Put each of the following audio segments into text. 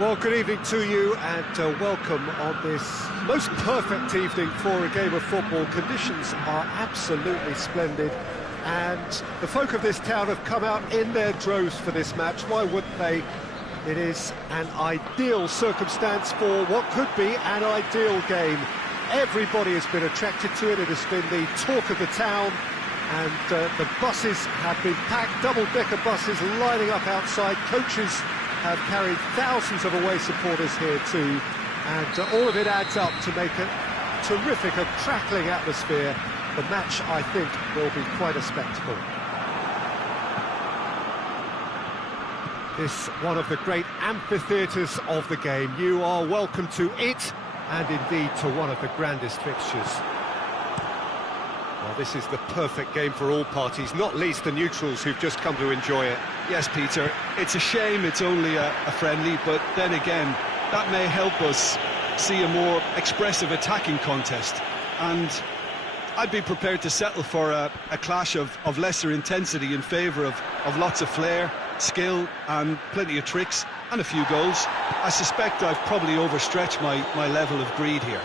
Well, good evening to you and welcome on this most perfect evening for a game of football. Conditions are absolutely splendid and the folk of this town have come out in their droves for this match. Why wouldn't they? It is an ideal circumstance for what could be an ideal game. Everybody has been attracted to it. It has been the talk of the town, and the buses have been packed, double-decker buses lining up outside. Coaches have carried thousands of away supporters here too, and all of it adds up to make a terrific, a crackling atmosphere. The match, I think, will be quite a spectacle. This one of the great amphitheatres of the game. You are welcome to it, and indeed to one of the grandest fixtures. Well, this is the perfect game for all parties, not least the neutrals who've just come to enjoy it. Yes, Peter, it's a shame it's only a friendly, but then again, that may help us see a more expressive attacking contest. And I'd be prepared to settle for a clash of lesser intensity in favour of lots of flair, skill and plenty of tricks and a few goals. I suspect I've probably overstretched my level of greed here.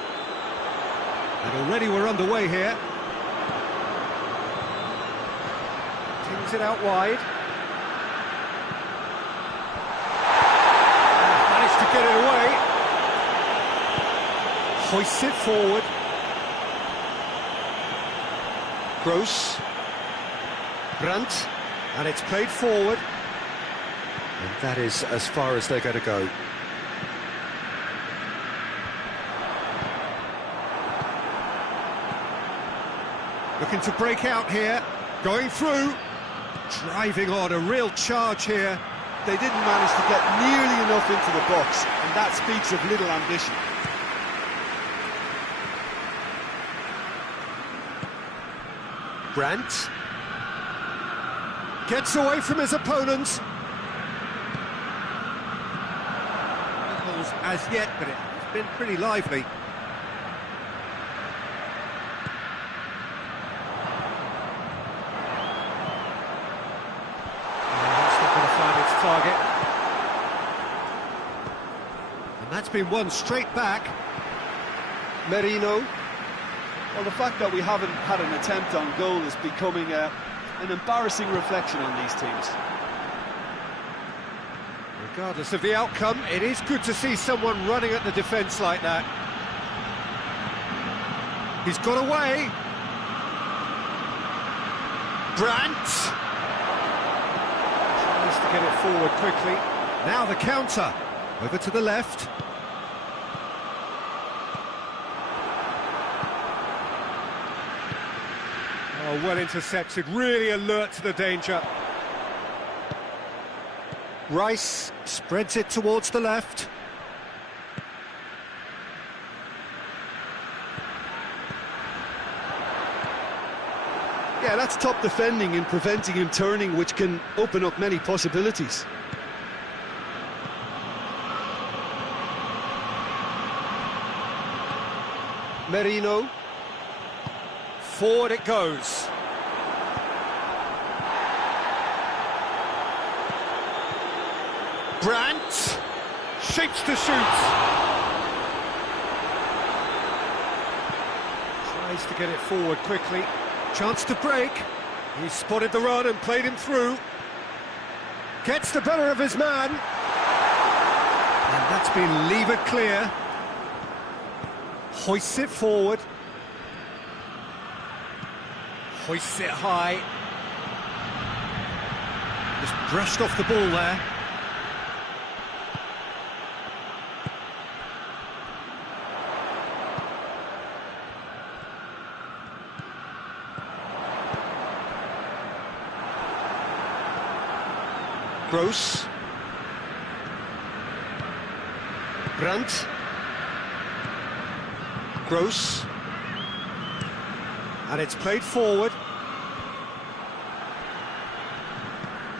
And already we're underway here. Tings it out wide. Managed to get it away. Hoists it forward. Gross. Brandt. And it's played forward. And that is as far as they're going to go. Looking to break out here. Going through. Driving on, a real charge here. They didn't manage to get nearly enough into the box, and that speaks of little ambition. Brandt gets away from his opponents. As yet, but it's been pretty lively. That's not going to find its target. And that's been won straight back. Merino. Well, the fact that we haven't had an attempt on goal is becoming an embarrassing reflection on these teams. Regardless of the outcome, it is good to see someone running at the defence like that. He's got away. Brandt tries to get it forward quickly. Now the counter. Over to the left. Oh, well intercepted, really alert to the danger. Rice spreads it towards the left. Yeah, that's top defending and preventing him turning, which can open up many possibilities. Merino. Forward it goes. Brandt shapes to shoot. Tries to get it forward quickly. Chance to break. He spotted the run and played him through. Gets the better of his man. And that's been levered clear. Hoists it forward. Hoists it high. Just brushed off the ball there. Gross. Brandt. Gross. And it's played forward.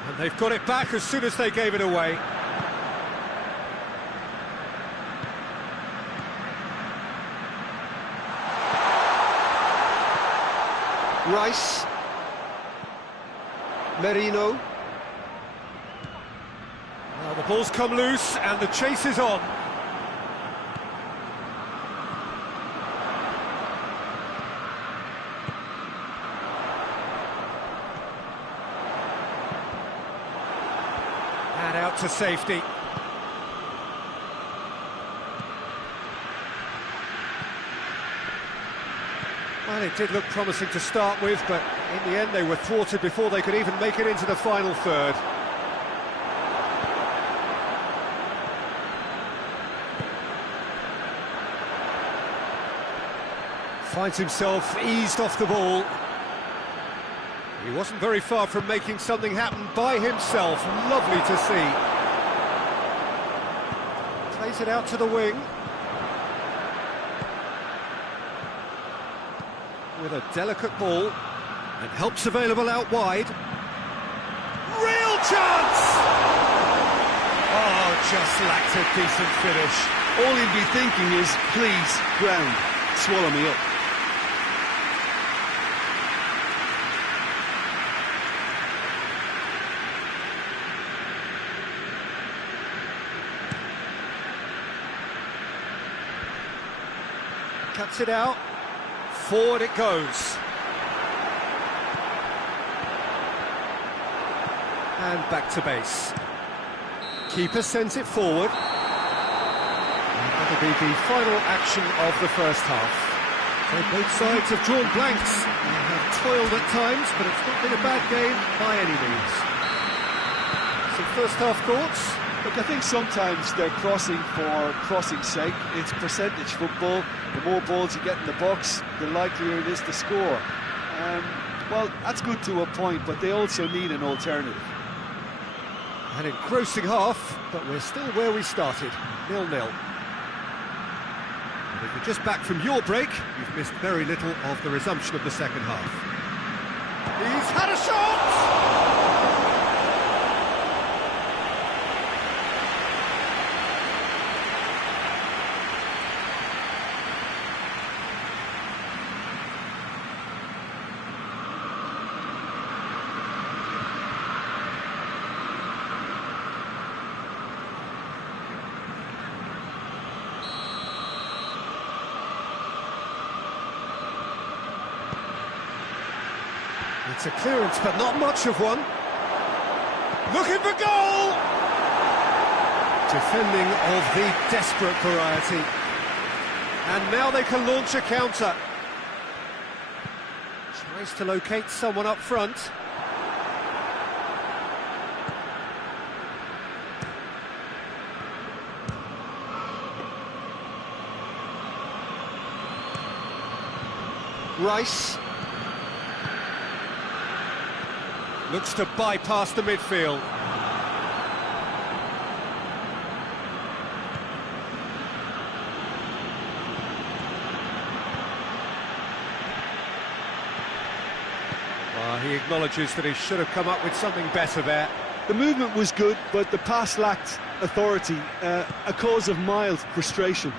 And they've got it back as soon as they gave it away. Rice. Merino. Well, the ball's come loose and the chase is on. And out to safety. Well, it did look promising to start with, but in the end they were thwarted before they could even make it into the final third. Finds himself eased off the ball. He wasn't very far from making something happen by himself. Lovely to see. Plays it out to the wing. With a delicate ball, and help's available out wide. Real chance! Oh, just lacked a decent finish. All he'd be thinking is, please, ground, swallow me up. Cuts it out. Forward it goes. And back to base. Keeper sends it forward. And that'll be the final action of the first half. So both sides have drawn blanks. They have toiled at times, but it's not been a bad game by any means. Some first half thoughts? Look, I think sometimes they're crossing for crossing's sake. It's percentage football. The more balls you get in the box, the likelier it is to score. Well, that's good to a point, but they also need an alternative. An engrossing half, but we're still where we started, 0-0. And if you're just back from your break, you've missed very little of the resumption of the second half. He's had a shot! It's a clearance, but not much of one. Looking for goal! Defending of the desperate variety. And now they can launch a counter. Tries to locate someone up front. Rice. Looks to bypass the midfield. Well, he acknowledges that he should have come up with something better there. The movement was good, but the pass lacked authority, a cause of mild frustration.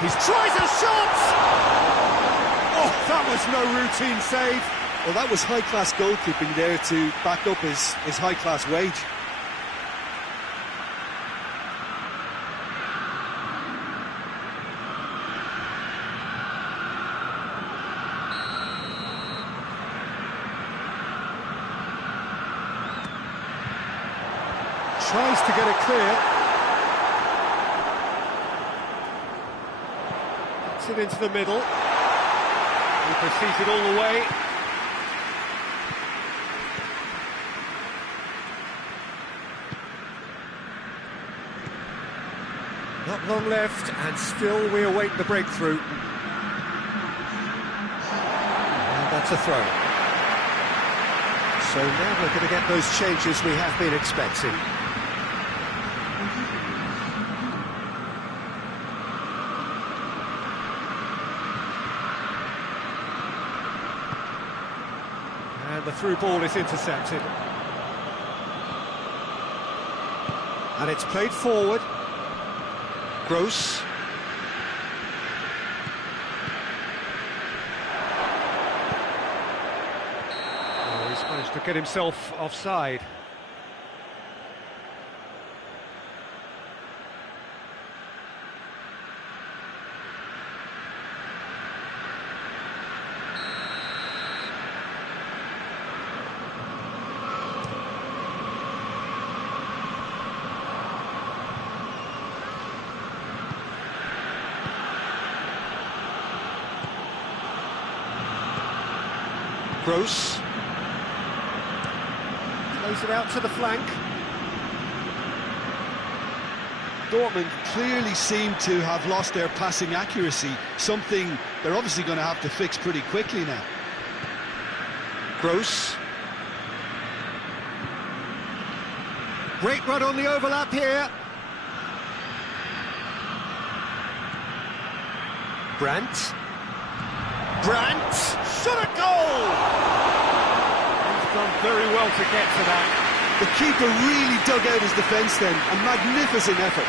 He tries a shot! Oh, that was no routine save. Well, that was high-class goalkeeping there to back up his high-class wage. Tries to get it clear. Gets it into the middle. He proceeded all the way. Not long left, and still we await the breakthrough. And that's a throw. So now we're going to get those changes we have been expecting. And the through ball is intercepted. And it's played forward. Gross. Oh, he's managed to get himself offside. Gross. Plays it out to the flank. Dortmund clearly seem to have lost their passing accuracy, something they're obviously going to have to fix pretty quickly now. Gross. Great run on the overlap here. Brandt. Brandt! Shot a goal! He's done very well to get to that. The keeper really dug out his defence then, a magnificent effort.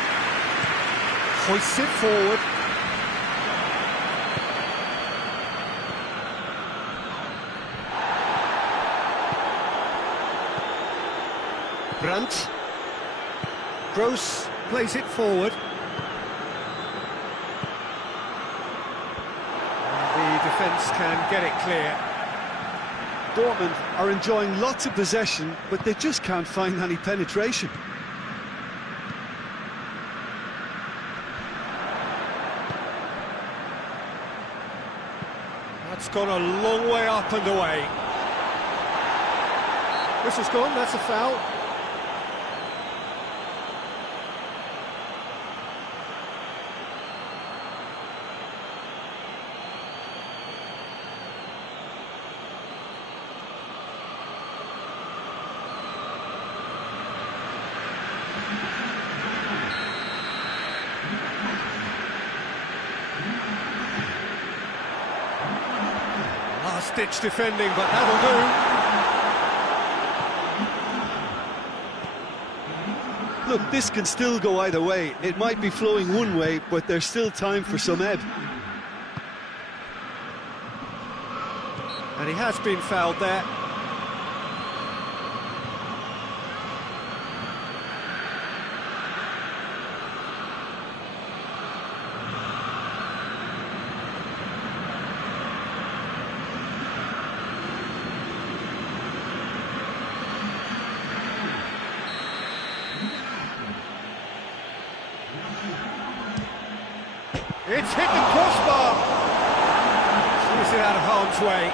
Hoists it forward. Brandt. Gross plays it forward. And the defence can get it clear. Dortmund are enjoying lots of possession, but they just can't find any penetration. That's gone a long way up and away. Whistle's gone, that's a foul. Last-ditch defending, but that'll do. Look, this can still go either way. It might be flowing one way, but there's still time for some ebb. And he has been fouled there. It's hit the crossbar. Clears it out of harm's way.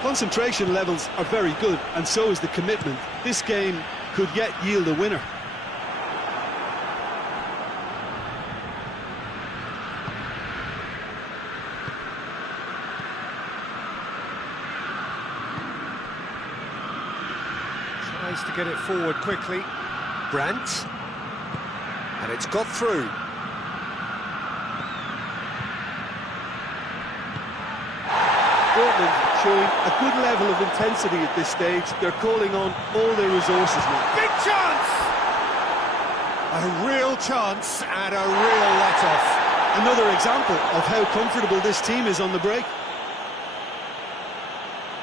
Concentration levels are very good, and so is the commitment. This game could yet yield a winner. Tries to get it forward quickly. Brandt. And it's got through. Dortmund showing a good level of intensity at this stage. They're calling on all their resources now. Big chance! A real chance and a real let-off. Another example of how comfortable this team is on the break.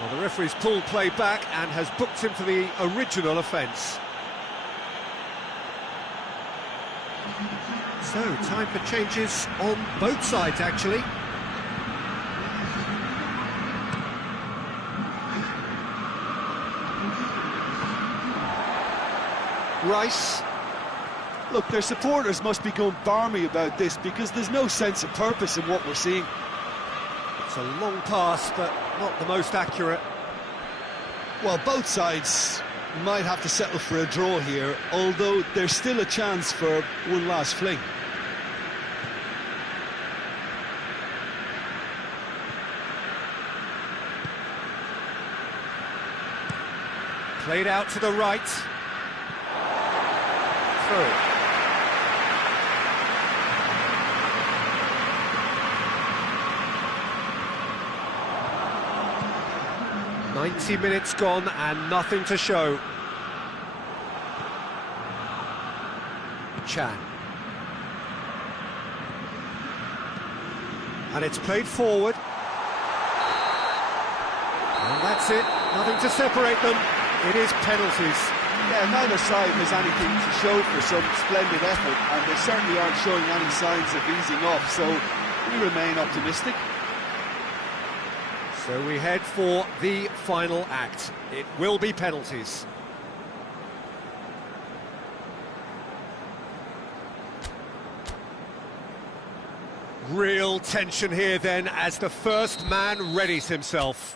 Well, the referee's pulled play back and has booked him for the original offence. So, time for changes on both sides, actually. Rice. Look, their supporters must be going barmy about this because there's no sense of purpose in what we're seeing. It's a long pass, but not the most accurate. Well, both sides might have to settle for a draw here, although there's still a chance for one last fling. Played out to the right. Through. "90 minutes gone and nothing to show." Chan. And it's played forward. And that's it. Nothing to separate them. It is penalties. Yeah, neither side has anything to show for some splendid effort, and they certainly aren't showing any signs of easing off, so we remain optimistic. So we head for the final act. It will be penalties. Real tension here then as the first man readies himself.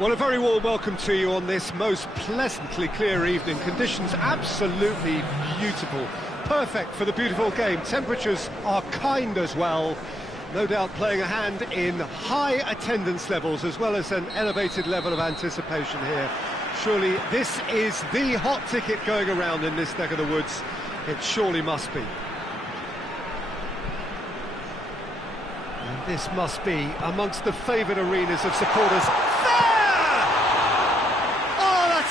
Well, a very warm welcome to you on this most pleasantly clear evening. Conditions absolutely beautiful. Perfect for the beautiful game. Temperatures are kind as well. No doubt playing a hand in high attendance levels as well as an elevated level of anticipation here. Surely this is the hot ticket going around in this neck of the woods. It surely must be. And this must be amongst the favoured arenas of supporters.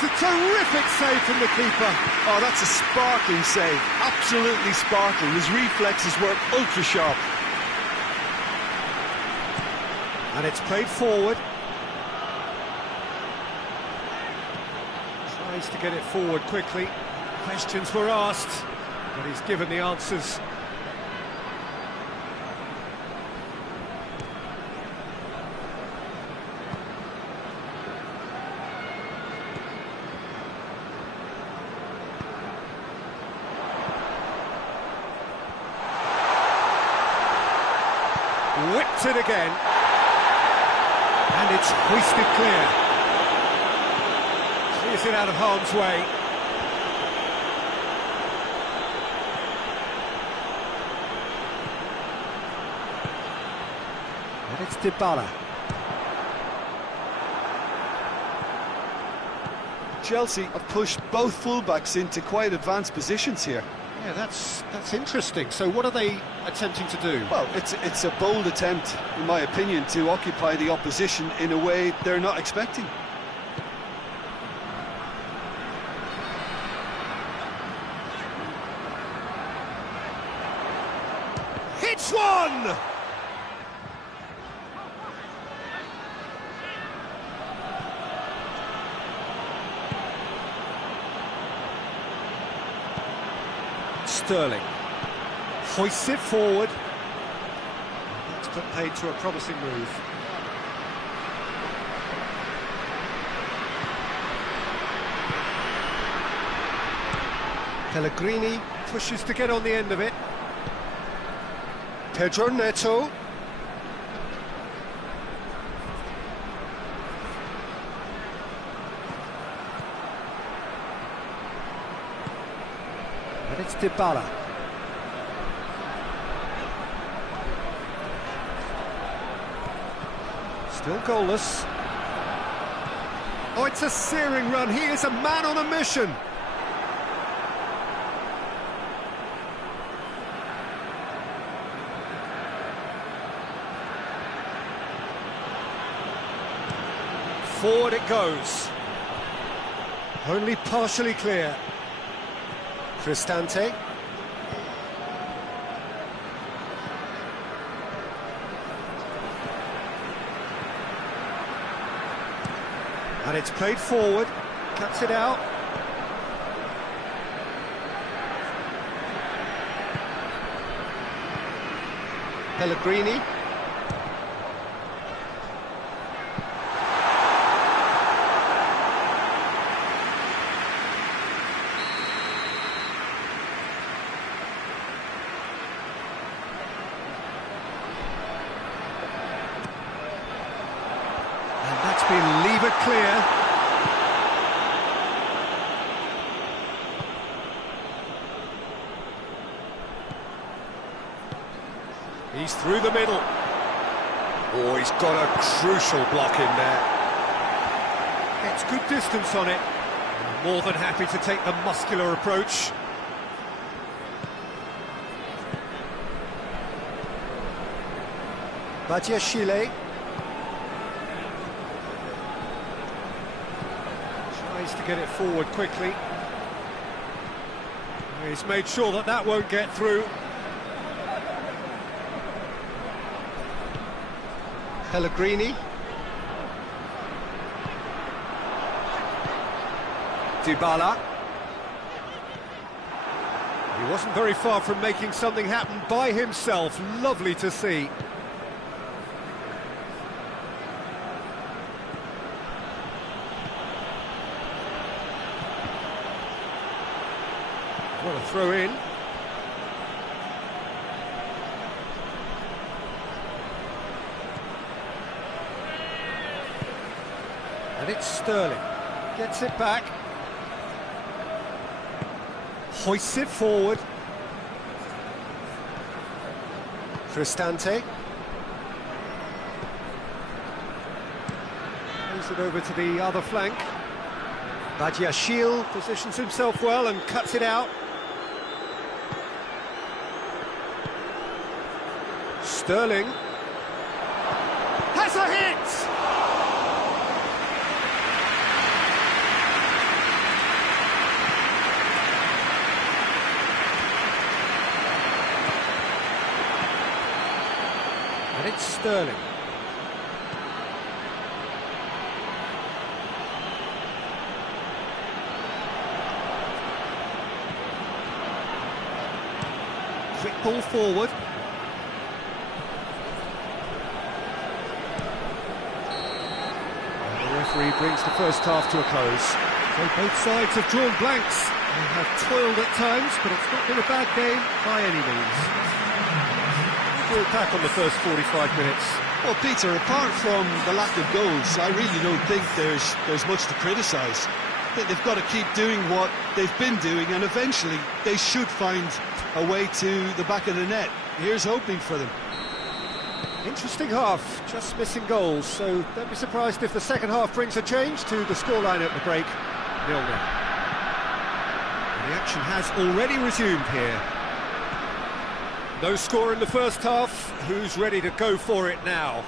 A terrific save from the keeper. Oh, that's a sparkling save. Absolutely sparkling. His reflexes were ultra sharp. And it's played forward. Tries to get it forward quickly. Questions were asked, but he's given the answers. Whipped it again, and it's hoisted clear. Clears it out of harm's way. And it's Dybala. Chelsea have pushed both fullbacks into quite advanced positions here. Yeah, that's interesting. So what are they attempting to do? Well, it's a bold attempt, in my opinion, to occupy the opposition in a way they're not expecting. Hits one! Sterling hoists it forward. That's put paid to a promising move. Pellegrini pushes to get on the end of it. Pedro Neto. And it's Dybala. Still goalless. Oh, it's a searing run. He is a man on a mission. Forward it goes. Only partially clear. Cristante. And it's played forward, cuts it out. Pellegrini. And that's been levered clear. He's through the middle. Oh, he's got a crucial block in there. Gets good distance on it. More than happy to take the muscular approach. Badiashile. Tries to get it forward quickly. He's made sure that that won't get through. Pellegrini. Dybala. He wasn't very far from making something happen by himself. Lovely to see. What a throw in. And it's Sterling. Gets it back. Hoists it forward. Cristante. Moves it over to the other flank. Badiashile positions himself well and cuts it out. Sterling has a hit! And it's Sterling. Quick ball forward. And the referee brings the first half to a close. So both sides have drawn blanks. They have toiled at times, but it's not been a bad game by any means. We're back on the first 45 minutes. Well, Peter, apart from the lack of goals, I really don't think there's much to criticise. I think they've got to keep doing what they've been doing, and eventually they should find a way to the back of the net. Here's hoping for them. Interesting half, just missing goals, so don't be surprised if the second half brings a change to the scoreline at the break. 0-0. The action has already resumed here. No score in the first half. Who's ready to go for it now?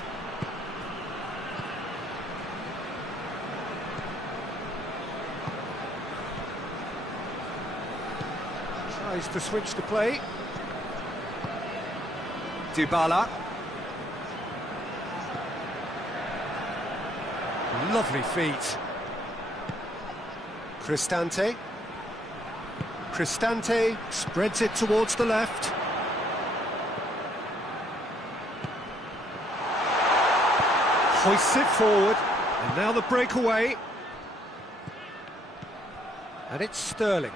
Tries to switch the play. Dybala. Lovely feet. Cristante. Cristante spreads it towards the left. Hoists it forward, and now the breakaway. And it's Sterling.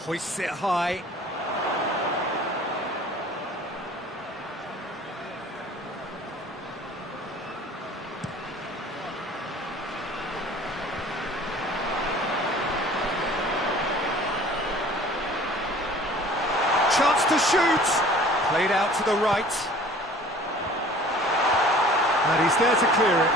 Hoists it high. Chance to shoot! Played out to the right. And he's there to clear it.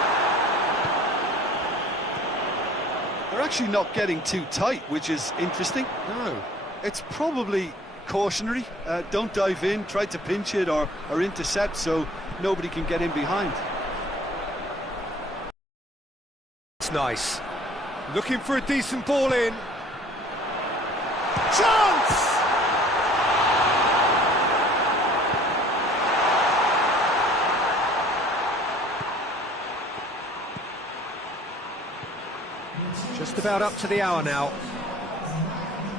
They're actually not getting too tight, which is interesting. No. It's probably cautionary. Don't dive in, try to pinch it or intercept so nobody can get in behind. It's nice. Looking for a decent ball in. Chance! Just about up to the hour now.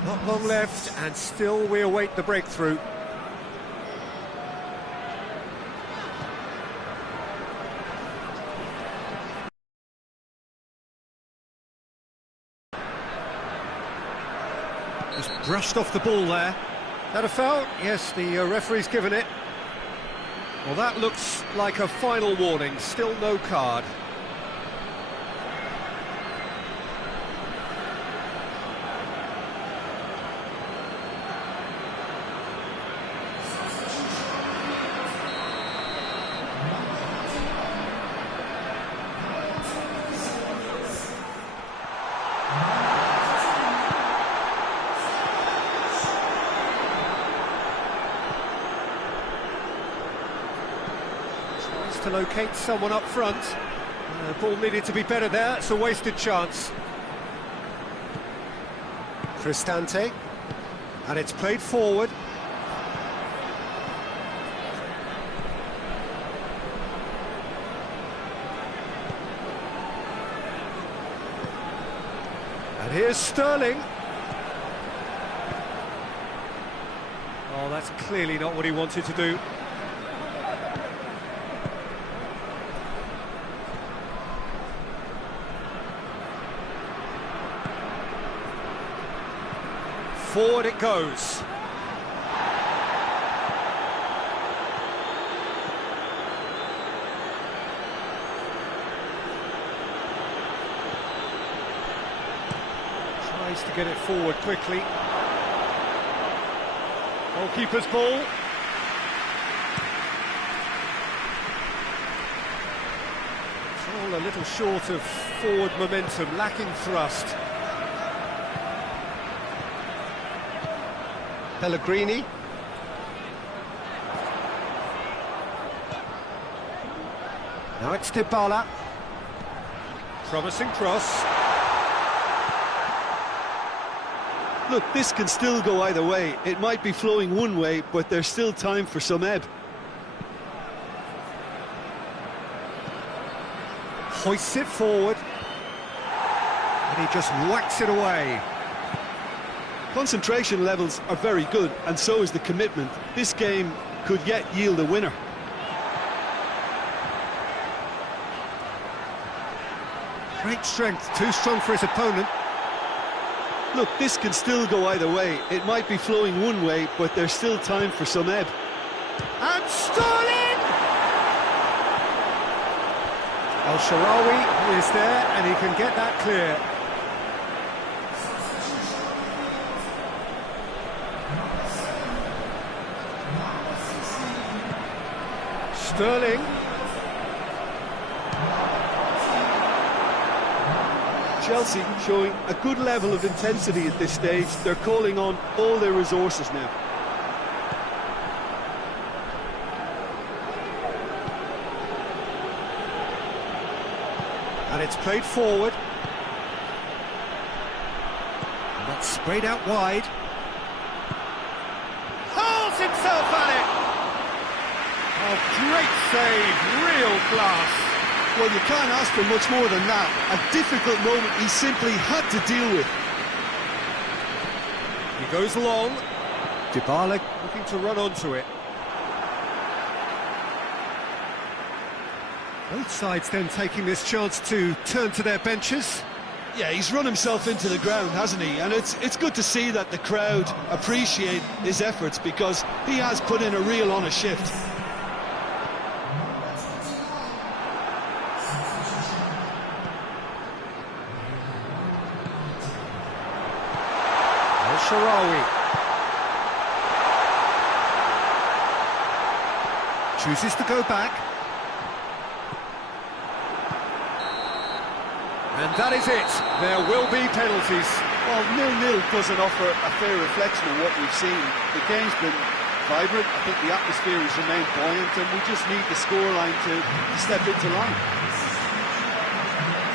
Not long left, and still we await the breakthrough. Just brushed off the ball there. That a foul? Yes, the referee's given it. Well, that looks like a final warning. Still no card. To locate someone up front. Ball needed to be better there. It's a wasted chance. Cristante, and it's played forward. And here's Sterling. Oh, that's clearly not what he wanted to do. Forward it goes. needs to get it forward quickly. Goalkeeper's ball. All a little short of forward momentum, lacking thrust. Pellegrini. Now it's Dybala. Promising cross. Look, this can still go either way. It might be flowing one way, but there's still time for some ebb. Hoists it forward. And he just whacks it away. Concentration levels are very good, and so is the commitment. This game could yet yield a winner. Great strength, too strong for his opponent. Look, this can still go either way. It might be flowing one way, but there's still time for some ebb. And Sterling! El Shaarawy is there, and he can get that clear. Sterling. Chelsea showing a good level of intensity at this stage. They're calling on all their resources now. And it's played forward. And that's sprayed out wide. Hurls himself at it! Oh, great save, real class. Well, you can't ask for much more than that. A difficult moment he simply had to deal with. He goes long. Dybala looking to run onto it. Both sides then taking this chance to turn to their benches. Yeah, he's run himself into the ground, hasn't he? And it's good to see that the crowd appreciate his efforts, because he has put in a real honest shift. Shaarawy chooses to go back, and that is it. There will be penalties. Well, 0-0 doesn't offer a fair reflection of what we've seen. The game's been vibrant. I think the atmosphere has remained buoyant, and we just need the scoreline to step into line.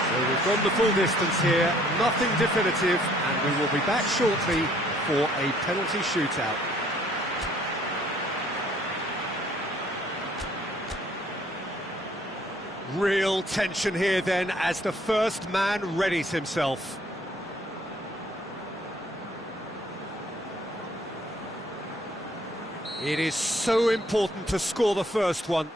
So we've gone the full distance here, nothing definitive, and we will be back shortly for a penalty shootout. Real tension here then as the first man readies himself. It is so important to score the first one.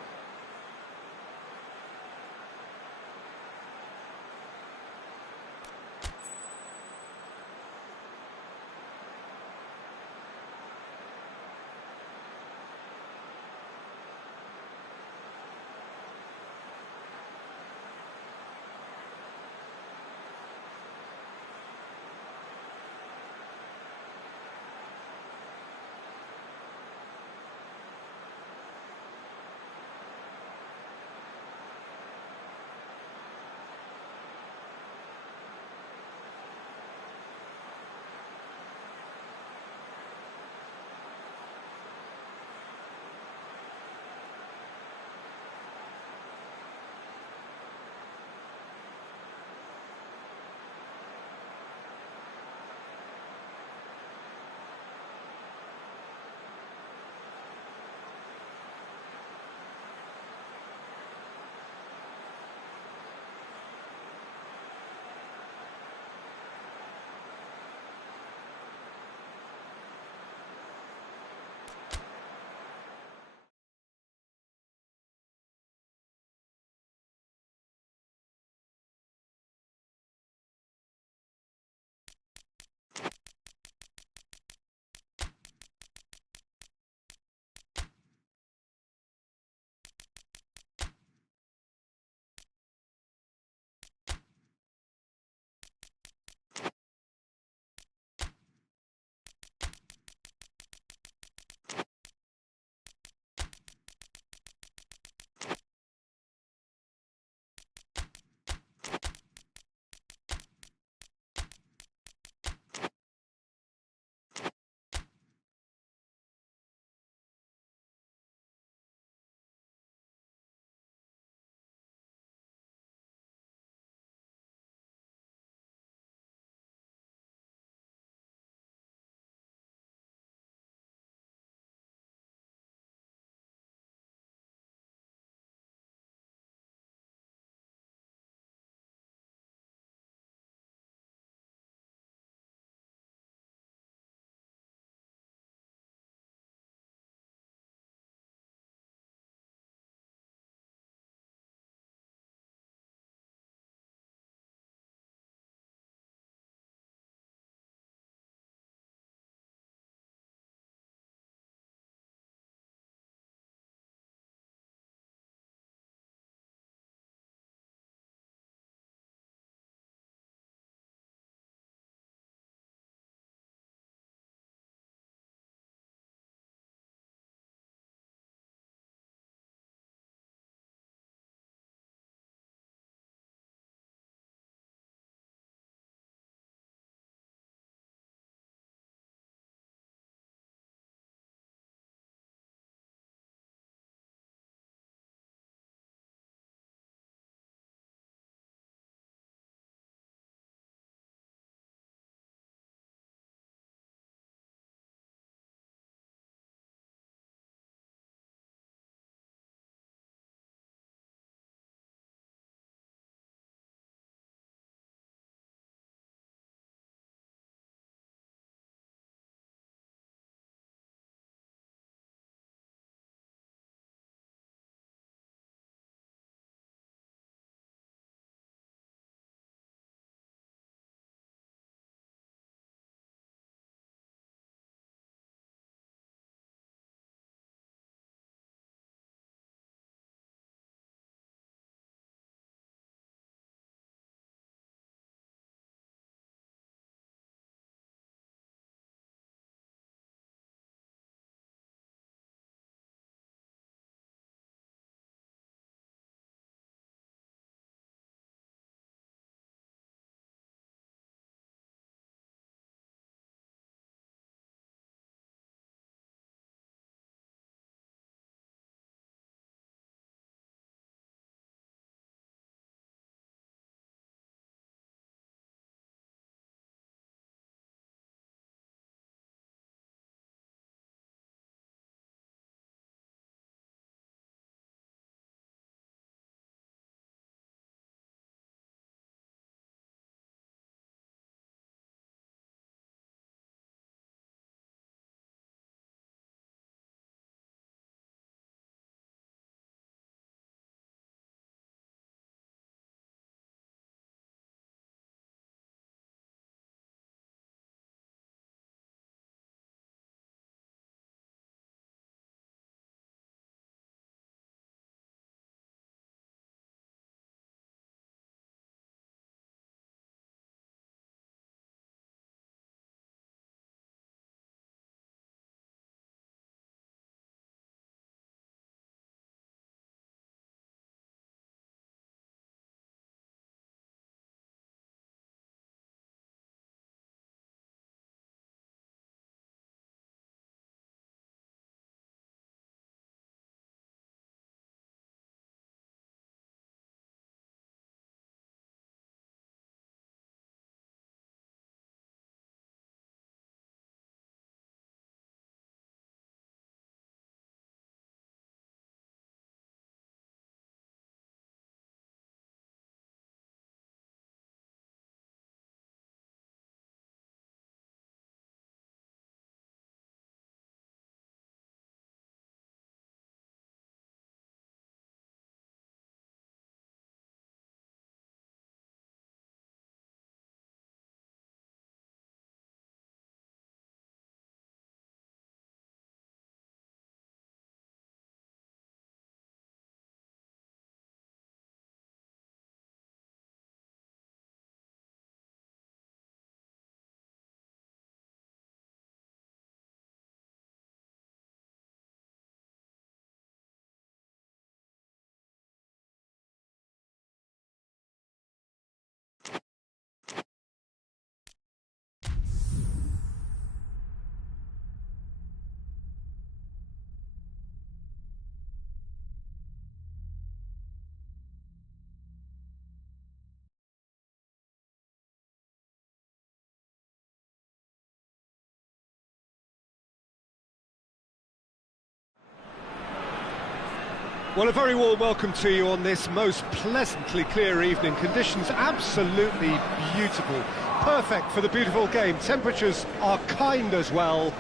Well, a very warm welcome to you on this most pleasantly clear evening. Conditions absolutely beautiful. Perfect for the beautiful game. Temperatures are kind as well.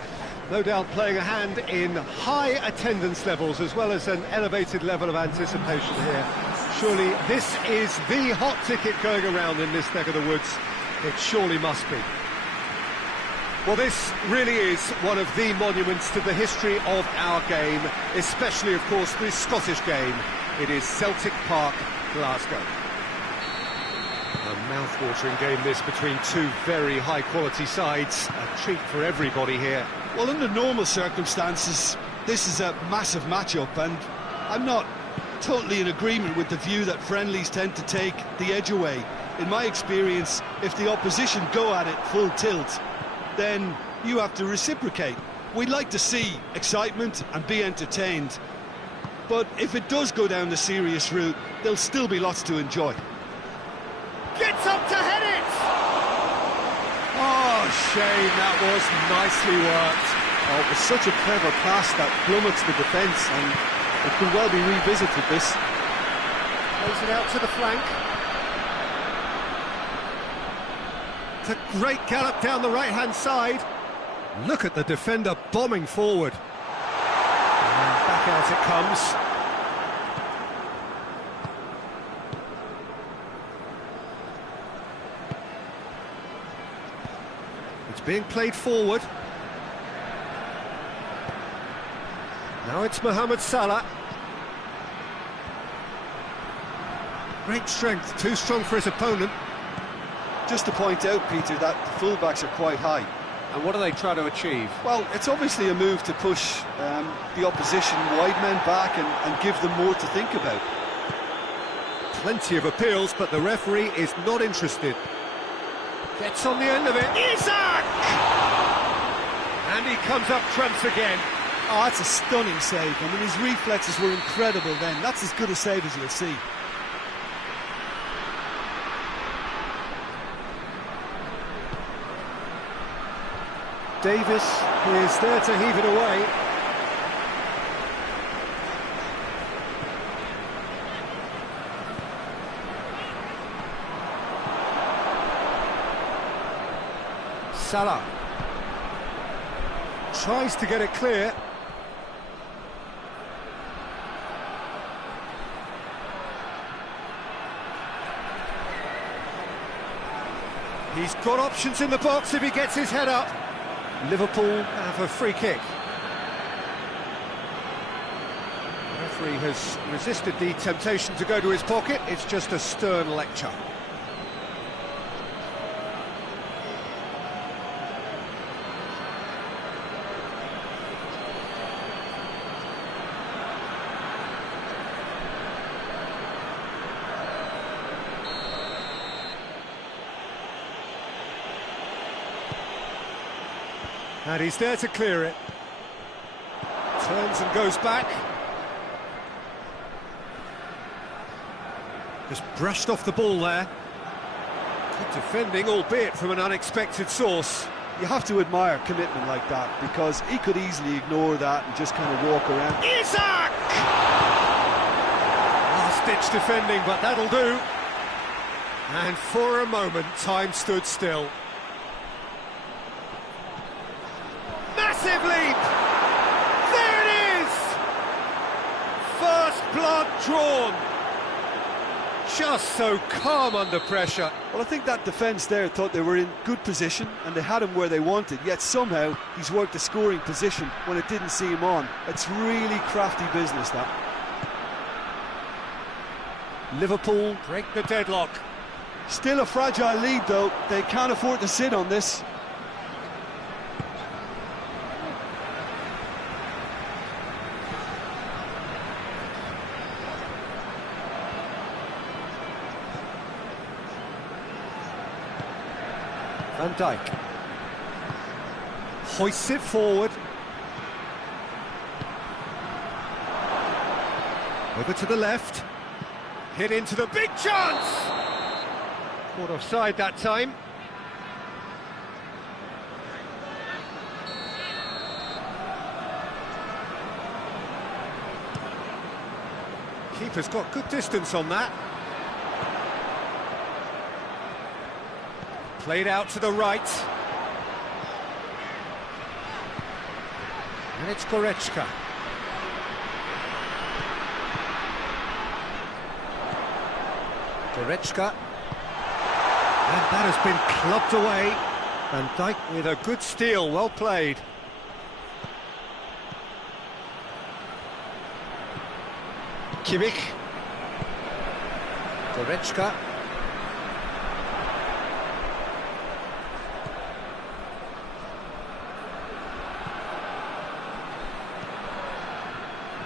No doubt playing a hand in high attendance levels as well as an elevated level of anticipation here. Surely this is the hot ticket going around in this neck of the woods. It surely must be. Well, this really is one of the monuments to the history of our game, especially, of course, the Scottish game. It is Celtic Park, Glasgow. A mouth-watering game this between two very high-quality sides. A treat for everybody here. Well, under normal circumstances, this is a massive match-up, and I'm not totally in agreement with the view that friendlies tend to take the edge away. In my experience, if the opposition go at it full tilt, then you have to reciprocate. We'd like to see excitement and be entertained, but if it does go down the serious route, there'll still be lots to enjoy. Gets up to head it! Oh, shame, that was nicely worked. Oh, it was such a clever pass that plummets the defence, and it could well be revisited, this. Plays it out to the flank. It's a great gallop down the right-hand side. Look at the defender bombing forward. And back out it comes. It's being played forward. Now it's Mohamed Salah. Great strength, too strong for his opponent. Just to point out, Peter, that the fullbacks are quite high. And what do they try to achieve? Well, it's obviously a move to push the opposition wide men back and give them more to think about. Plenty of appeals, but the referee is not interested. Gets on the end of it. Isak! And he comes up trumps again. Oh, that's a stunning save. I mean, his reflexes were incredible then. That's as good a save as you'll see. Davis is there to heave it away. Salah tries to get it clear. He's got options in the box if he gets his head up. Liverpool have a free kick. The referee has resisted the temptation to go to his pocket. It's just a stern lecture. And he's there to clear it. Turns and goes back. Just brushed off the ball there. Good defending, albeit from an unexpected source. You have to admire commitment like that, because he could easily ignore that and just kind of walk around. Isak! Last-ditch defending, but that'll do. And for a moment, time stood still. Massive leap! There it is! First blood drawn. Just so calm under pressure. Well, I think that defence there thought they were in good position and they had him where they wanted, yet somehow he's worked a scoring position when it didn't see him on. It's really crafty business, that. Liverpool break the deadlock. Still a fragile lead, though. They can't afford to sit on this. Van Dijk hoists it forward. Over to the left. Hit into the big chance! Caught offside that time. Keeper's got good distance on that. Played out to the right. And it's Goretzka. Goretzka. And that has been clubbed away. Van Dijk with a good steal, well played. Kimmich. Goretzka.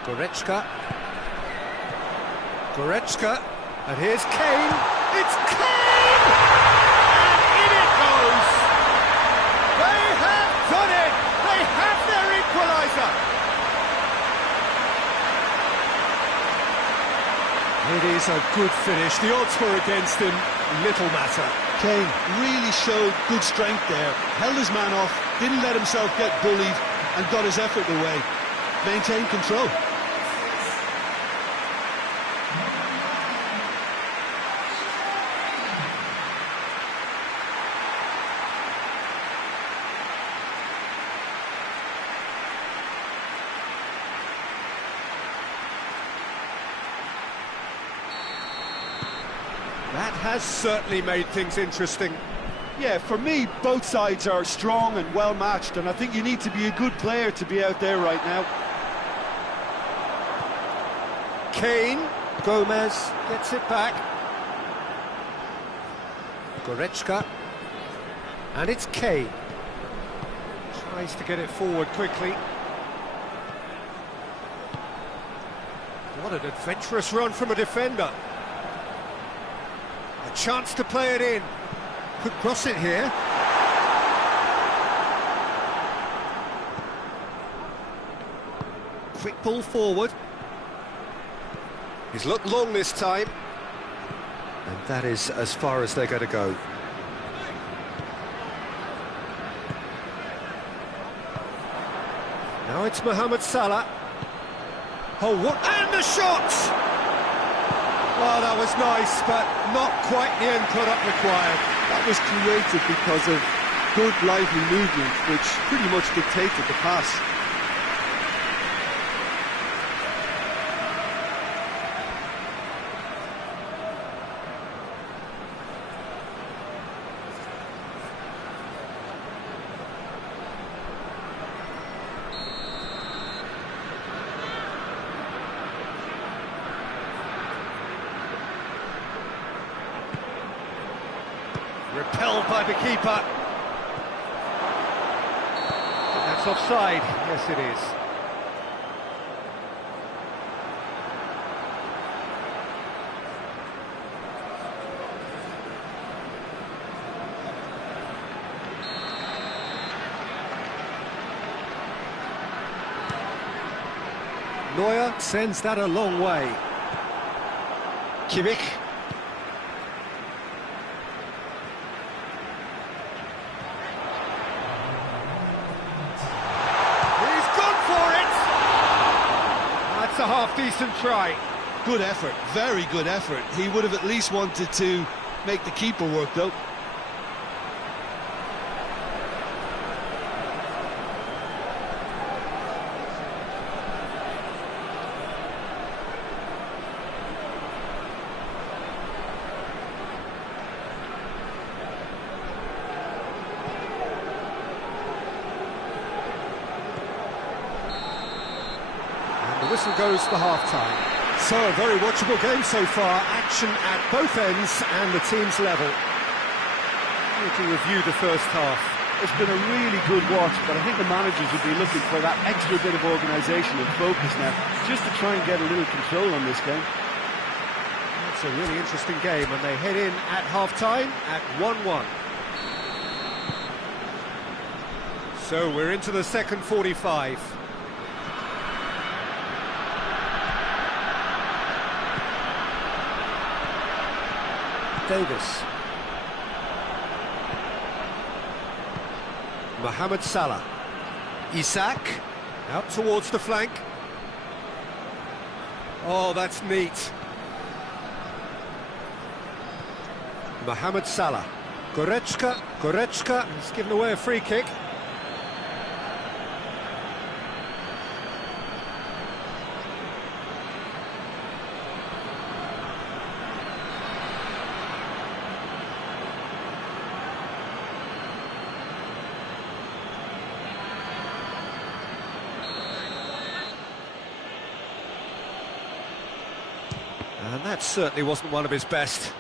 Goretzka. Goretzka. And here's Kane. It's Kane! And in it goes! They have done it! They have their equaliser! It is a good finish. The odds were against him. Little matter. Kane really showed good strength there. Held his man off, didn't let himself get bullied, and got his effort away. Maintained control. That has certainly made things interesting. Yeah, for me, both sides are strong and well matched, and I think you need to be a good player to be out there right now. Kane, Gomez gets it back. Goretzka. And it's Kane. Tries to get it forward quickly. What an adventurous run from a defender. A chance to play it in. Could cross it here. Quick ball forward. He's looked long this time. And that is as far as they're going to go. Now it's Mohamed Salah. Oh, what? And the shot! Well, that was nice, but not quite the end product required. That was created because of good, lively movement, which pretty much dictated the pass. Repelled by the keeper. That's offside. Yes, it is. Neuer sends that a long way. Kimmich. A half-decent try. Good effort, very good effort. He would have at least wanted to make the keeper work, though. Whistle goes for half-time. So a very watchable game so far. Action at both ends and the team's level. To review the first half. It's been a really good watch, but I think the managers would be looking for that extra bit of organisation and focus now, just to try and get a little control on this game. It's a really interesting game, and they head in at half-time at 1-1. So we're into the second 45. Davis. Mohamed Salah. Isak out towards the flank. Oh, that's neat. Mohamed Salah. Goretzka. He's given away a free kick. And that certainly wasn't one of his best.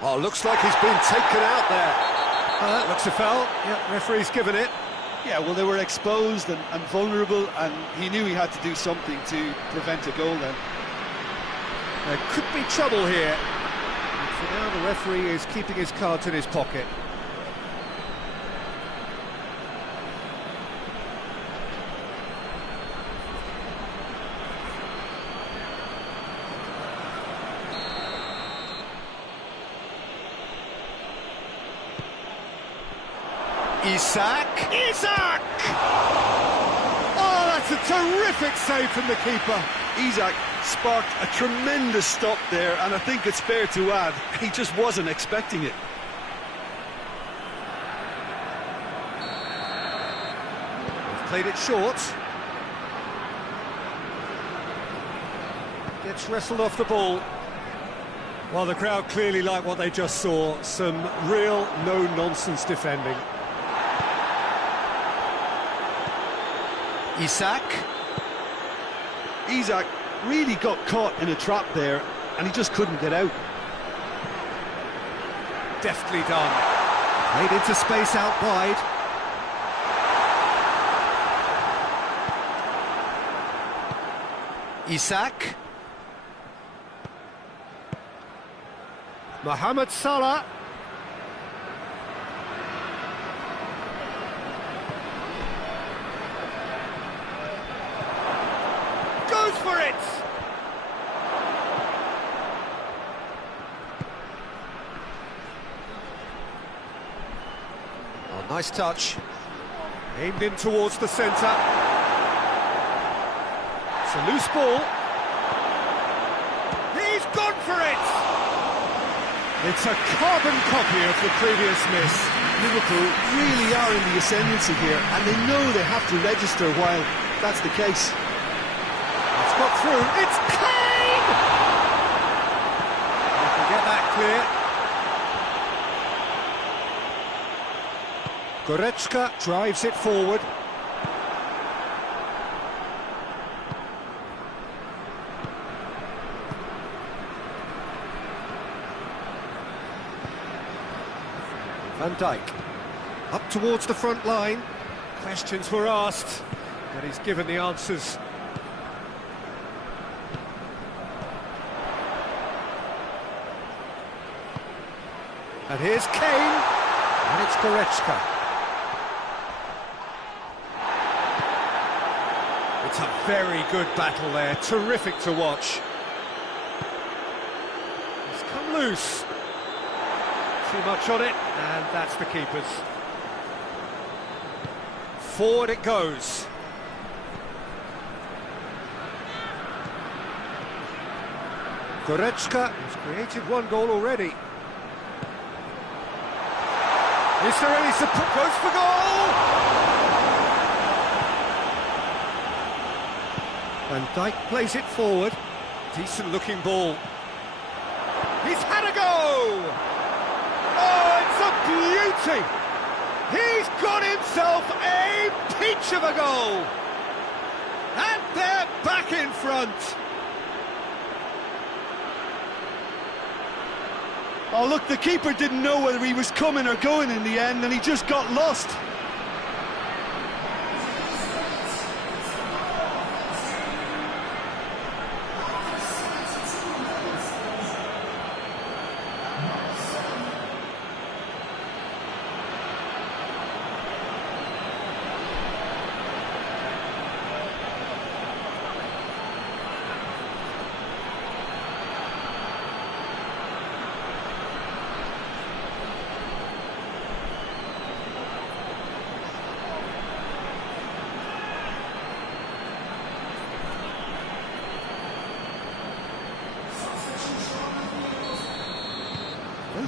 Oh, looks like he's been taken out there. That looks a foul. Yeah, referee's given it. Yeah, well, they were exposed and vulnerable, and he knew he had to do something to prevent a goal then. There could be trouble here. And for now, the referee is keeping his cards in his pocket. Isak! Oh, that's a terrific save from the keeper. Isak sparked a tremendous stop there, and I think it's fair to add, he just wasn't expecting it. They've played it short. Gets wrestled off the ball. Well, the crowd clearly like what they just saw. Some real no-nonsense defending. Isak really got caught in a trap there, and he just couldn't get out. Deftly done. Played into space out wide. Isak. Mohamed Salah. Goes for it! Oh, nice touch. Aimed in towards the centre. It's a loose ball. He's gone for it! It's a carbon copy of the previous miss. Liverpool really are in the ascendancy here, and they know they have to register while that's the case. It's got through. It's Kane! You can get that clear. Goretzka drives it forward. Van Dijk, up towards the front line. Questions were asked, but he's given the answers. And here's Kane, and it's Goretzka. It's a very good battle there, terrific to watch. It's come loose. Too much on it, and that's the keeper's. Forward it goes. Goretzka has created one goal already. Is there any support? Goes for goal! Van Dijk plays it forward. Decent looking ball. He's had a go! Oh, it's a beauty! He's got himself a peach of a goal! And they're back in front! Oh, look, the keeper didn't know whether he was coming or going in the end, and he just got lost.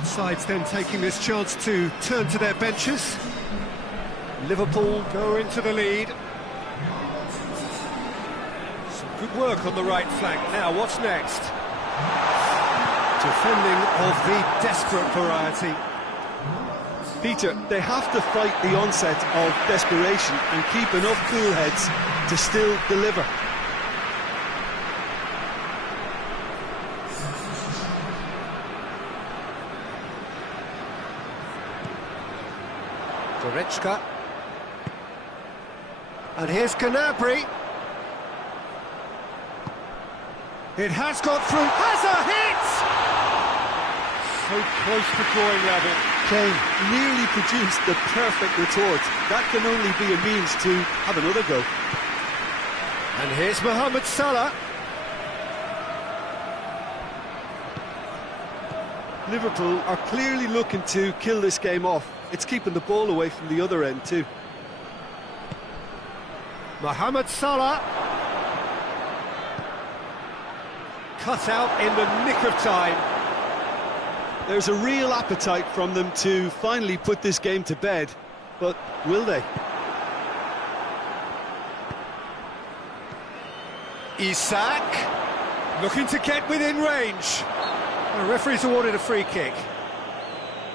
Both sides then taking this chance to turn to their benches. Liverpool go into the lead. Some good work on the right flank. Now, what's next? Defending of the desperate variety. Peter, they have to fight the onset of desperation and keep enough cool heads to still deliver. Goretzka. And here's Gnabry. It has got through. Has a hit! So close to drawing level. Kane nearly produced the perfect retort. That can only be a means to have another go. And here's Mohamed Salah. Liverpool are clearly looking to kill this game off. It's keeping the ball away from the other end too. Mohamed Salah. Cut out in the nick of time. There's a real appetite from them to finally put this game to bed, but will they? Isak, looking to get within range. The referee's awarded a free kick.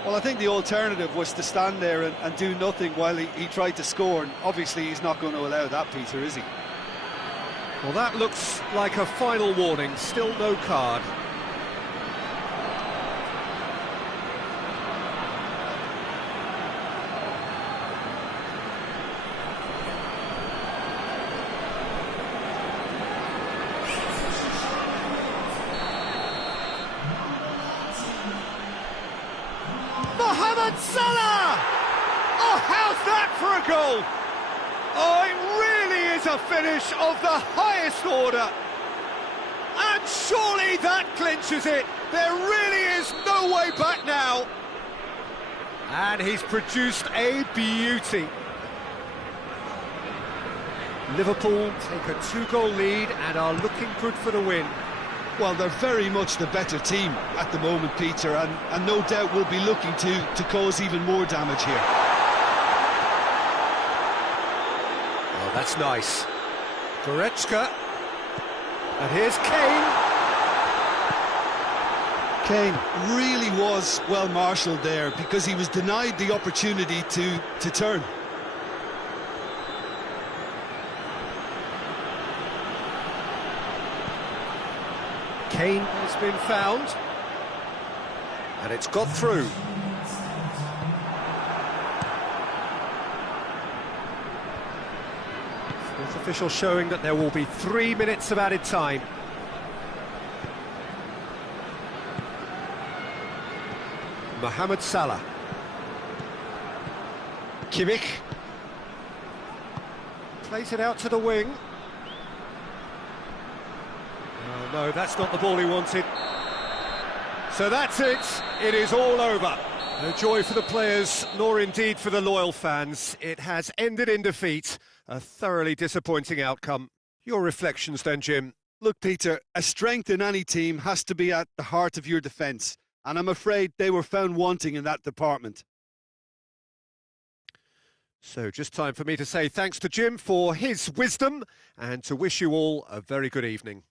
Well, I think the alternative was to stand there and do nothing while he tried to score, and obviously he's not going to allow that, Peter, is he? Well, that looks like a final warning, still no card. Mohamed Salah! Oh, how's that for a goal? Oh, it really is a finish of the highest order. And surely that clinches it. There really is no way back now. And he's produced a beauty. Liverpool take a 2-goal lead and are looking good for the win. Well, they're very much the better team at the moment, Peter, and no doubt will be looking to cause even more damage here. Oh, that's nice. Goretzka. And here's Kane. Kane really was well marshalled there because he was denied the opportunity to turn. Kane has been found. And it's got through. Fourth official showing that there will be 3 minutes of added time. Mohamed Salah. Kimmich. Plays it out to the wing. Oh, no, that's not the ball he wanted. So that's it. It is all over. No joy for the players, nor indeed for the loyal fans. It has ended in defeat. A thoroughly disappointing outcome. Your reflections then, Jim? Look, Peter, a strength in any team has to be at the heart of your defence, and I'm afraid they were found wanting in that department. So just time for me to say thanks to Jim for his wisdom and to wish you all a very good evening.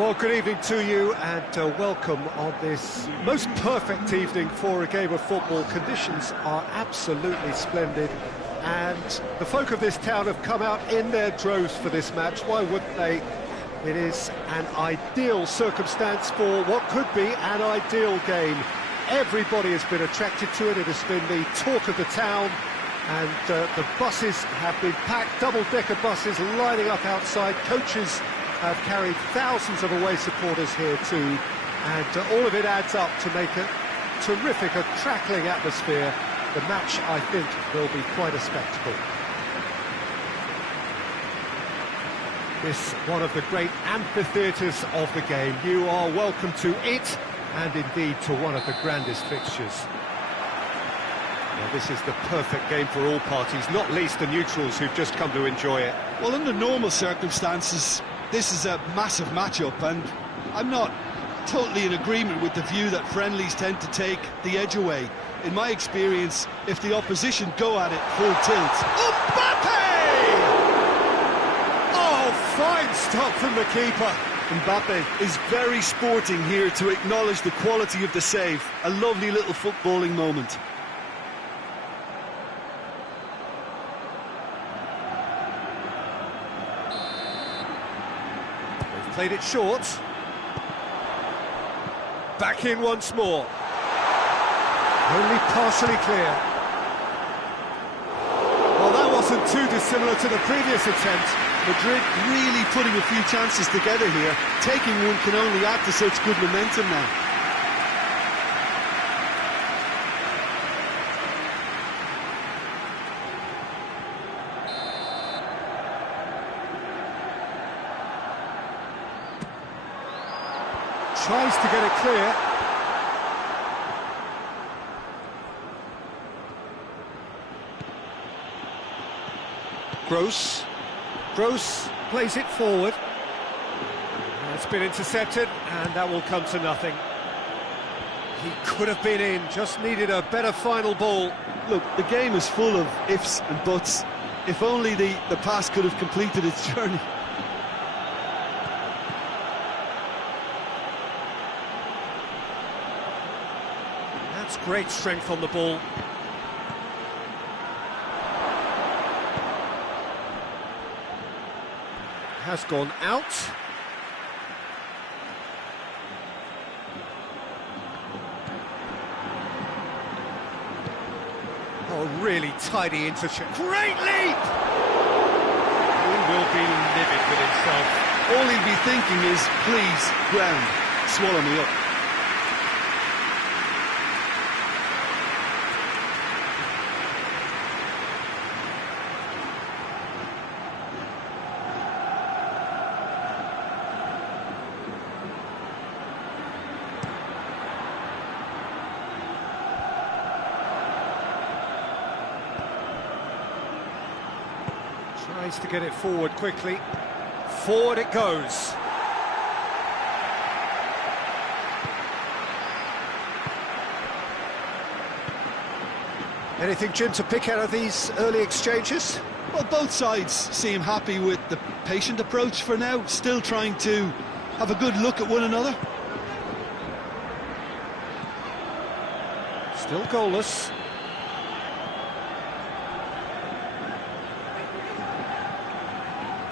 Well, good evening to you and welcome on this most perfect evening for a game of football. Conditions are absolutely splendid and the folk of this town have come out in their droves for this match. Why wouldn't they? It is an ideal circumstance for what could be an ideal game. Everybody has been attracted to it. It has been the talk of the town, and the buses have been packed, double-decker buses lining up outside. Coaches have carried thousands of away supporters here too, and all of it adds up to make a terrific, a crackling atmosphere. The match, I think, will be quite a spectacle. This one of the great amphitheatres of the game. You are welcome to it, and indeed to one of the grandest fixtures. Well, this is the perfect game for all parties, not least the neutrals who've just come to enjoy it. Well, under normal circumstances, this is a massive matchup, and I'm not totally in agreement with the view that friendlies tend to take the edge away. In my experience, if the opposition go at it full tilt... Mbappe! Oh, fine stop from the keeper. Mbappe is very sporting here to acknowledge the quality of the save. A lovely little footballing moment. They've played it short. Back in once more. Only partially clear. Well, that wasn't too dissimilar to the previous attempt. Madrid really putting a few chances together here. Taking one can only add to such good momentum now. Tries to get it clear. Gross plays it forward. It's been intercepted, and that will come to nothing. He could have been in, just needed a better final ball. Look, the game is full of ifs and buts. If only the pass could have completed its journey. That's great strength on the ball. Has gone out. Oh, really tidy intercept. Great leap! He will be livid with himself. All he'll be thinking is, please, ground, swallow me up. Tries to get it forward quickly. Forward it goes. Anything, Jim, to pick out of these early exchanges? Well, both sides seem happy with the patient approach for now, still trying to have a good look at one another. Still goalless.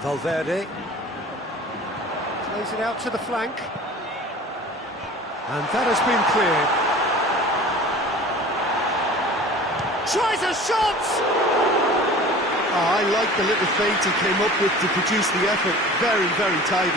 Valverde plays it out to the flank, and that has been cleared. Tries a shot! Oh, I like the little feint he came up with to produce the effort. Very, very tidy.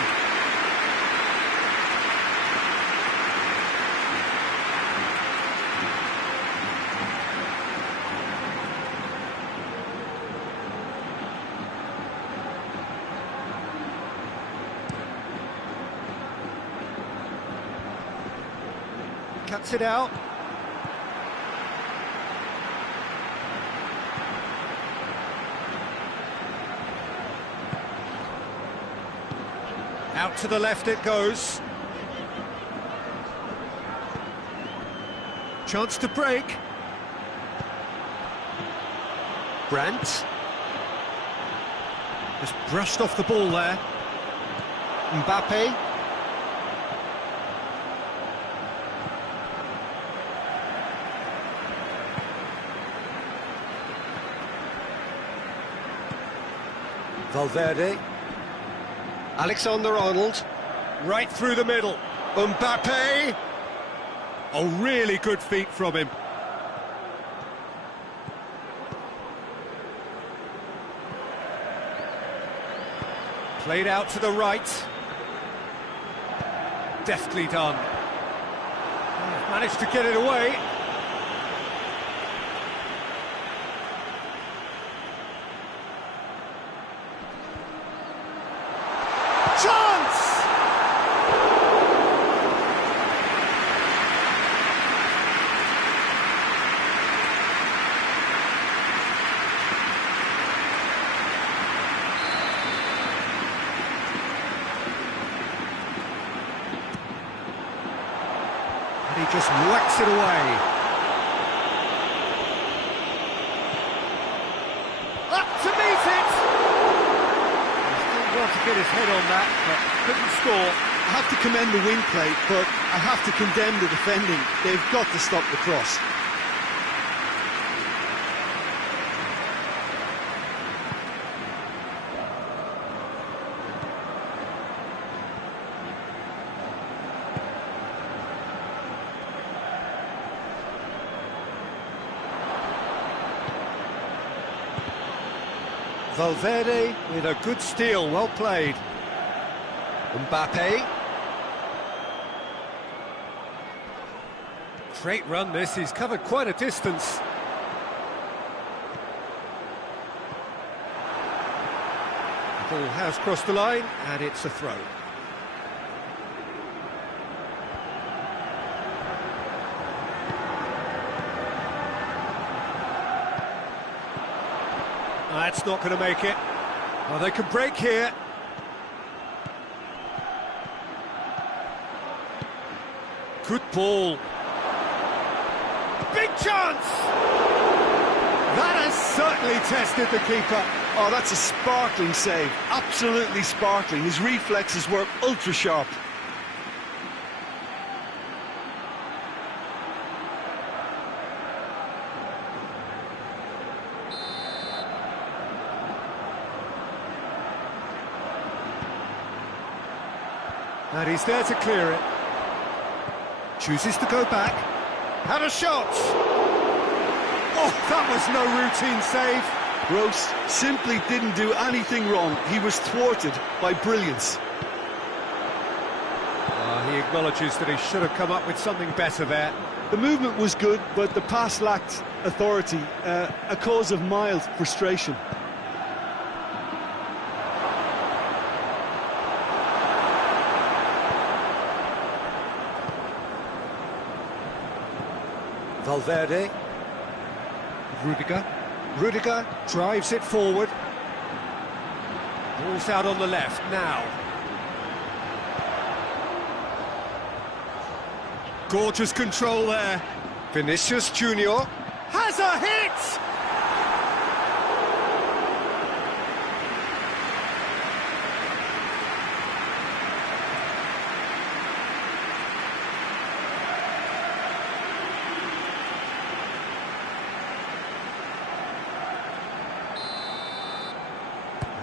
Cuts it out. Out to the left it goes. Chance to break. Brandt. Just brushed off the ball there. Mbappe. Valverde. Alexander-Arnold. Right through the middle. Mbappe. Oh, really good feet from him. Played out to the right. Deftly done. Managed to get it away. Chance! And he just whacks it away. Up to meet it! Still got to get his head on that, but couldn't score. I have to commend the wing play, but I have to condemn the defending. They've got to stop the cross. Valverde with a good steal, well played. Mbappe. Great run this, he's covered quite a distance. The ball has crossed the line, and it's a throw. That's not going to make it. Well, they can break here. Good ball. Big chance! That has certainly tested the keeper. Oh, that's a sparkling save. Absolutely sparkling. His reflexes were ultra sharp. And he's there to clear it. Chooses to go back. Had a shot! Oh, that was no routine save. Gross simply didn't do anything wrong. He was thwarted by brilliance. He acknowledges that he should have come up with something better there. The movement was good, but the pass lacked authority, a cause of mild frustration. Valverde. Rudiger drives it forward. Ball's out on the left now. Gorgeous control there. Vinicius Junior has a hit!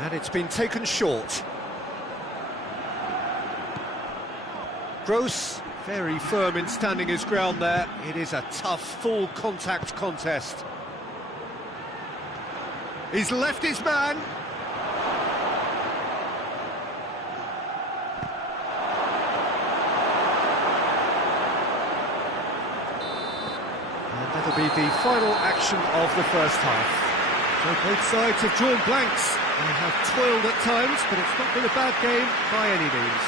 And it's been taken short. Gross, very firm in standing his ground there. It is a tough, full contact contest. He's left his man. And that'll be the final action of the first half. So both sides have drawn blanks. They have toiled at times, but it's not been a bad game by any means.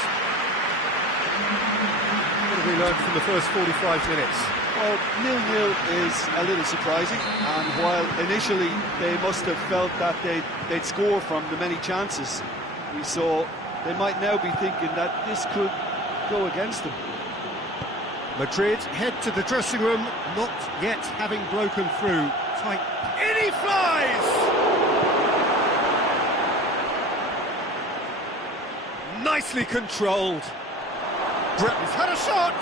What have we learned from the first 45 minutes? Well, 0-0 is a little surprising, and while initially they must have felt that they'd score from the many chances we saw, they might now be thinking that this could go against them. Madrid head to the dressing room, not yet having broken through. Tight. In he flies! Nicely controlled. He's had a shot!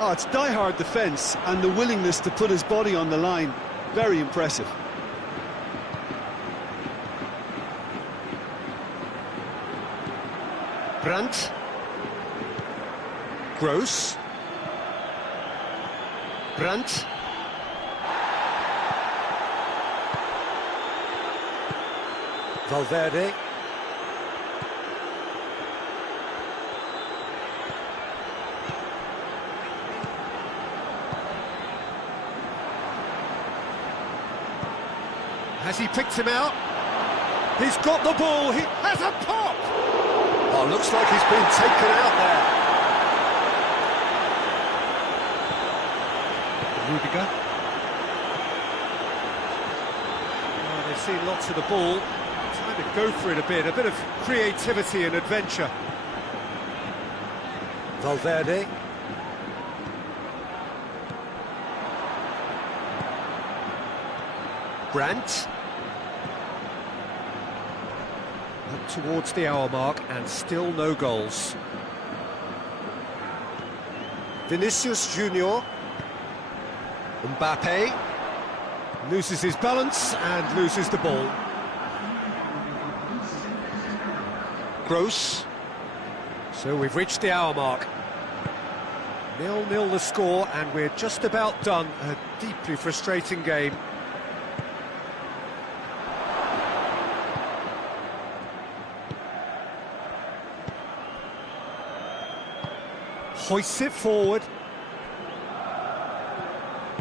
Oh, it's die-hard defence and the willingness to put his body on the line. Very impressive. Brandt. Gross. Brandt. Valverde. Has he picked him out? He's got the ball, he has a pop! Oh, looks like he's been taken out there. Rudiger. Oh, they've seen lots of the ball. Trying to go for it a bit of creativity and adventure. Valverde. Brandt. Up towards the hour mark and still no goals. Vinicius Junior. Mbappe loses his balance and loses the ball. Gross. So we've reached the hour mark. 0-0 the score, and we're just about done. A deeply frustrating game. Hoists it forward.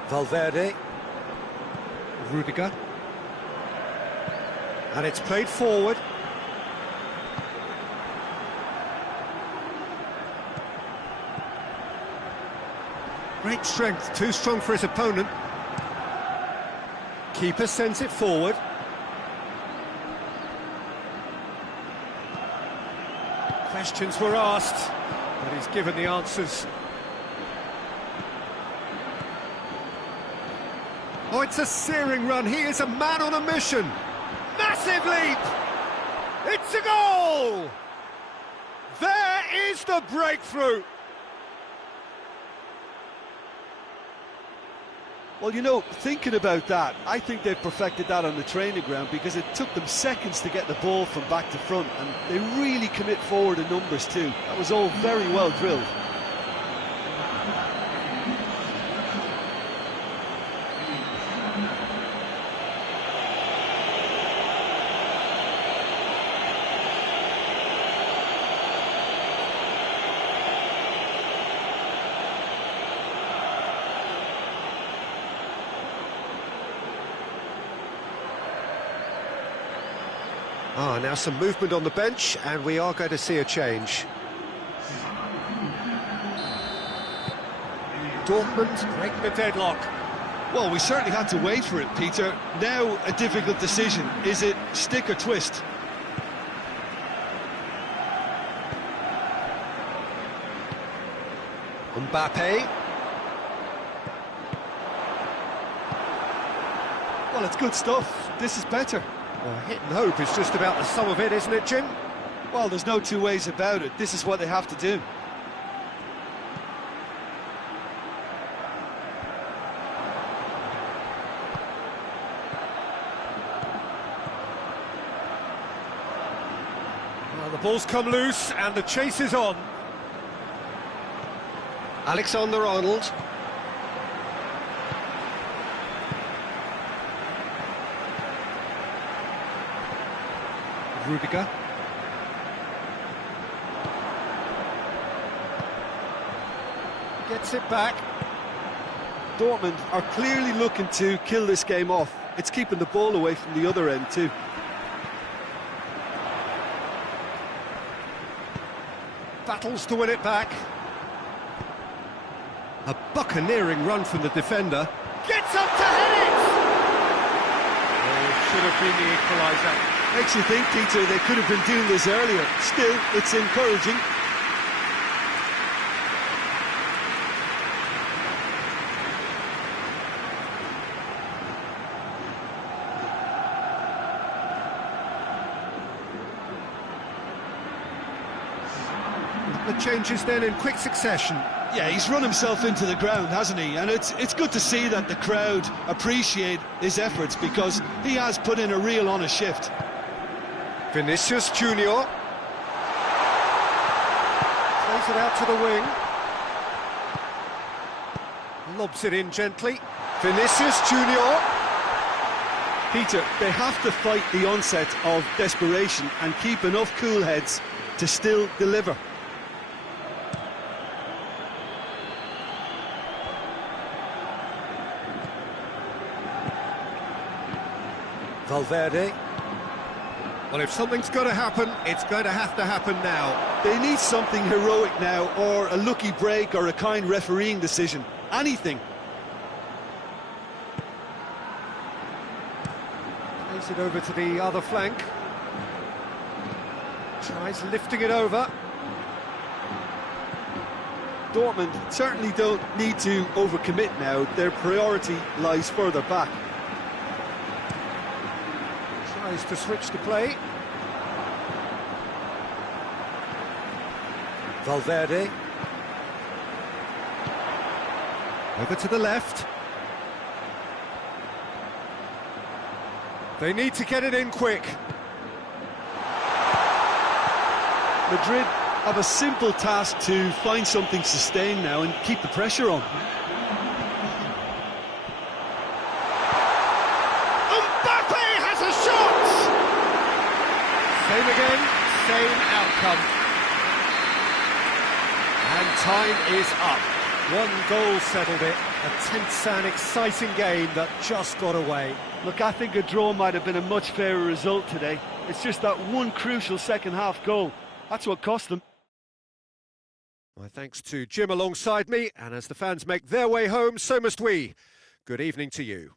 Valverde. Rudiger. And it's played forward. Great strength, too strong for his opponent. Keeper sends it forward. Questions were asked, but he's given the answers. Oh, it's a searing run. He is a man on a mission. Massive leap! It's a goal! There is the breakthrough! Well, you know, thinking about that, I think they've perfected that on the training ground, because it took them seconds to get the ball from back to front, and they really commit forward in numbers too. That was all very well drilled. Now some movement on the bench, and we are going to see a change. Dortmund break the deadlock. Well, we certainly had to wait for it, Peter. Now a difficult decision. Is it stick or twist? Mbappe. Well, it's good stuff. This is better. Well, hit and hope is just about the sum of it, isn't it, Jim? Well, there's no two ways about it. This is what they have to do. Well, the ball's come loose and the chase is on. Alexander-Arnold. Rudiger. Gets it back. Dortmund are clearly looking to kill this game off. It's keeping the ball away from the other end too. Battles to win it back. A buccaneering run from the defender. Gets up to head it! Oh, should have been the equaliser. Makes you think, Peter, they could have been doing this earlier. Still, it's encouraging. The changes then in quick succession. Yeah, he's run himself into the ground, hasn't he? And it's good to see that the crowd appreciate his efforts, because he has put in a real honest shift. Vinicius Junior. it out to the wing. Lobs it in gently. Vinicius Junior. Peter, they have to fight the onset of desperation and keep enough cool heads to still deliver. Valverde. Well, if something's going to happen, it's going to happen now. They need something heroic now, or a lucky break, or a kind refereeing decision. Anything. Plays it over to the other flank. Tries lifting it over. Dortmund certainly don't need to overcommit now. Their priority lies further back. Tries to switch the play. Valverde. Over to the left. They need to get it in quick. Madrid have a simple task to find something sustained now and keep the pressure on. Mbappe has a shot! Same again, same outcome. And time is up. One goal settled it. A tense and exciting game that just got away. Look, I think a draw might have been a much fairer result today. It's just that one crucial second-half goal. That's what cost them. My thanks to Jim alongside me, and as the fans make their way home, so must we. Good evening to you.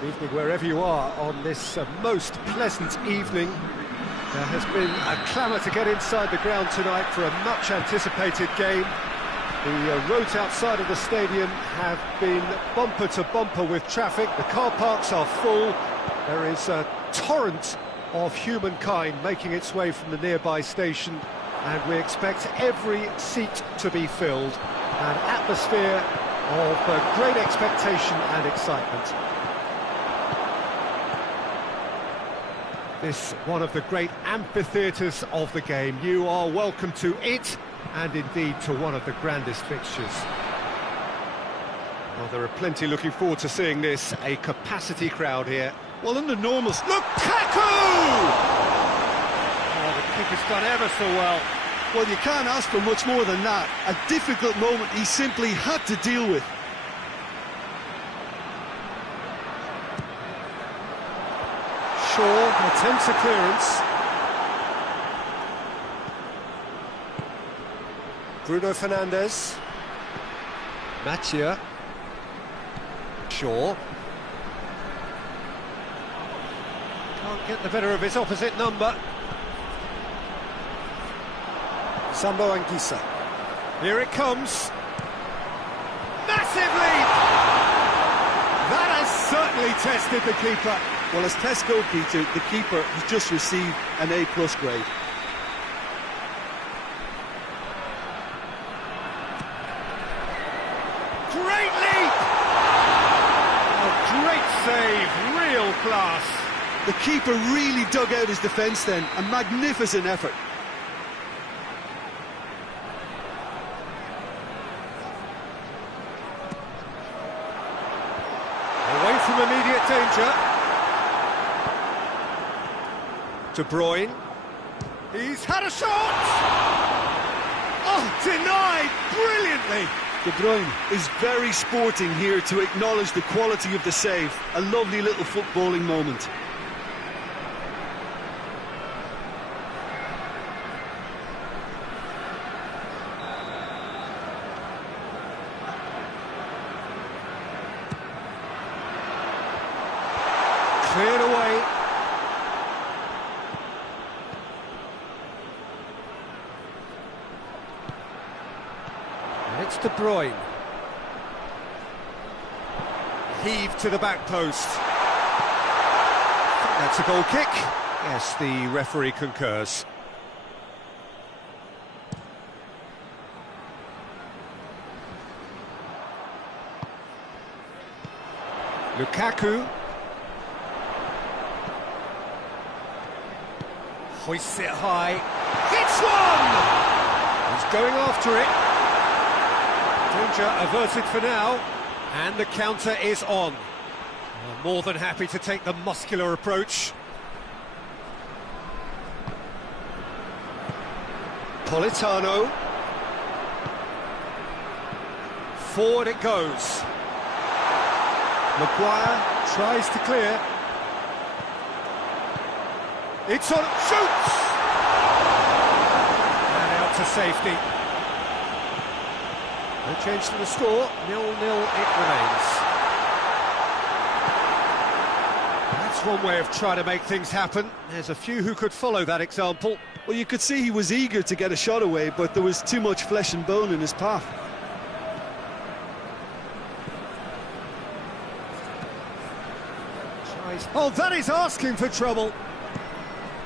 Good evening wherever you are on this most pleasant evening. There has been a clamour to get inside the ground tonight for a much-anticipated game. The roads outside of the stadium have been bumper to bumper with traffic. The car parks are full. There is a torrent of humankind making its way from the nearby station, and we expect every seat to be filled. An atmosphere of great expectation and excitement. This one of the great amphitheatres of the game. You are welcome to it, and indeed to one of the grandest fixtures. Well, there are plenty looking forward to seeing this. A capacity crowd here. Well, under normal... Lukaku! Oh, the keeper's done ever so well. Well, you can't ask for much more than that. A difficult moment he simply had to deal with. Shaw attempts a clearance. Bruno Fernandes. Mattia. Shaw. Can't get the better of his opposite number. Sambo Anguissa. Here it comes. Massive leap! That has certainly tested the keeper. Well, as test goalkeeper, the keeper has just received an A+ grade. Great leap! A great save, real class. The keeper really dug out his defence then, a magnificent effort. Away from immediate danger. De Bruyne. He's had a shot! Oh, denied brilliantly! De Bruyne is very sporting here to acknowledge the quality of the save. A lovely little footballing moment. Cleared away. And it's De Bruyne. Heaved to the back post. I think that's a goal kick. Yes, the referee concurs. Lukaku. Hoists it high. Hits one! He's going after it. Danger averted for now. And the counter is on. More than happy to take the muscular approach. Politano. Forward it goes. Maguire tries to clear. It's on, shoots! And out to safety. No change to the score, 0-0 it remains. That's one way of trying to make things happen. There's a few who could follow that example. Well, you could see he was eager to get a shot away, but there was too much flesh and bone in his path. Oh, that is asking for trouble.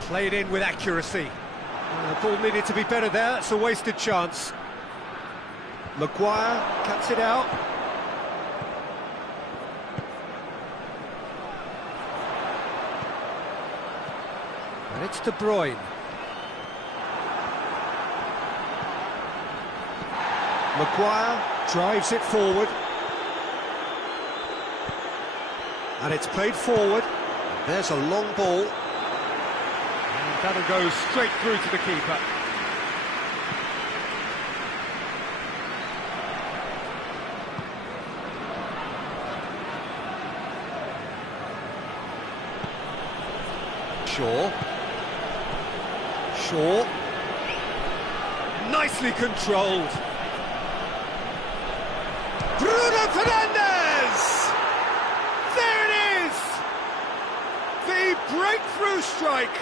Played in with accuracy. The ball needed to be better there, that's a wasted chance. Maguire cuts it out. And it's De Bruyne. Maguire drives it forward. And it's played forward. There's a long ball. And that'll go straight through to the keeper. Shaw. Nicely controlled. Bruno Fernandes! There it is! breakthrough strike!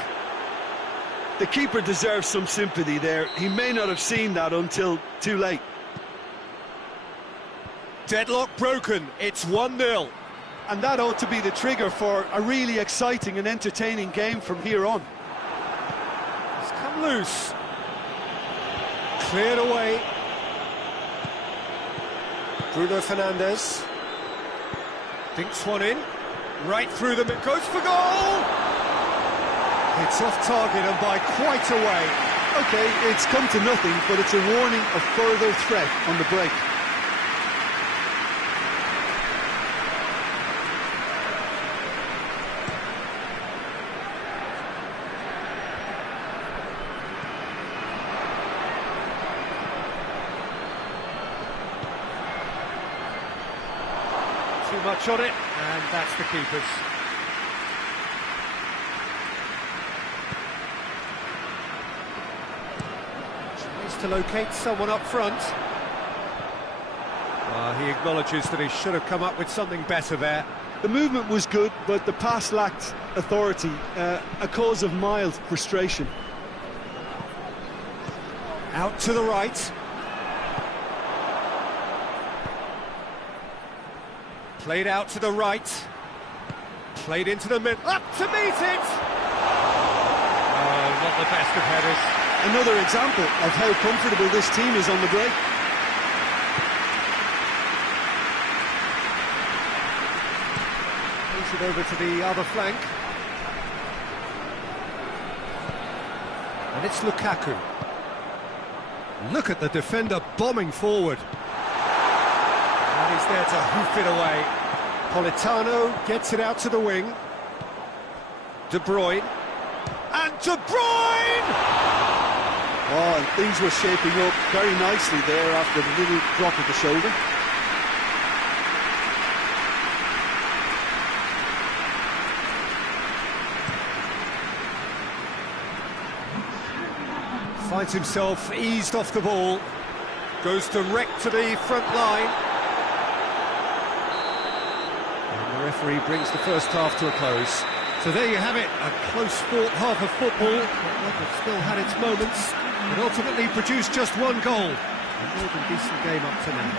The keeper deserves some sympathy there. He may not have seen that until too late. Deadlock broken, it's 1-0. And that ought to be the trigger for a really exciting and entertaining game from here on. It's come loose. Cleared away. Bruno Fernandes. Dinks one in. Right through the mid. Goes for goal! It's off target and by quite a way. OK, it's come to nothing, but it's a warning of further threat on the break. Too much on it, and that's the keeper's. Tries to locate someone up front. He acknowledges that he should have come up with something better there. The movement was good, but the pass lacked authority, a cause of mild frustration. Out to the right. Played out to the right. Played into the middle. Up to meet it! Oh, not the best of headers. Another example of how comfortable this team is on the break. Push it over to the other flank. And it's Lukaku. Look at the defender bombing forward. And he's there to hoof it away. Politano gets it out to the wing. De Bruyne. And De Bruyne! Oh, and things were shaping up very nicely there after the little drop of the shoulder. Finds himself eased off the ball. Goes direct to the front line. And the referee brings the first half to a close. So there you have it, a close-fought half of football, but one that still had its moments, but ultimately produced just one goal. A more than decent game up to now.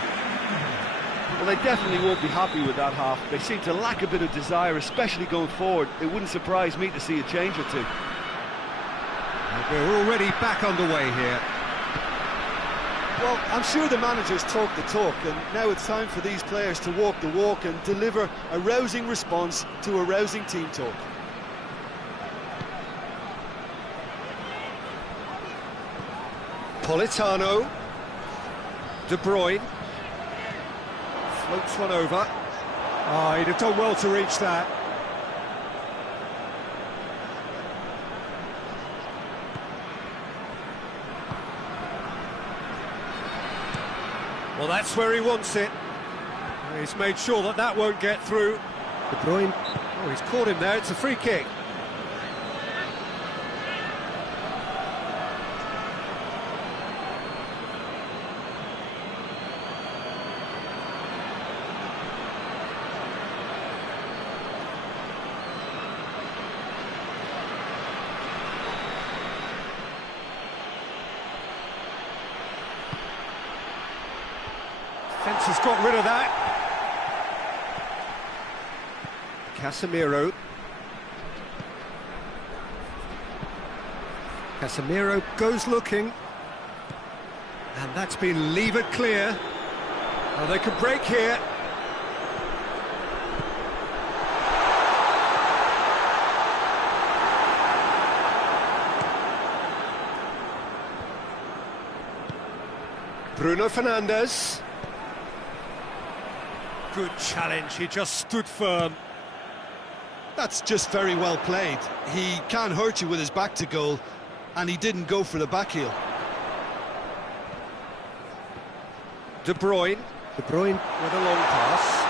Well, they definitely won't be happy with that half. They seem to lack a bit of desire, especially going forward. It wouldn't surprise me to see a change or two. And we're already back underway here. Well, I'm sure the managers talk the talk, and now it's time for these players to walk the walk and deliver a rousing response to a rousing team talk. Politano. De Bruyne. Floats one over. Oh, he'd have done well to reach that. Well, that's where he wants it. He's made sure that that won't get through. De Bruyne. Oh, he's caught him there. It's a free kick. Defence has got rid of that. Casemiro. Casemiro goes looking. And that's been levered clear. Oh, they could break here. Bruno Fernandes. Good challenge, he just stood firm. That's just very well played. He can't hurt you with his back to goal, and he didn't go for the back heel. De Bruyne. De Bruyne with a long pass.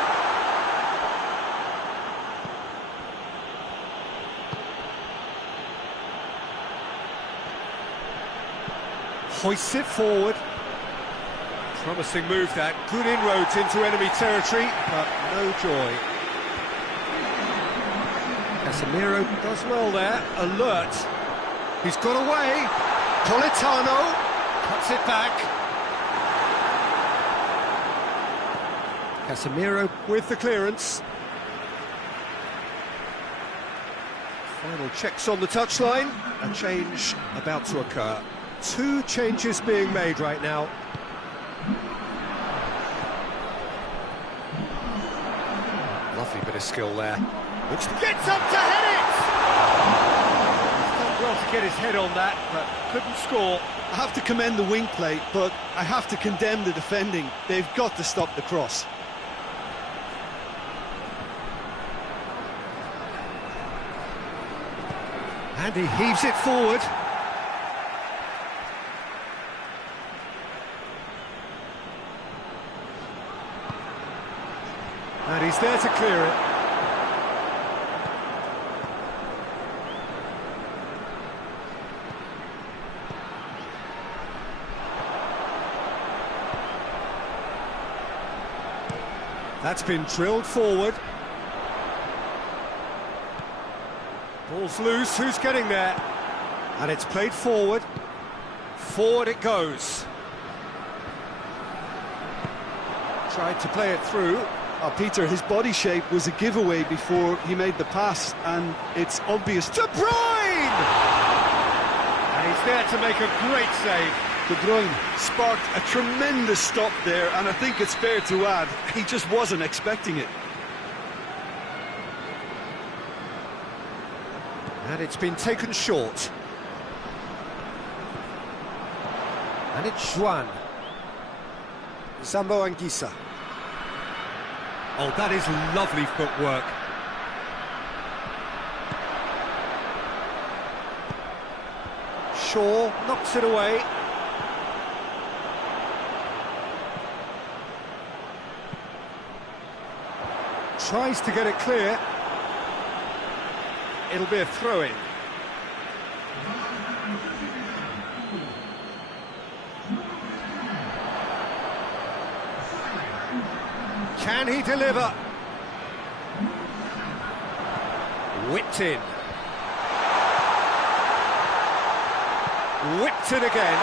Hoists it forward. Promising move that, good inroads into enemy territory, but no joy. Casemiro does well there, alert. He's got away. Politano cuts it back. Casemiro with the clearance. Final checks on the touchline. A change about to occur. Two changes being made right now. Lovely bit of skill there. Which gets up to head it! He's done well to get his head on that, but couldn't score. I have to commend the wing play, but I have to condemn the defending. They've got to stop the cross. And he heaves it forward. And he's there to clear it. That's been drilled forward. Ball's loose, who's getting there? And it's played forward. Forward it goes. Tried to play it through. Oh, Peter, his body shape was a giveaway before he made the pass, and it's obvious. De Bruyne! And he's there to make a great save. De Bruyne sparked a tremendous stop there, and I think it's fair to add, he just wasn't expecting it. And it's been taken short. And it's Juan. Sambo Anguissa. Oh, that is lovely footwork. Shaw knocks it away. Tries to get it clear. It'll be a throw-in. Can he deliver? Whipped in. Whipped it again.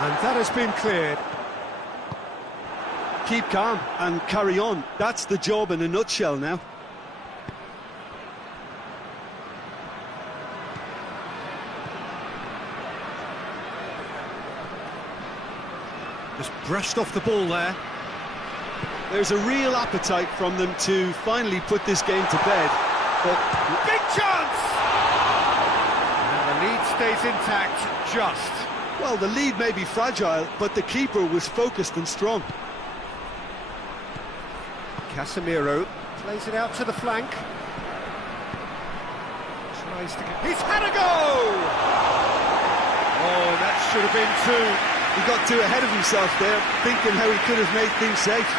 And that has been cleared. Keep calm and carry on. That's the job in a nutshell now. Just brushed off the ball there. There's a real appetite from them to finally put this game to bed. But big chance! And the lead stays intact, just. Well, the lead may be fragile, but the keeper was focused and strong. Casemiro plays it out to the flank. Tries to get... He's had a go! Oh, that should have been two. He got too ahead of himself there, thinking how he could have made things safe.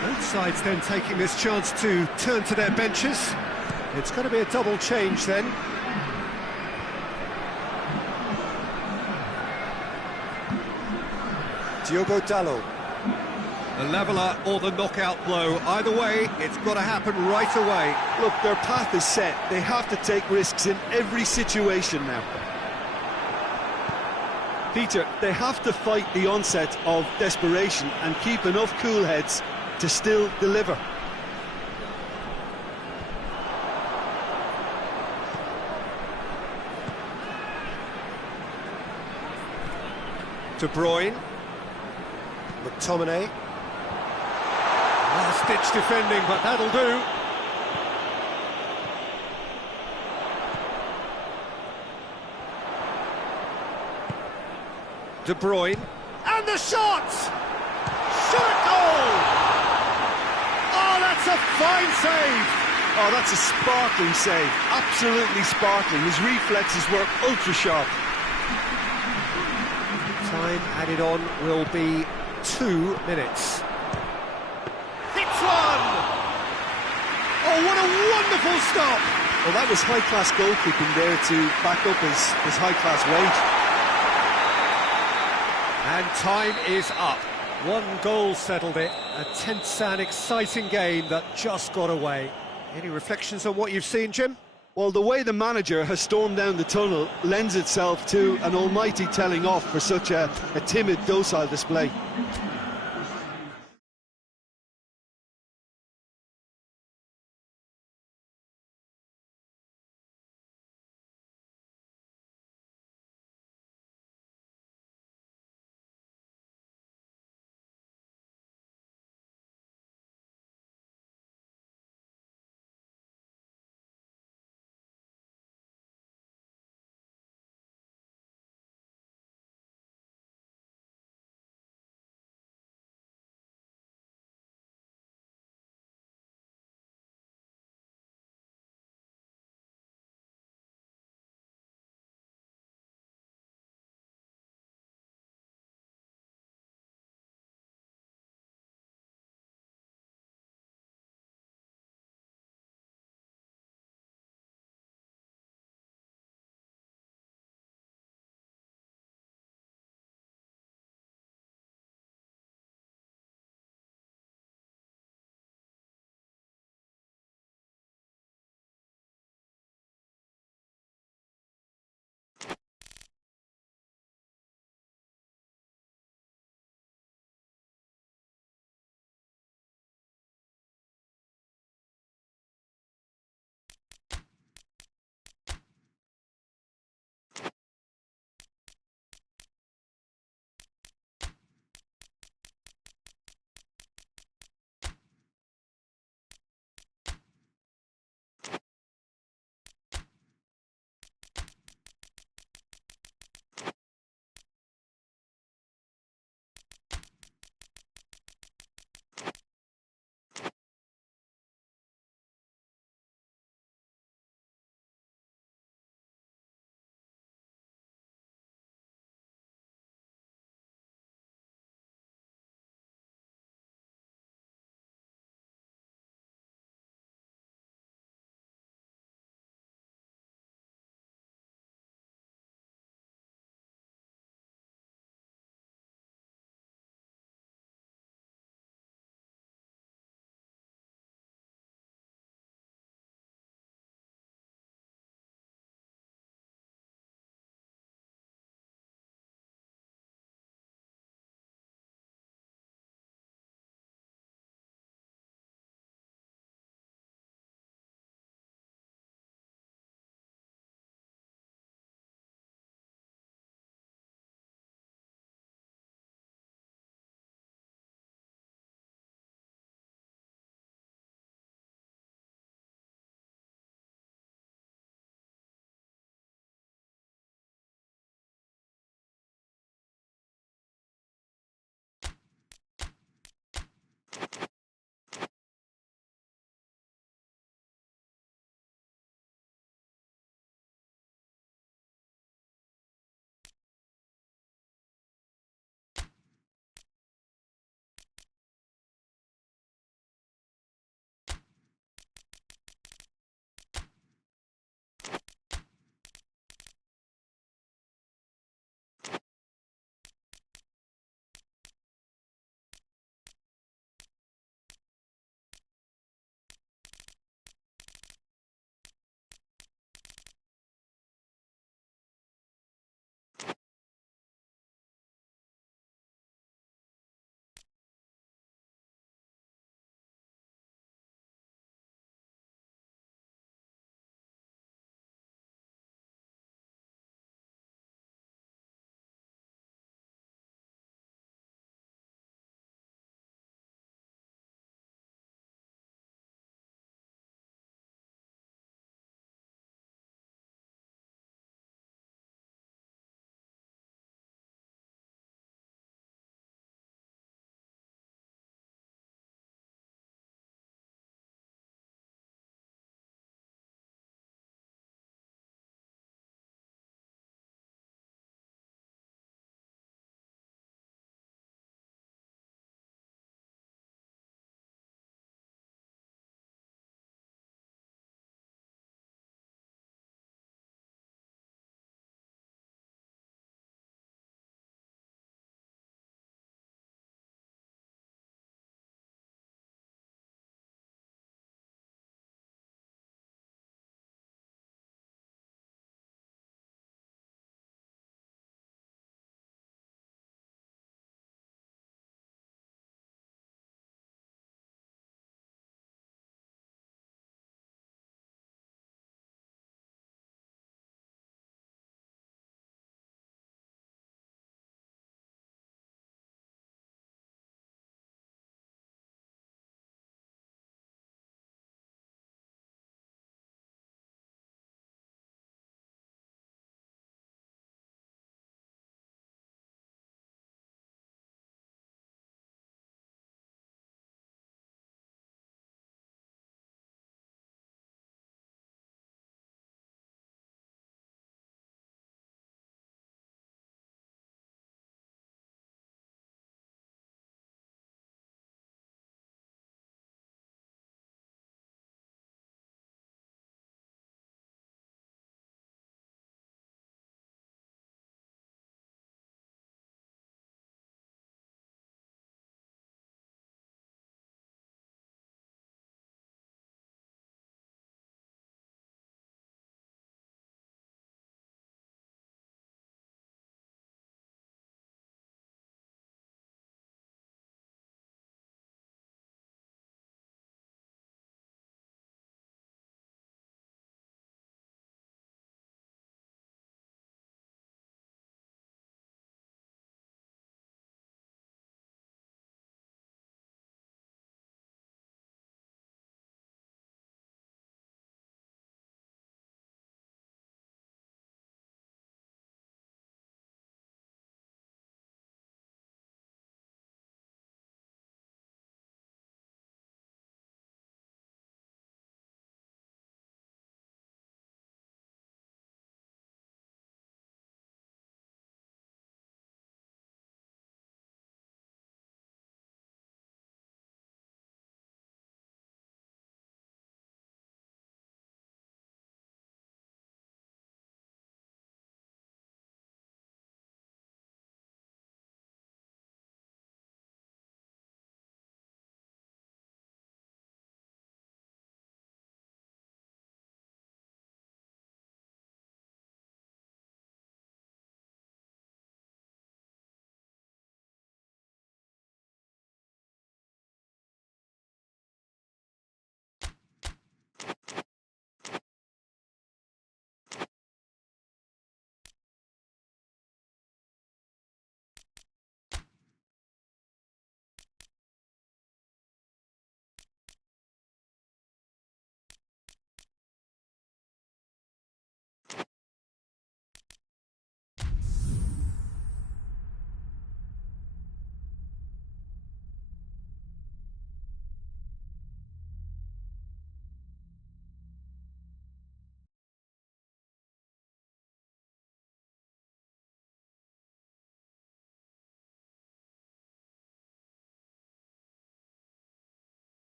Both sides then taking this chance to turn to their benches. It's going to be a double change then. Diogo Dalot. The leveller or the knockout blow. Either way, it's got to happen right away. Look, their path is set. They have to take risks in every situation now. Peter, they have to fight the onset of desperation and keep enough cool heads to still deliver. De Bruyne. McTominay. Last-ditch defending, but that'll do. De Bruyne. And the shot! Shot goal! Oh, that's a fine save! Oh, that's a sparkling save. Absolutely sparkling. His reflexes were ultra-sharp. Time added on will be 2 minutes. Hits one! Oh, what a wonderful stop! Well, that was high-class goalkeeping there to back up his high-class wage. And time is up. One goal settled it, a tense and exciting game that just got away. Any reflections on what you've seen, Jim? Well, the way the manager has stormed down the tunnel lends itself to an almighty telling off for such a timid, docile display.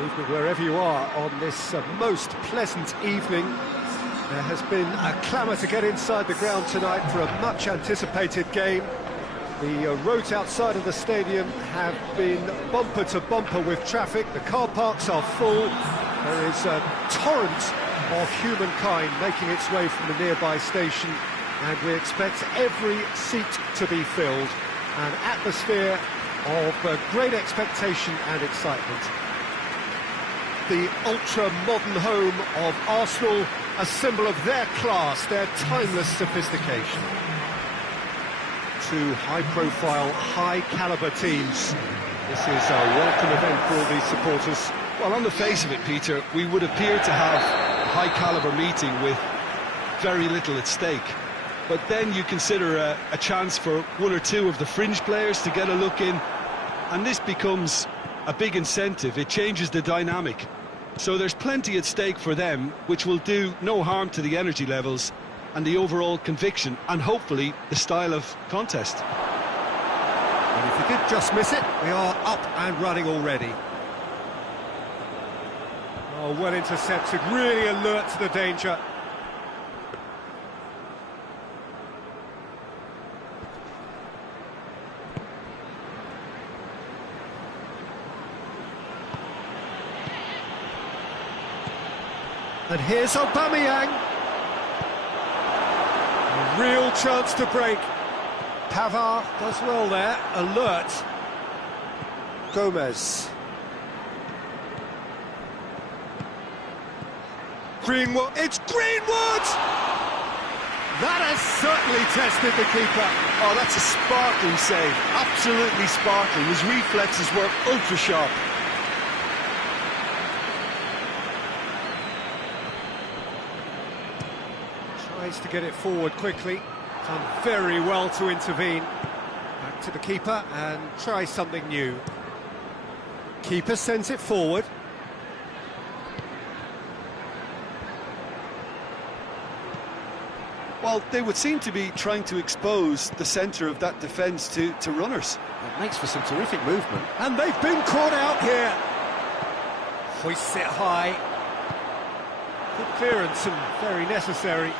Good evening wherever you are on this most pleasant evening. There has been a clamour to get inside the ground tonight for a much-anticipated game. The roads outside of the stadium have been bumper to bumper with traffic. The car parks are full. There is a torrent of humankind making its way from the nearby station, and we expect every seat to be filled. An atmosphere of great expectation and excitement. The ultra-modern home of Arsenal, a symbol of their class, their timeless sophistication. Two high-profile, high-caliber teams. This is a welcome event for all these supporters. Well, on the face of it, Peter, we would appear to have a high-caliber meeting with very little at stake. But then you consider a chance for one or two of the fringe players to get a look in, and this becomes a big incentive. It changes the dynamic. So there's plenty at stake for them, which will do no harm to the energy levels and the overall conviction, and hopefully the style of contest. And if you did just miss it, we are up and running already. Oh, well intercepted, really alert to the danger. And here's Aubameyang. A real chance to break. Pavard does well there, alert. Gomez. Greenwood, it's Greenwood! That has certainly tested the keeper. Oh, that's a sparkling save, absolutely sparkling. His reflexes were ultra sharp. Tries to get it forward quickly. Done very well to intervene. Back to the keeper and try something new. Keeper sends it forward. Well, they would seem to be trying to expose the centre of that defence to runners. It makes for some terrific movement. And they've been caught out here. Hoists it high. Good clearance and very necessary.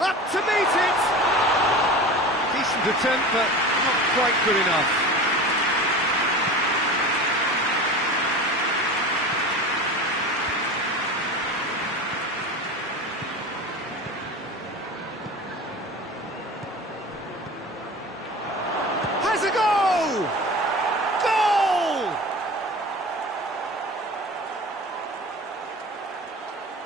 Up to meet it! Decent attempt, but not quite good enough. Has a goal! Goal!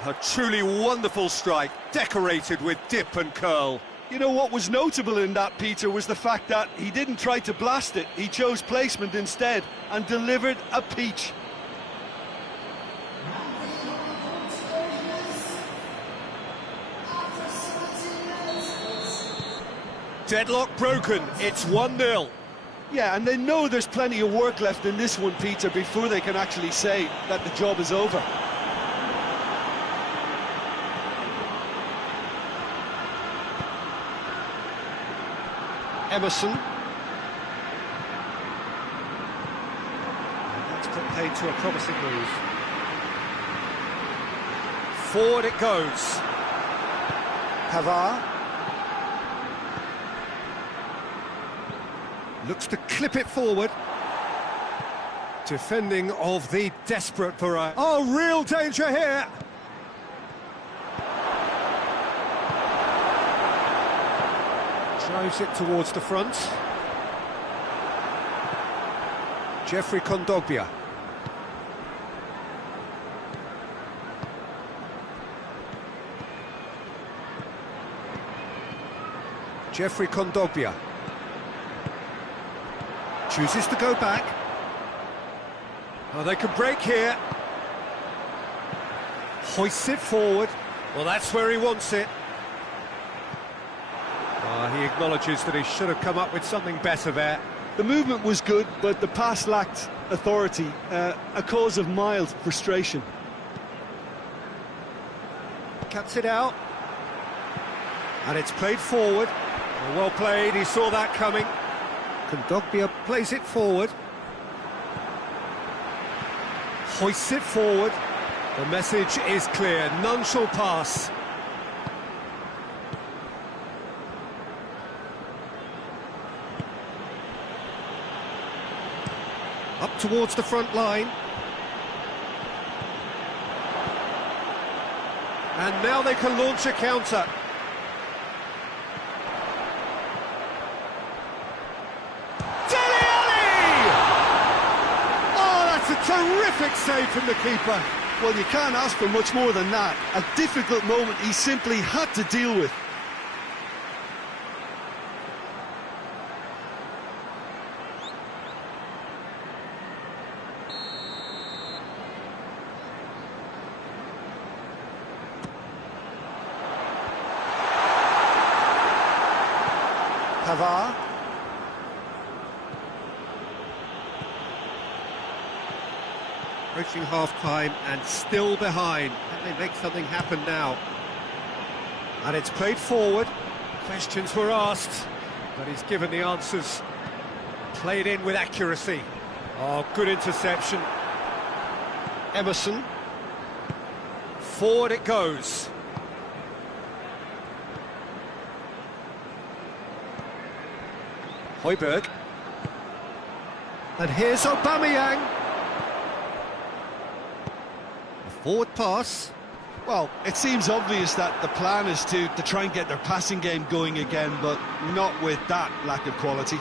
A truly wonderful strike, decorated with dip and curl. You know what was notable in that, Peter, was the fact that he didn't try to blast it. He chose placement instead and delivered a peach. Deadlock broken, it's 1-0. Yeah, and they know there's plenty of work left in this one, Peter, before they can actually say that the job is over. Emerson. That's put paid to a promising move. Forward it goes. Pavard. Looks to clip it forward. Defending of the desperate variety. Oh, real danger here! Drives it towards the front. Jeffrey Kondogbia. Jeffrey Kondogbia. Chooses to go back. Oh, they can break here. Hoists it forward. Well, that's where he wants it. He acknowledges that he should have come up with something better there. The movement was good, but the pass lacked authority, a cause of mild frustration. Cuts it out. And it's played forward. Well played, he saw that coming. Kondogbia plays it forward. Hoists it forward. The message is clear, none shall pass. Up towards the front line. And now they can launch a counter. A terrific save from the keeper. Well, you can't ask for much more than that. A difficult moment he simply had to deal with. Pavard. Approaching half-time and still behind. Can they make something happen now? And it's played forward. Questions were asked, but he's given the answers. Played in with accuracy. Oh, good interception. Emerson. Forward it goes. Højbjerg. And here's Aubameyang. Forward pass. Well, it seems obvious that the plan is to try and get their passing game going again, but not with that lack of quality.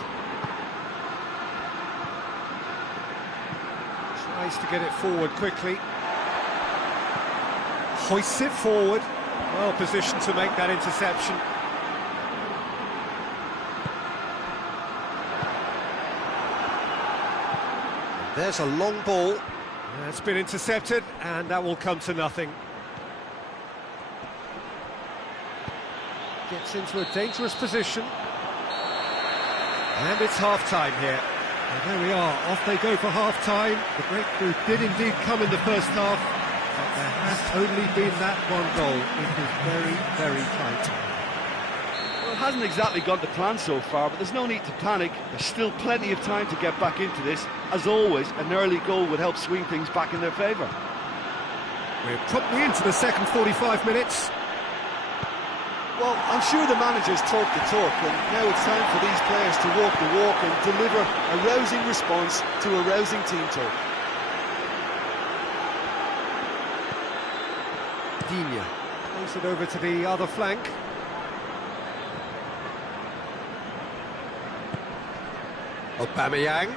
Tries to get it forward quickly. Hoists it forward. Well positioned to make that interception. There's a long ball. It's been intercepted, and that will come to nothing. Gets into a dangerous position. And it's half-time here. And there we are, off they go for half-time. The breakthrough did indeed come in the first half, but there has only been that one goal. It is very, very tight. Well, it hasn't exactly gone to plan so far, but there's no need to panic. There's still plenty of time to get back into this. As always, an early goal would help swing things back in their favour. We're promptly into the second 45 minutes. Well, I'm sure the managers talk the talk, and now it's time for these players to walk the walk and deliver a rousing response to a rousing team talk. Digne plays it over to the other flank. Aubameyang.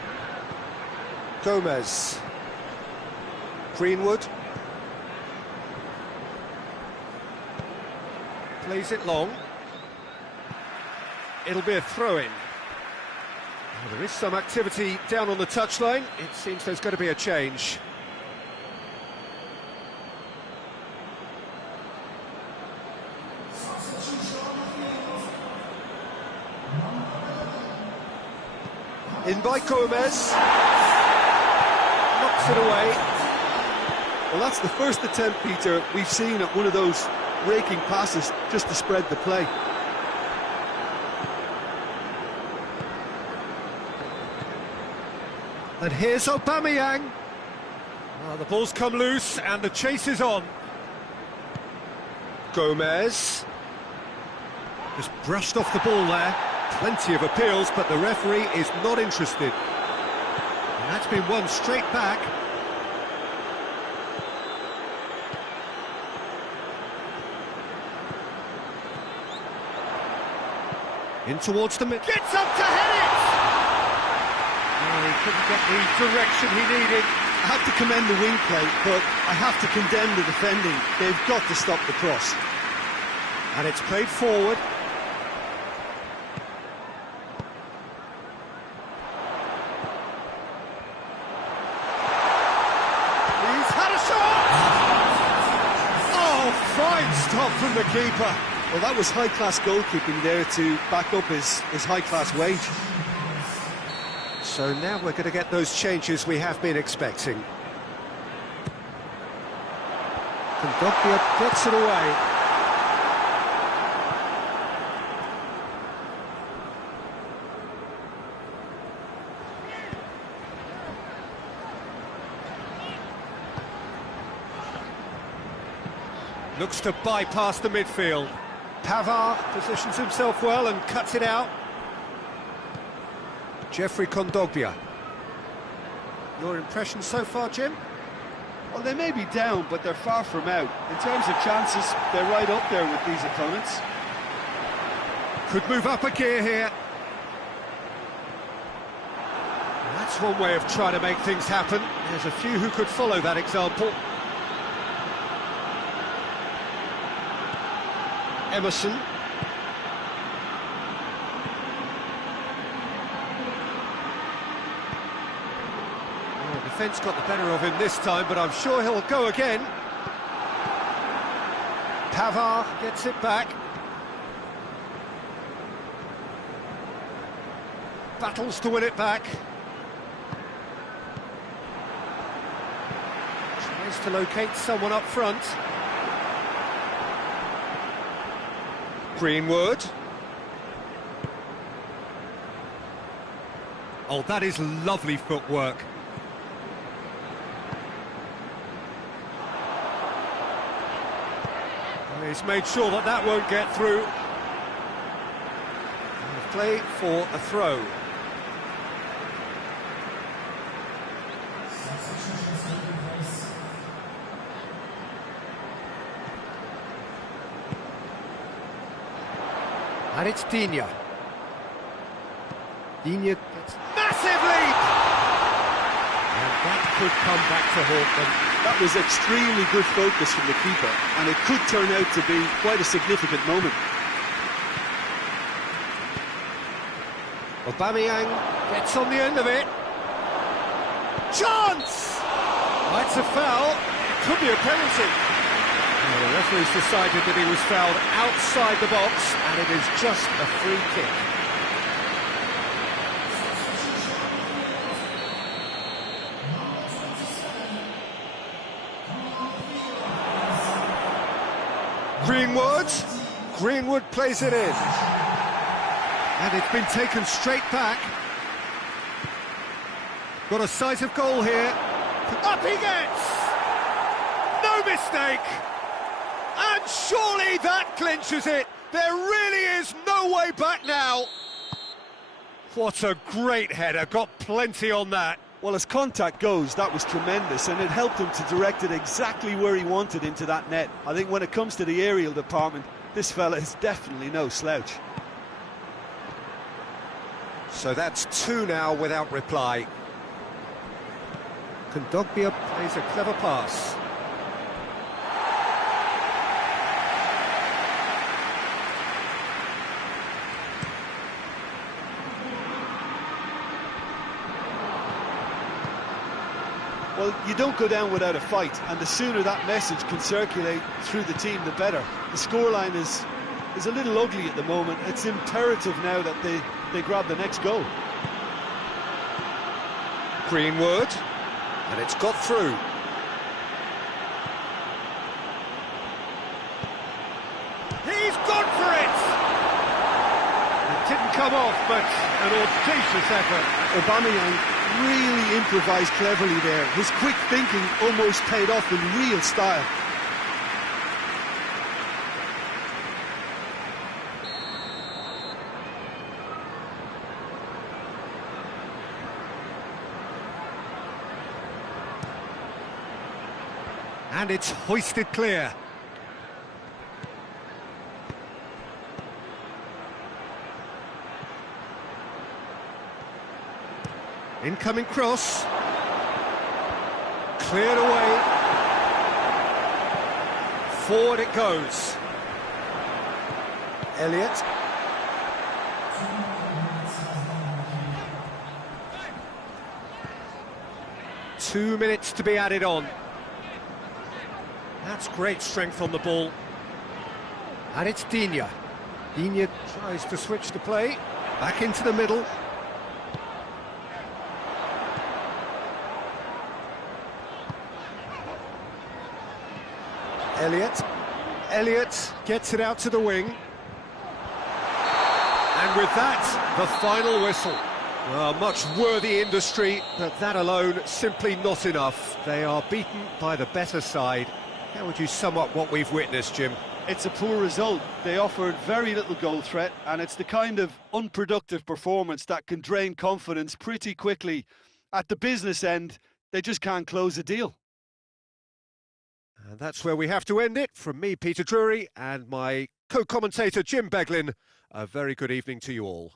Gomez. Greenwood. Plays it long. It'll be a throw-in. Well, there is some activity down on the touchline. It seems there's going to be a change. In by Gomez. Knocks it away. Well, that's the first attempt, Peter, we've seen at one of those raking passes just to spread the play. And here's Aubameyang. The ball's come loose and the chase is on. Gomez. Just brushed off the ball there. Plenty of appeals, but the referee is not interested. And that's been won straight back. In towards the mid. Gets up to head it! Oh, he couldn't get the direction he needed. I have to commend the wing play, but I have to condemn the defending. They've got to stop the cross. And it's played forward. He's had a shot! Oh, fine stop from the keeper. Well, that was high-class goalkeeping there to back up his high-class wage. So now we're going to get those changes we have been expecting. Kondogbia gets it away. Looks to bypass the midfield. Pavard positions himself well and cuts it out. Jeffrey Kondogbia. Your impression so far, Jim? Well, they may be down, but they're far from out. In terms of chances, they're right up there with these opponents. Could move up a gear here. That's one way of trying to make things happen. There's a few who could follow that example. Emerson. Oh, defence got the better of him this time, but I'm sure he'll go again. Pavard gets it back. Battles to win it back. Tries to locate someone up front. Greenwood. Oh, that is lovely footwork. Well, he's made sure that that won't get through. And play for a throw. And it's Digne. Digne gets massive leap! And that could come back to haunt them. That was extremely good focus from the keeper, and it could turn out to be quite a significant moment. Aubameyang gets on the end of it. Chance! That's a foul. It could be a penalty. Well, the referee's decided that he was fouled outside the box, and it is just a free kick. Greenwood plays it in. And it's been taken straight back. Got a sight of goal here. Up he gets! No mistake! And surely that clinches it. There really is no way back now. What a great header, got plenty on that. Well, as contact goes, that was tremendous, and it helped him to direct it exactly where he wanted into that net. I think when it comes to the aerial department, this fella is definitely no slouch. So that's two now without reply. Kondogbia plays a clever pass. Well, you don't go down without a fight, and the sooner that message can circulate through the team, the better. The scoreline is a little ugly at the moment. It's imperative now that they grab the next goal. Greenwood, and it's got through. He's gone for it! It didn't come off, but an audacious effort. Aubameyang really improvised cleverly there. His quick thinking almost paid off in real style. And it's hoisted clear. Incoming cross. Cleared away. Forward it goes. Elliott. Two minutes to be added on. That's great strength on the ball. And it's Digne. Digne tries to switch the play. Back into the middle. Elliott gets it out to the wing. And with that, the final whistle. Well, much worthy industry, but that alone simply not enough. They are beaten by the better side. How would you sum up what we've witnessed, Jim? It's a poor result. They offered very little goal threat, and it's the kind of unproductive performance that can drain confidence pretty quickly. At the business end, they just can't close a deal. And that's where we have to end it. From me, Peter Drury, and my co-commentator, Jim Beglin, a very good evening to you all.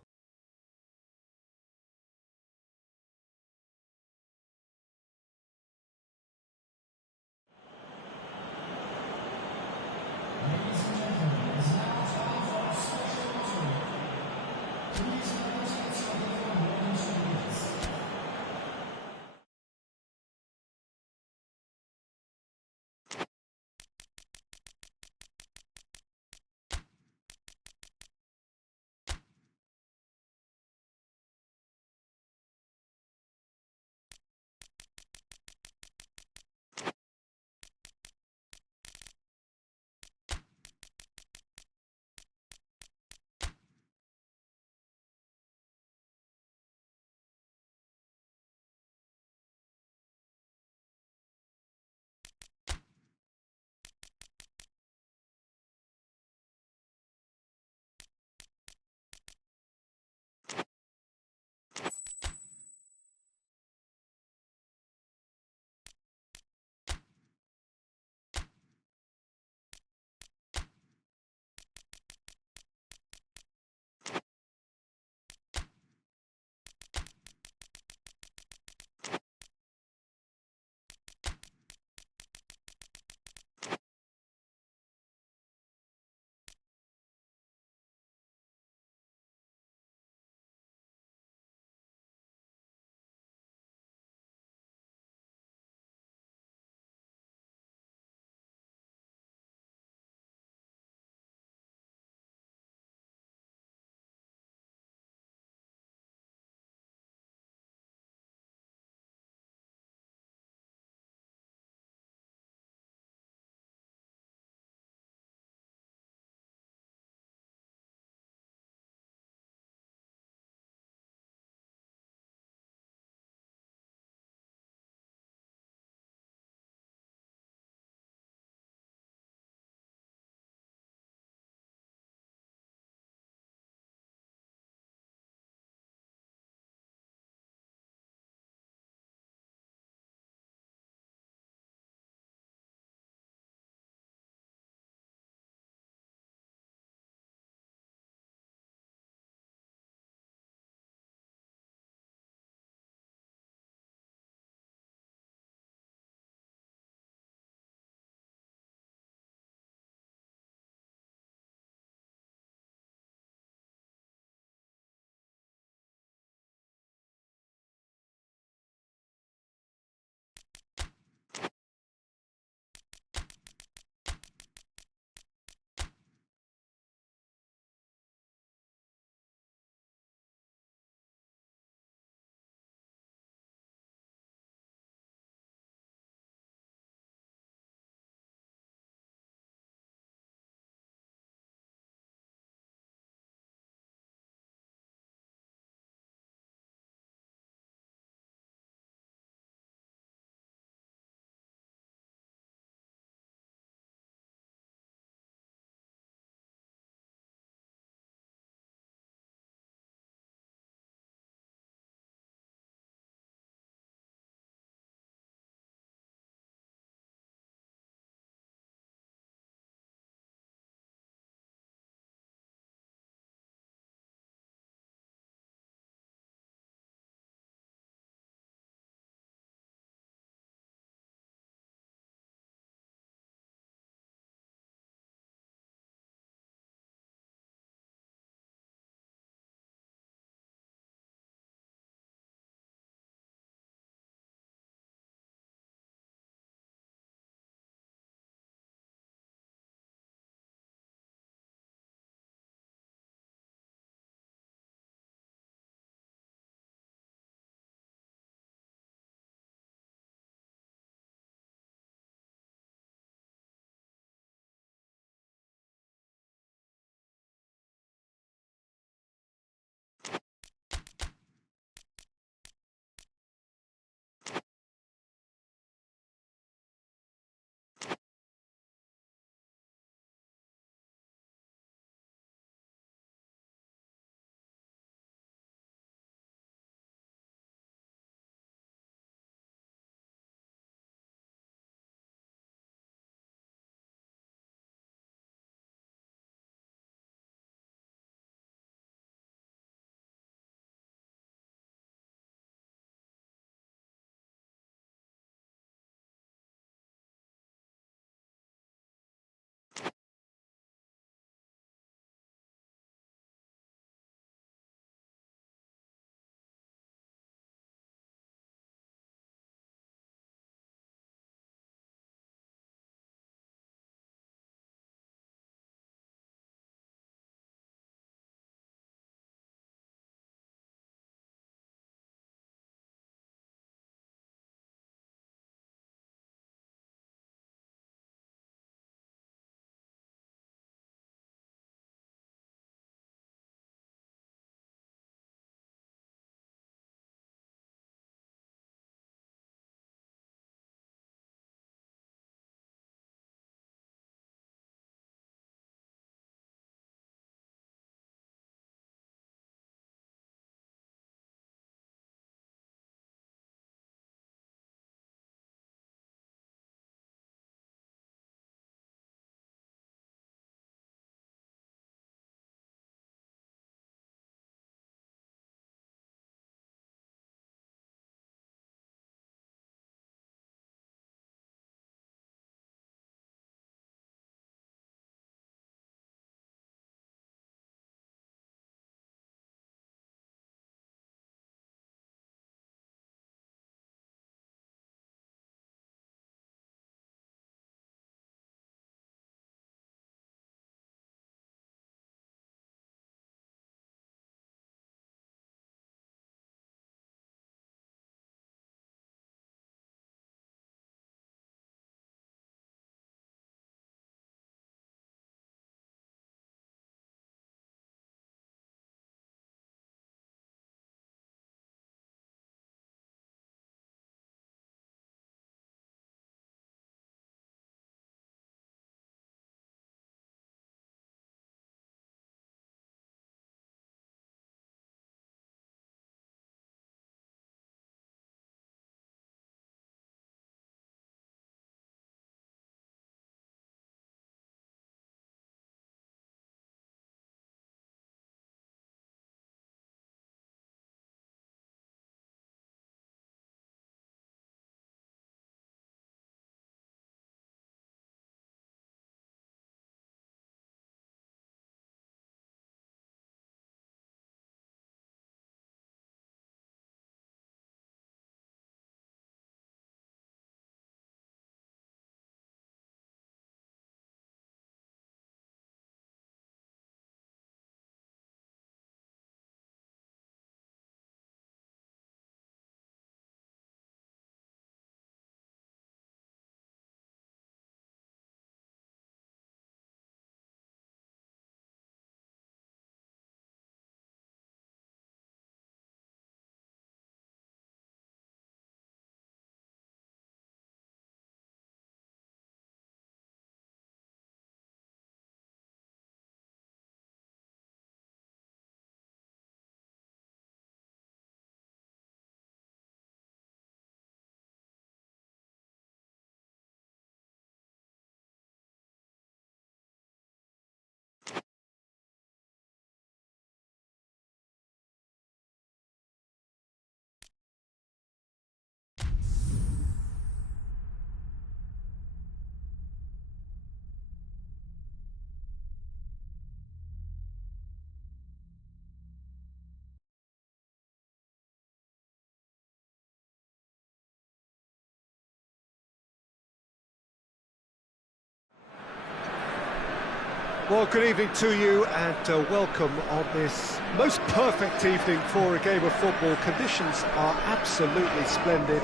Well, good evening to you and welcome on this most perfect evening for a game of football. Conditions are absolutely splendid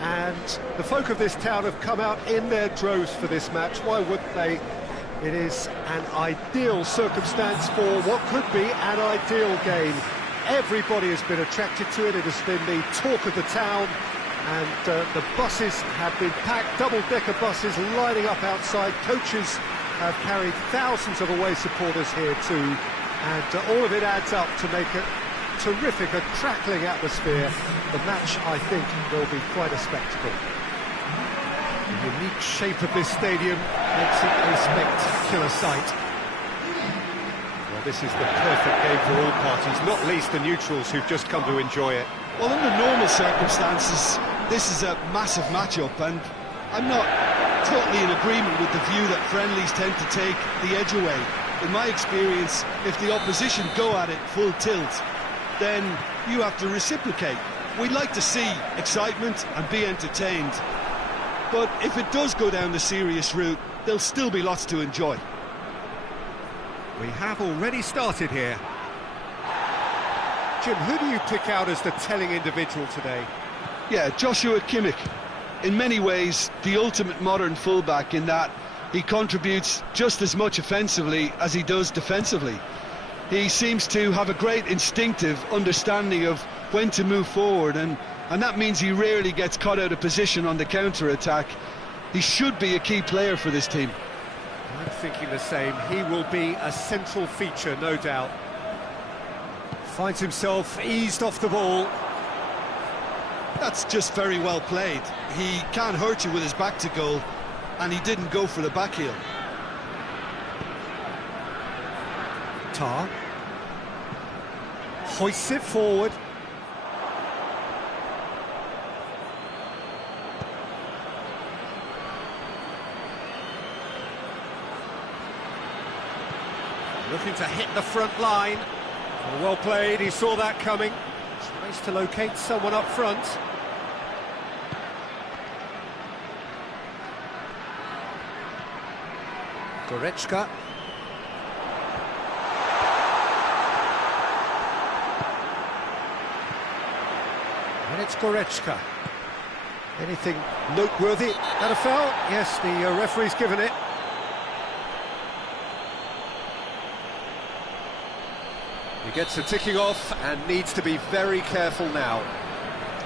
and the folk of this town have come out in their droves for this match. Why wouldn't they? It is an ideal circumstance for what could be an ideal game. Everybody has been attracted to it. It has been the talk of the town, and the buses have been packed, double-decker buses lining up outside. Coaches have carried thousands of away supporters here too, and all of it adds up to make a terrific, a crackling atmosphere. The match, I think, will be quite a spectacle. The unique shape of this stadium makes it a spectacular sight. Well, this is the perfect game for all parties, not least the neutrals who've just come to enjoy it. Well, under normal circumstances, this is a massive matchup, and I'm not totally in agreement with the view that friendlies tend to take the edge away. In my experience, if the opposition go at it full tilt, then you have to reciprocate. We'd like to see excitement and be entertained, but if it does go down the serious route, there'll still be lots to enjoy. We have already started here. Jim, who do you pick out as the telling individual today? Yeah, Joshua Kimmich. In many ways, the ultimate modern fullback in that he contributes just as much offensively as he does defensively. He seems to have a great instinctive understanding of when to move forward, and that means he rarely gets caught out of position on the counter-attack. He should be a key player for this team. I'm thinking the same. He will be a central feature, no doubt. Finds himself eased off the ball. That's just very well played. He can't hurt you with his back to goal, and he didn't go for the back heel. Tar hoists it forward. Looking to hit the front line. Well played, he saw that coming. Tries to locate someone up front. Goretzka. And it's Goretzka. Anything noteworthy? That a foul? Yes, the referee's given it. He gets the ticking off and needs to be very careful now.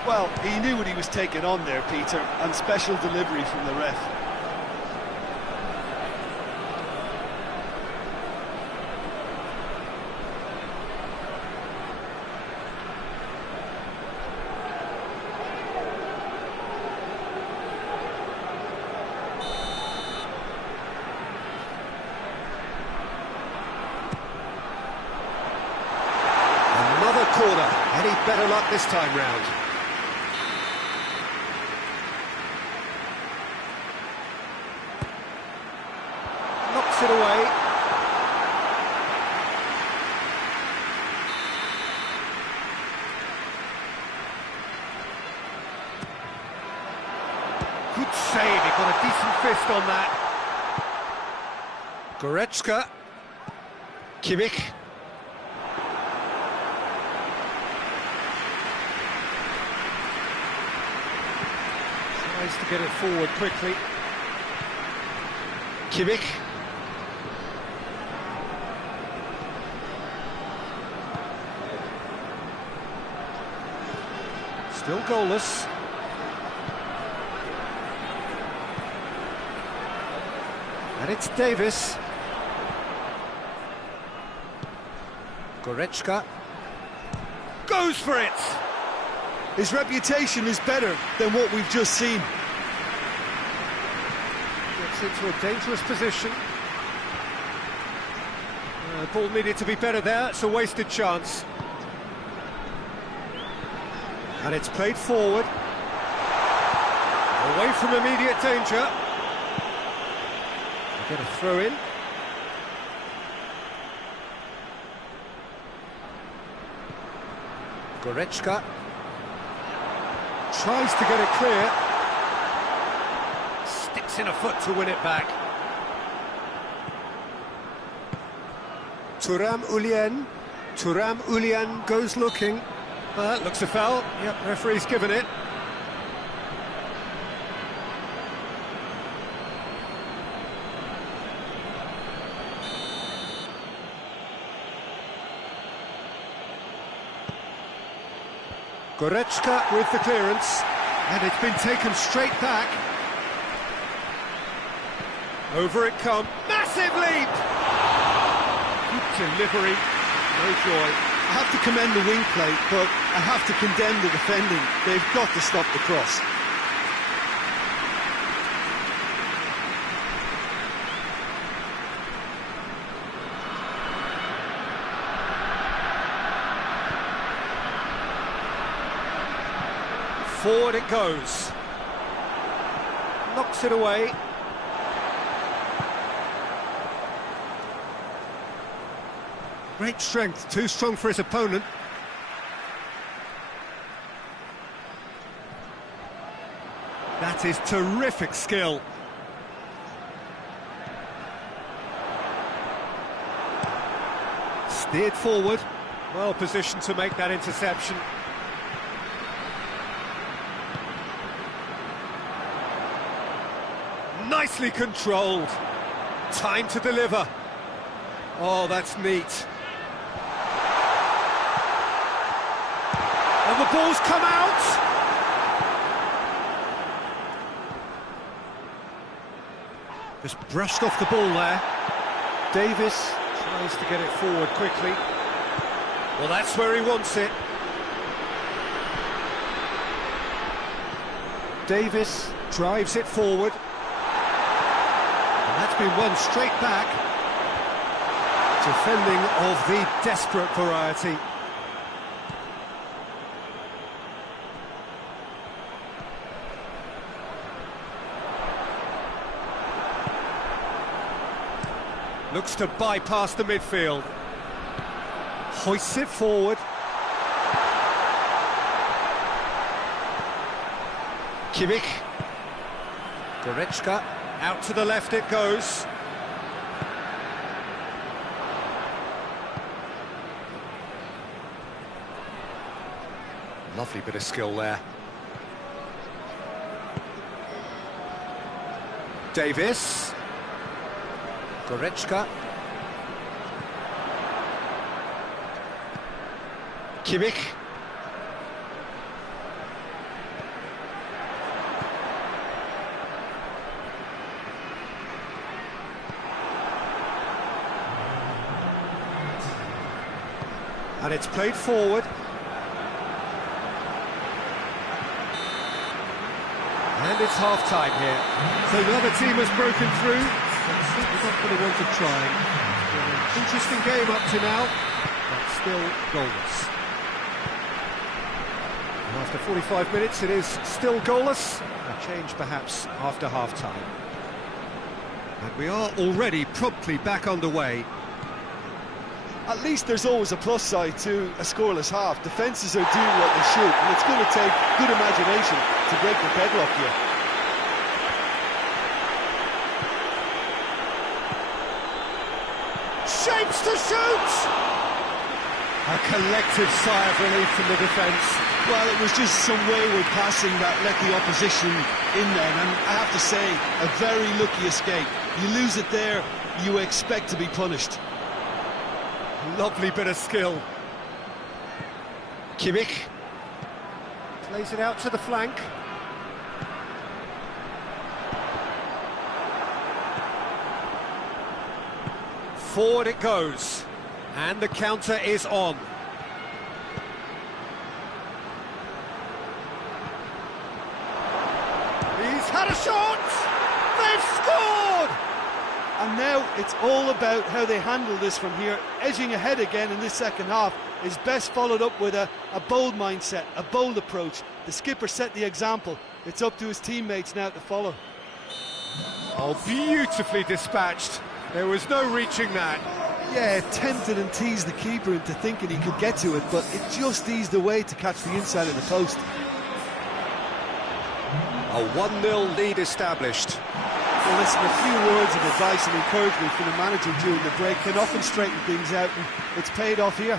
Well, he knew what he was taking on there, Peter, and special delivery from the ref. Corner. Any better luck this time round? Knocks it away. Good save. He got a decent fist on that. Goretzka. Kimmich. Tries to get it forward quickly. Kimmich. Still goalless. And it's Davis. Goretzka. Goes for it! His reputation is better than what we've just seen. Gets into a dangerous position. The ball needed to be better there, it's a wasted chance. And it's played forward. Away from immediate danger. They get a throw in. Goretzka. Tries to get it clear. Sticks in a foot to win it back. Thuram Ulien. Thuram Ulien goes looking. Looks a foul. Yep, referee's given it. Goretzka with the clearance, and it's been taken straight back. Over it comes. Massive leap! Good delivery, no joy. I have to commend the wing play, but I have to condemn the defending. They've got to stop the cross. Forward it goes. Knocks it away. Great strength, too strong for his opponent. That is terrific skill. Steered forward. Well positioned to make that interception. Nicely controlled. Time to deliver. Oh, that's neat. And the ball's come out. Just brushed off the ball there. Davis tries to get it forward quickly. Well, that's where he wants it. Davis drives it forward. And that's been won straight back. Defending of the desperate variety. Looks to bypass the midfield. Hoists it forward. Kimmich. Goretzka. Out to the left it goes. Lovely bit of skill there. Davis. Goretzka. Kimmich. And it's played forward. And it's half-time here. So the other team has broken through. We're not going to want to try. An interesting game up to now, but still goalless. And after 45 minutes, it is still goalless. A change perhaps after half-time. And we are already promptly back underway. At least there's always a plus side to a scoreless half. Defences are doing what they should, and it's going to take good imagination to break the deadlock here. Shapes to shoot! A collective sigh of relief from the defence. Well, it was just some wayward passing that let the opposition in then, and I have to say, a very lucky escape. You lose it there, you expect to be punished. Lovely bit of skill. Kimmich plays it out to the flank. Forward it goes, and the counter is on. He's had a shot! They've scored! And now it's all about how they handle this from here. Edging ahead again in this second half is best followed up with a bold mindset, a bold approach. The skipper set the example. It's up to his teammates now to follow. Oh, beautifully dispatched. There was no reaching that. Yeah, tempted and teased the keeper into thinking he could get to it, but it just eased away to catch the inside of the post. A 1-0 lead established. Well, listen, a few words of advice and encouragement from the manager during the break can often straighten things out, and it's paid off here.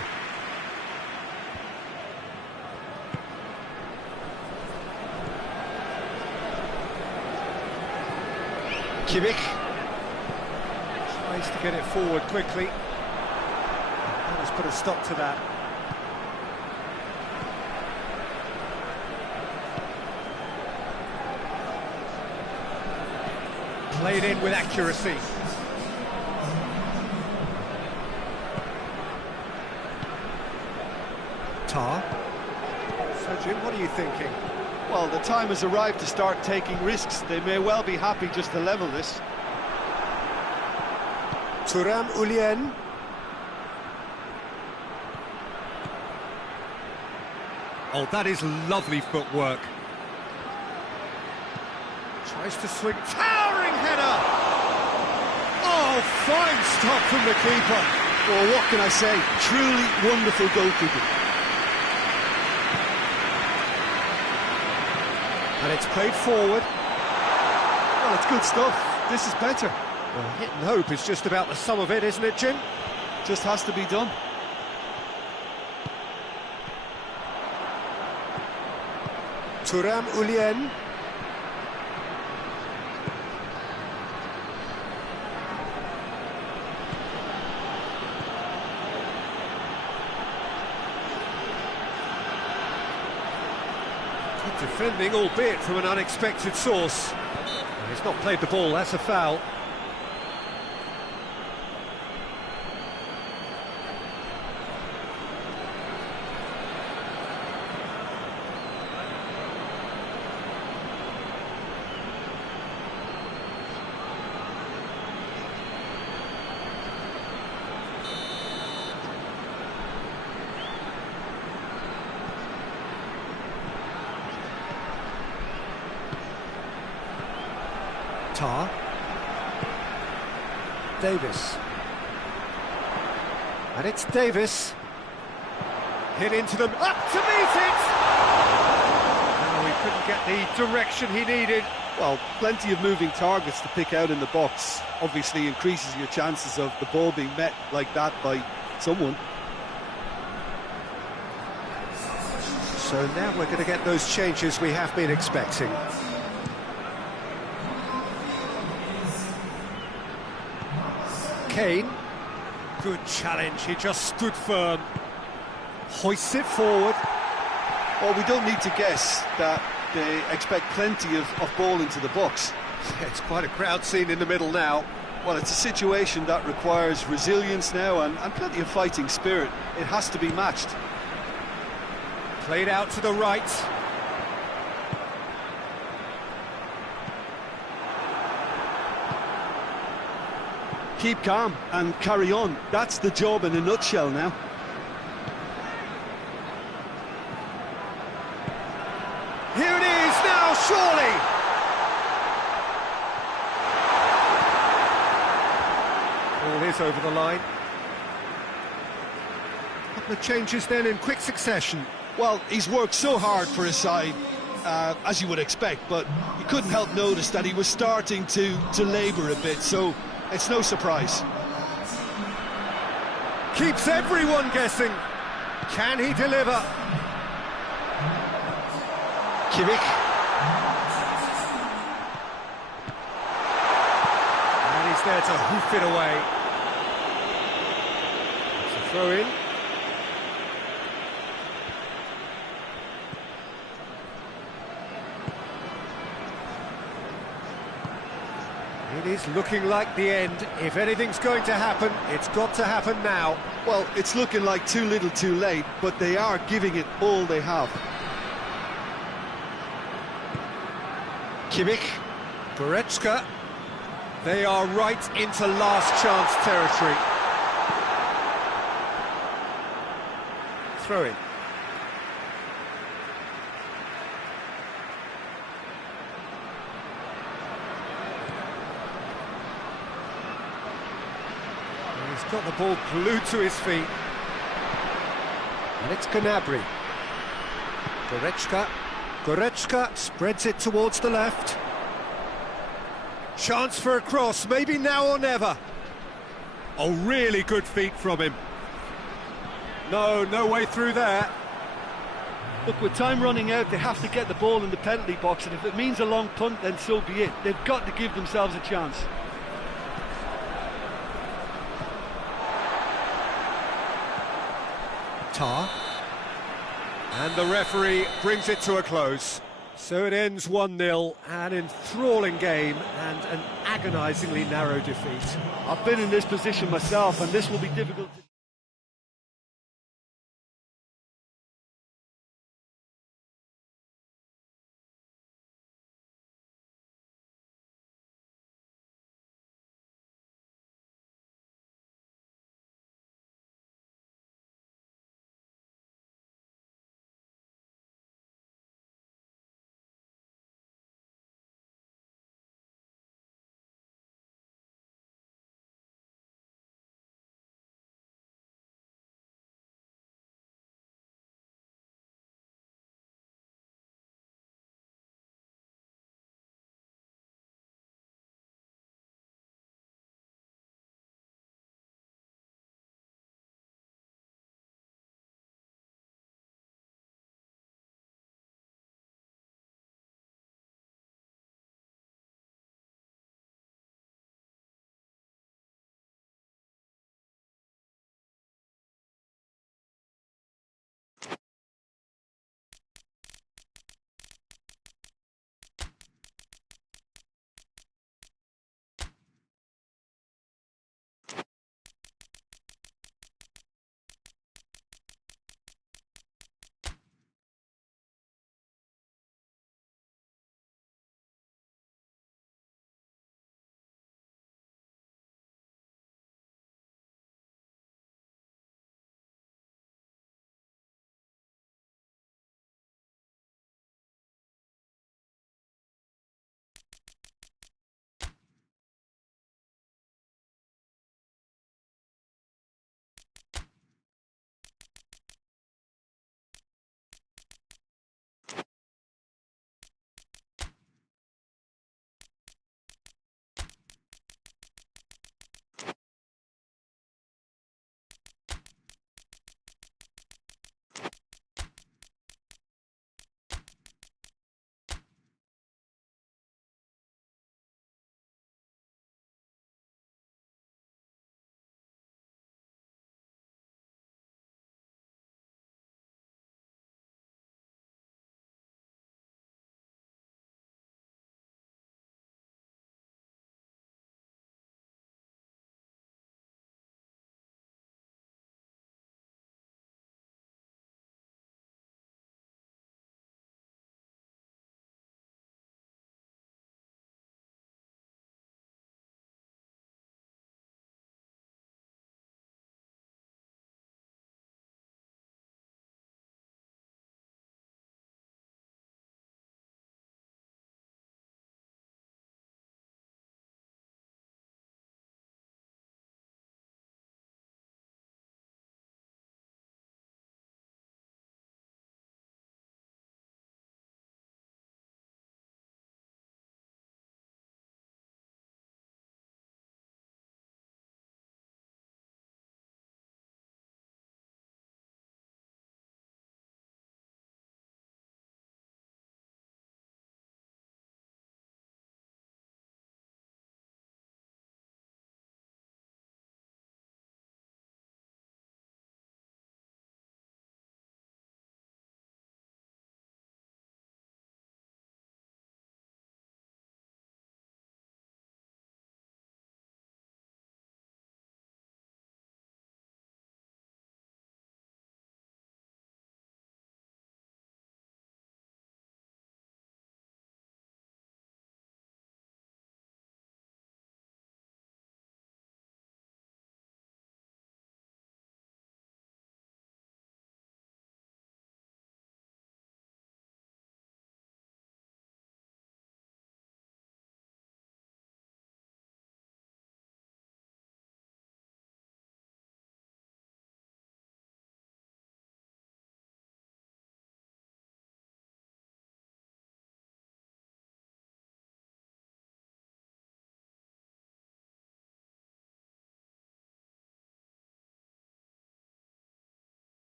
Kimmich tries to get it forward quickly. That has put a stop to that. Played in with accuracy. Tar. So Jim, what are you thinking? Well, the time has arrived to start taking risks. They may well be happy just to level this. Thuram Ulien. Oh, that is lovely footwork. Tries to swing, towering header! Oh, fine stop from the keeper. Well, what can I say? Truly wonderful goalkeeping. And it's played forward. Well, it's good stuff. This is better. Well, hit and hope is just about the sum of it, isn't it, Jim? Just has to be done. Thuram Ulien. Good defending, albeit from an unexpected source. He's not played the ball, that's a foul. Tar. Davis. And it's Davis. Hit into them, up to meet it! No, he couldn't get the direction he needed. Well, plenty of moving targets to pick out in the box. Obviously increases your chances of the ball being met like that by someone. So now we're going to get those changes we have been expecting. Kane, good challenge, he just stood firm. Hoists it forward. Well, we don't need to guess that they expect plenty of ball into the box. It's quite a crowd scene in the middle now. Well, it's a situation that requires resilience now and plenty of fighting spirit. It has to be matched. Played out to the right. Keep calm and carry on. That's the job in a nutshell now. Here it is now, surely! Ball is over the line. A couple of changes then in quick succession. Well, he's worked so hard for his side, as you would expect, but you couldn't help notice that he was starting to labour a bit, so it's no surprise. Keeps everyone guessing. Can he deliver? Kimmich. And he's there to hoof it away. It's a throw in. It is looking like the end. If anything's going to happen, it's got to happen now. Well, it's looking like too little too late, but they are giving it all they have. Kimmich, Goretzka, they are right into last chance territory. Throw in. He's got the ball glued to his feet. And it's Gnabry. Goretzka spreads it towards the left. Chance for a cross, maybe now or never. Oh, really good feet from him. No way through there. Look, with time running out, they have to get the ball in the penalty box, and if it means a long punt, then so be it. They've got to give themselves a chance. Tar. And the referee brings it to a close. So it ends 1-0, an enthralling game and an agonisingly narrow defeat. I've been in this position myself, and this will be difficult to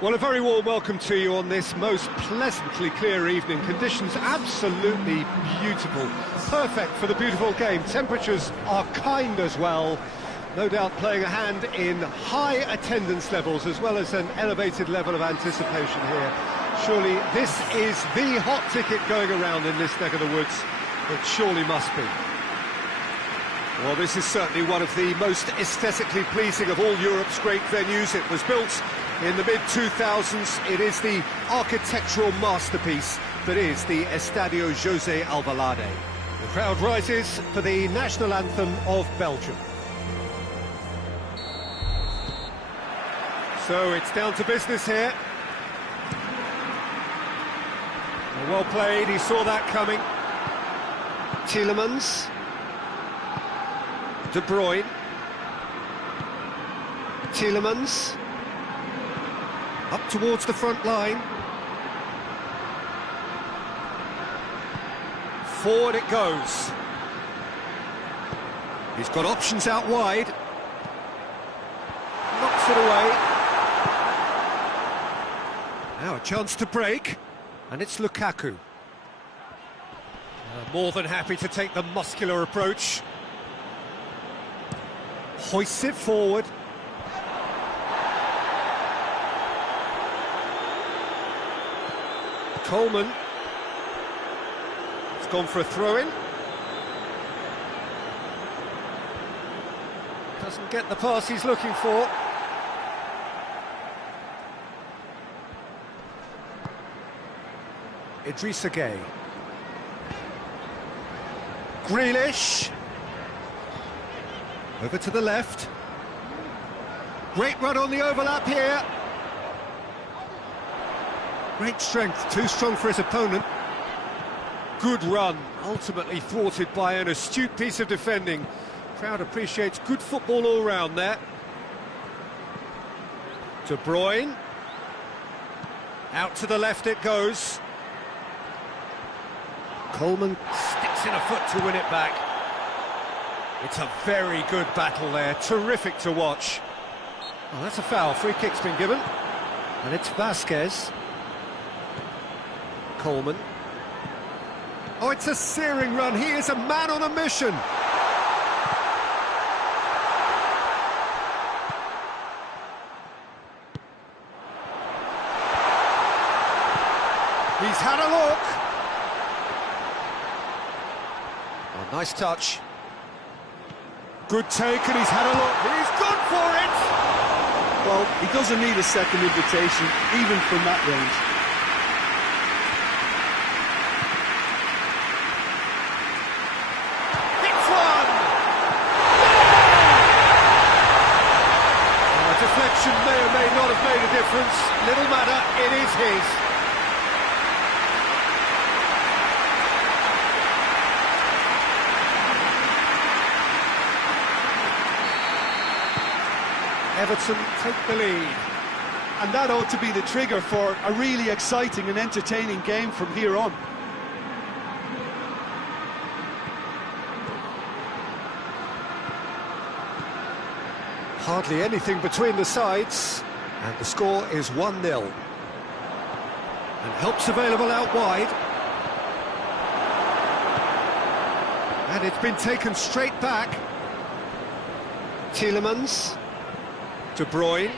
Well, a very warm welcome to you on this most pleasantly clear evening. Conditions absolutely beautiful. Perfect for the beautiful game. Temperatures are kind as well. No doubt playing a hand in high attendance levels as well as an elevated level of anticipation here. Surely this is the hot ticket going around in this neck of the woods. It surely must be. Well, this is certainly one of the most aesthetically pleasing of all Europe's great venues. It was built in the mid-2000s. It is the architectural masterpiece that is the Estadio José Alvalade. The crowd rises for the national anthem of Belgium. So it's down to business here. Well played, he saw that coming. Tielemans. De Bruyne. Tielemans. Up towards the front line. Forward it goes. He's got options out wide. Knocks it away. Now a chance to break. And it's Lukaku. More than happy to take the muscular approach. Hoists it forward. Coleman. It's gone for a throw-in. Doesn't get the pass he's looking for. Idrissa Gueye. Grealish. Over to the left. Great run on the overlap here. Great strength, too strong for his opponent. Good run, ultimately thwarted by an astute piece of defending. Crowd appreciates good football all round there. De Bruyne. Out to the left it goes. Coleman sticks in a foot to win it back. It's a very good battle there, terrific to watch. Oh, that's a foul, free kick's been given. And it's Vasquez. Coleman. Oh, it's a searing run, he is a man on a mission. He's had a look. Oh, nice touch. Good take, and he's had a look. He's gone for it! Well, he doesn't need a second invitation, even from that range. It's one! A deflection may or may not have made a difference. Little matter, it is his. Everton take the lead. And that ought to be the trigger for a really exciting and entertaining game from here on. Hardly anything between the sides, and the score is 1-0. And help's available out wide. And it's been taken straight back. Tielemans. De Bruyne.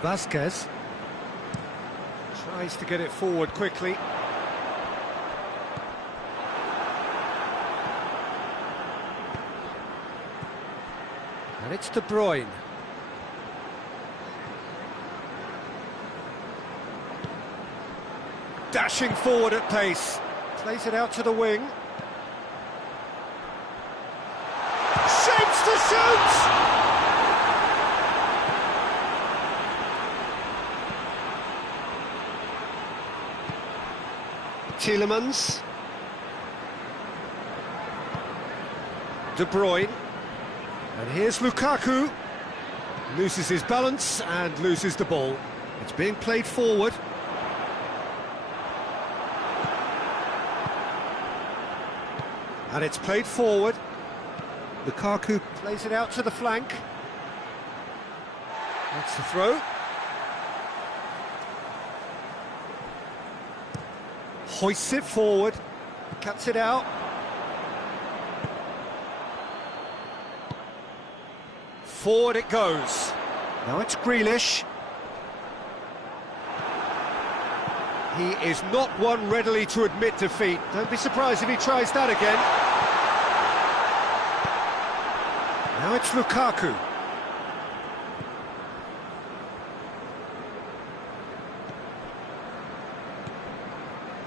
Vasquez. Tries to get it forward quickly. And it's De Bruyne. Dashing forward at pace. Plays it out to the wing. Shapes to shoot! Tielemans. De Bruyne. And here's Lukaku. Loses his balance and loses the ball. It's being played forward. And it's played forward. Lukaku plays it out to the flank. That's the throw. Hoists it forward, cuts it out. Forward it goes. Now it's Grealish. He is not one readily to admit defeat. Don't be surprised if he tries that again. Now it's Lukaku.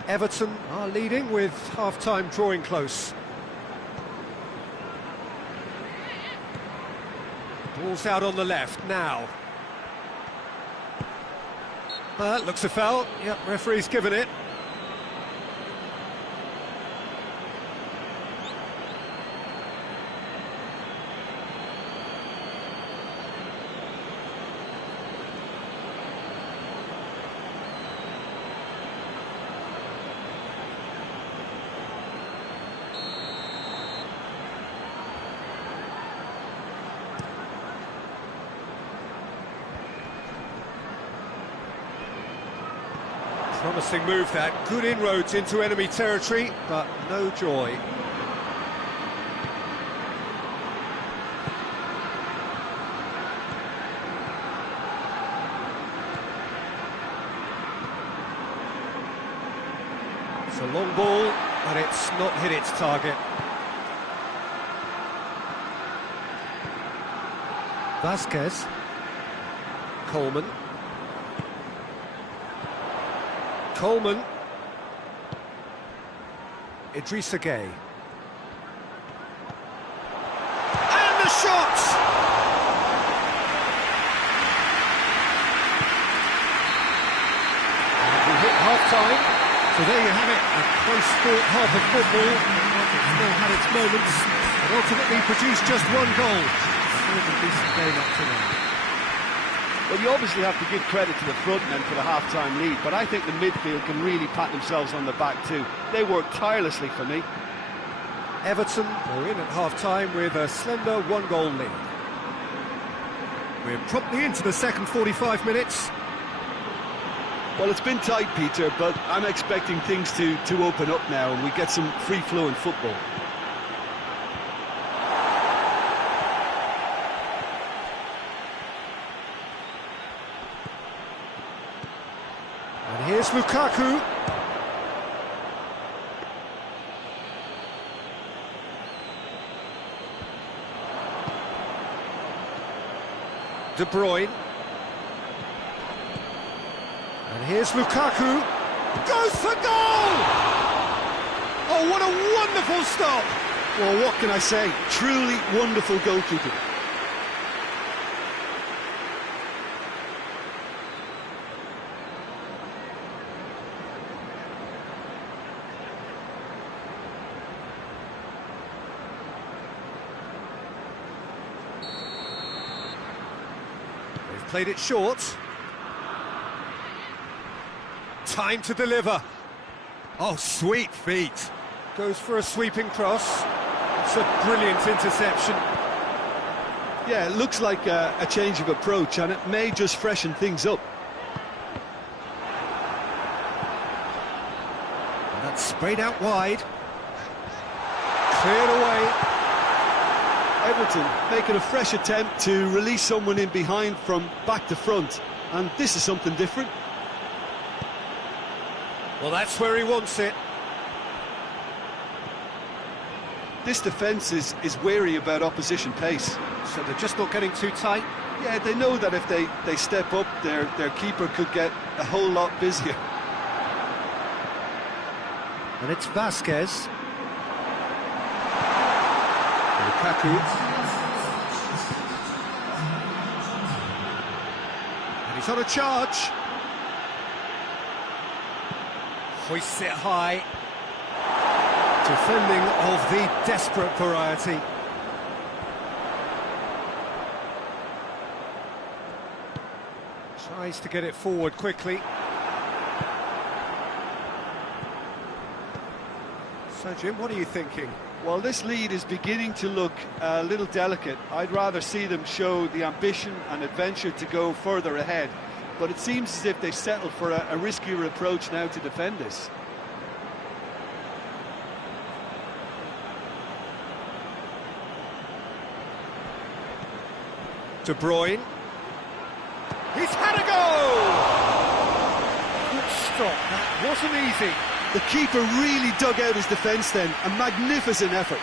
Everton are leading with half-time drawing close. Ball's out on the left now. That looks a foul. Yep, referee's given it. Promising move that, good inroads into enemy territory, but no joy. It's a long ball, but it's not hit its target. Vasquez. Coleman. Coleman. Idrissa Gueye. And the shot! And we hit half-time, so there you have it, a close-fought half of football. It's still had its moments, but ultimately produced just one goal. Still a decent game up to now. Well, you obviously have to give credit to the front men for the half-time lead, but I think the midfield can really pat themselves on the back too. They worked tirelessly for me. Everton are in at half-time with a slender one-goal lead. We're promptly into the second 45 minutes. Well, it's been tight, Peter, but I'm expecting things to open up now and we get some free-flowing football. And here's Lukaku. De Bruyne. And here's Lukaku. Goes for goal! Oh, what a wonderful stop! Well, what can I say? Truly wonderful goalkeeping. They've played it short. Time to deliver. Oh, sweet feet. Goes for a sweeping cross. It's a brilliant interception. Yeah, it looks like a change of approach, and it may just freshen things up. And that's sprayed out wide. Cleared away. Everton making a fresh attempt to release someone in behind from back to front, and this is something different. Well, that's where he wants it. This defence is wary about opposition pace. So they're just not getting too tight. Yeah, they know that if they step up, their keeper could get a whole lot busier. And it's Vasquez. Lukaku. And he's on a charge. Hoists it high. Defending of the desperate variety. Tries to get it forward quickly. So, Jim, what are you thinking? Well, this lead is beginning to look a little delicate. I'd rather see them show the ambition and adventure to go further ahead. But it seems as if they settled for a riskier approach now to defend this. De Bruyne. He's had a goal! Good stop, that wasn't easy. The keeper really dug out his defence then, a magnificent effort.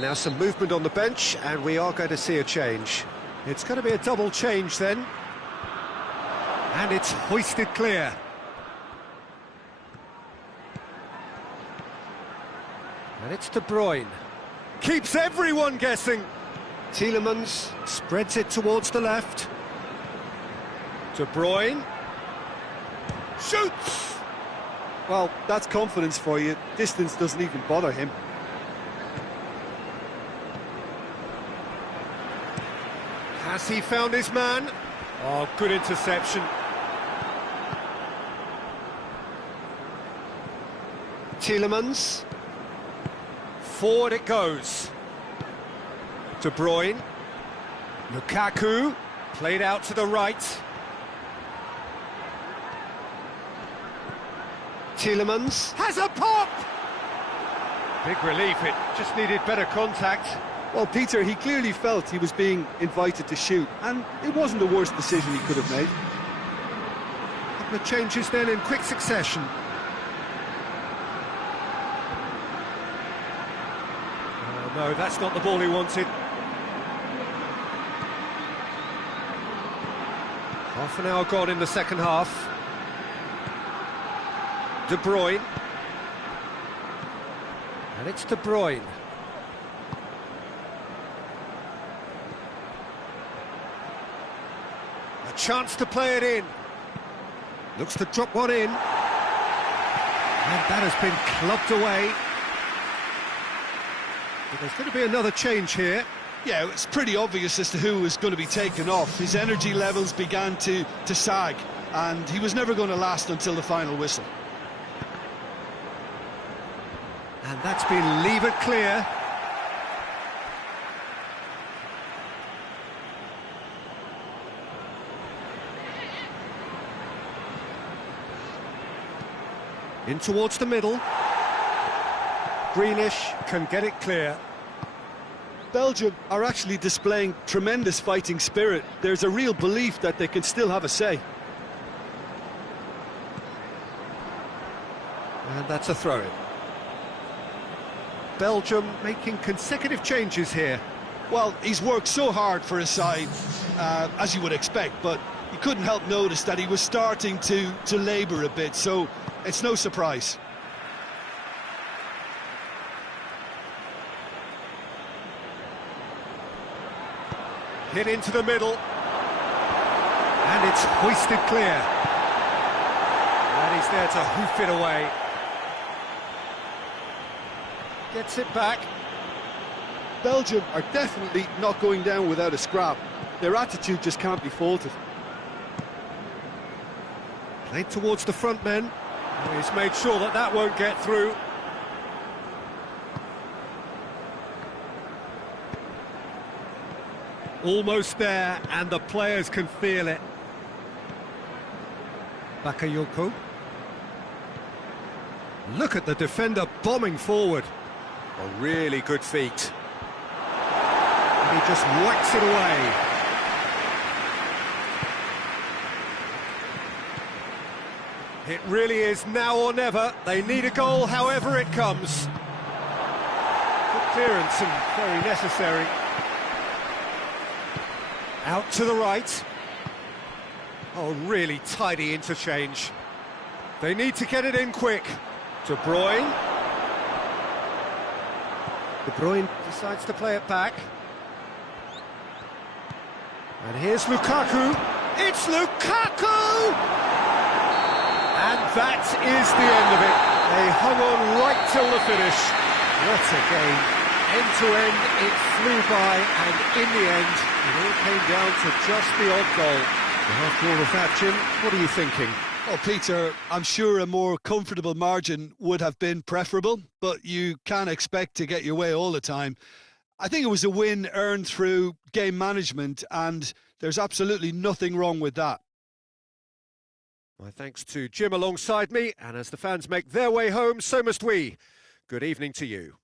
Now some movement on the bench, and we are going to see a change. It's going to be a double change then. And it's hoisted clear. And it's De Bruyne. Keeps everyone guessing. Tielemans spreads it towards the left. De Bruyne. Shoots! Well, that's confidence for you. Distance doesn't even bother him. Has he found his man? Oh, good interception. Tielemans. Forward it goes. De Bruyne. Lukaku. Played out to the right. Tielemans. Has a pop! Big relief, it just needed better contact. Well, Peter, he clearly felt he was being invited to shoot, and it wasn't the worst decision he could have made. A couple of changes then in quick succession. Oh, no, that's not the ball he wanted. Half an hour gone in the second half. De Bruyne. And it's De Bruyne. A chance to play it in. Looks to drop one in. And that has been clubbed away. But there's going to be another change here. Yeah, it's pretty obvious as to who was going to be taken off. His energy levels began to sag, and he was never going to last until the final whistle. And that's been levered clear. In towards the middle. Greenish can get it clear. Belgium are actually displaying tremendous fighting spirit. There's a real belief that they can still have a say. And that's a throw-in. Belgium making consecutive changes here. Well, he's worked so hard for his side, as you would expect, but you couldn't help notice that he was starting to labour a bit, so it's no surprise. Hit into the middle. And it's hoisted clear. And he's there to hoof it away. Gets it back. Belgium are definitely not going down without a scrap. Their attitude just can't be faulted. Played towards the front men. He's made sure that that won't get through. Almost there, and the players can feel it. Bakayoko. Look at the defender bombing forward. A really good feat. And he just whacks it away. It really is now or never. They need a goal however it comes. Good clearance and very necessary. Out to the right. Oh, really tidy interchange. They need to get it in quick. De Bruyne. De Bruyne decides to play it back. And here's Lukaku. It's Lukaku! And that is the end of it. They hung on right till the finish. What a game. end to end, it flew by, and in the end, it all came down to just the odd goal. And after all of that, Jim, what are you thinking? Well, Peter, I'm sure a more comfortable margin would have been preferable, but you can't expect to get your way all the time. I think it was a win earned through game management, and there's absolutely nothing wrong with that. My thanks to Jim alongside me, and as the fans make their way home, so must we. Good evening to you.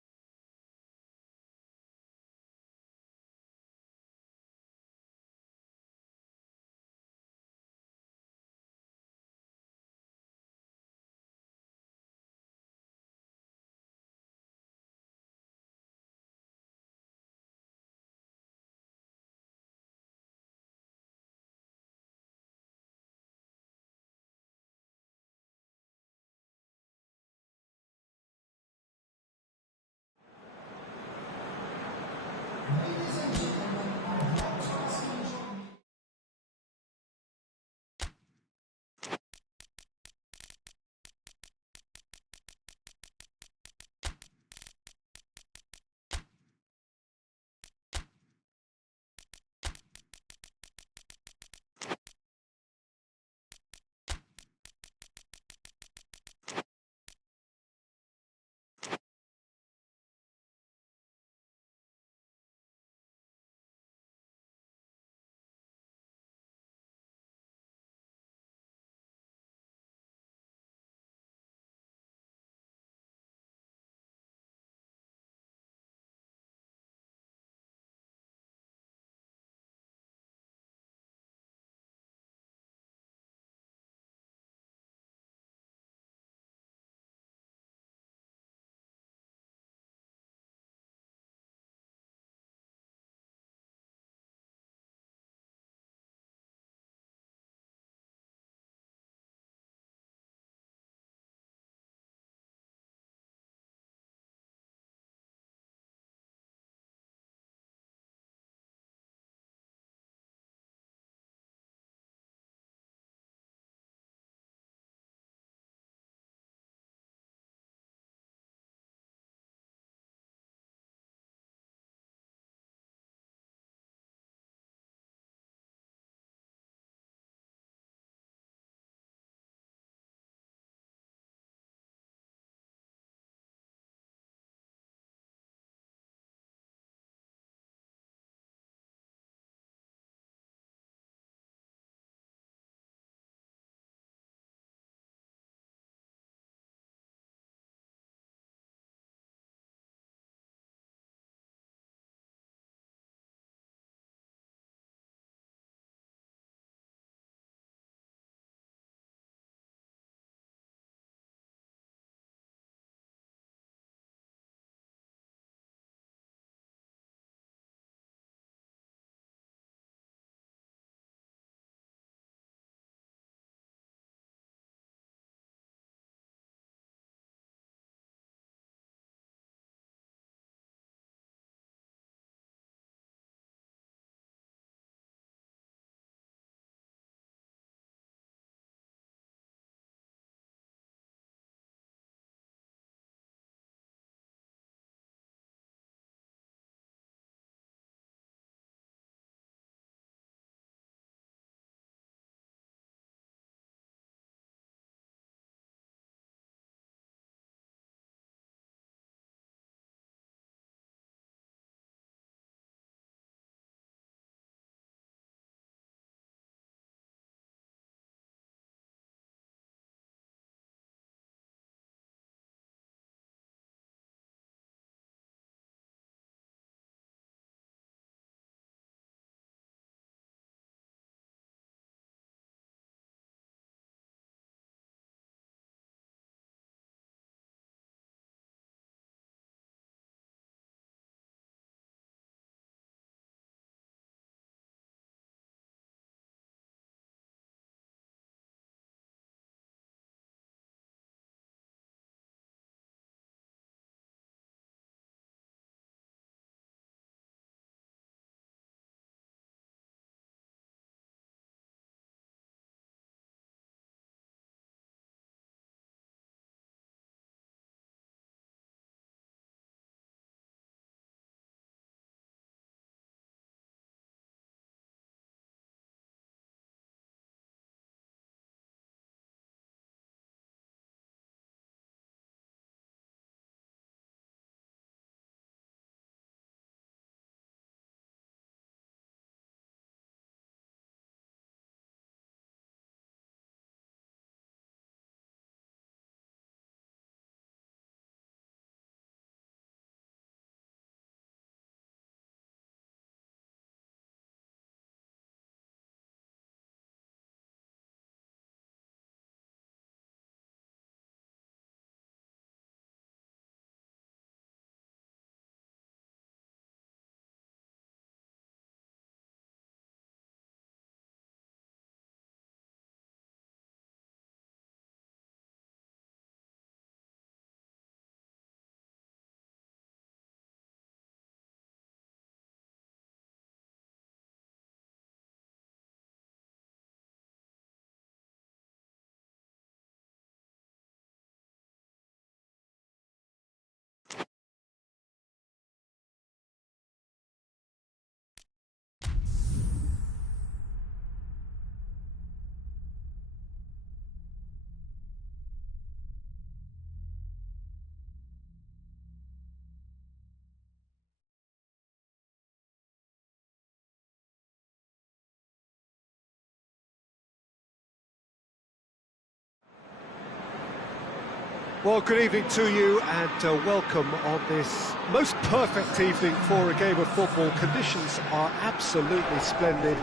Well, good evening to you and welcome on this most perfect evening for a game of football. Conditions are absolutely splendid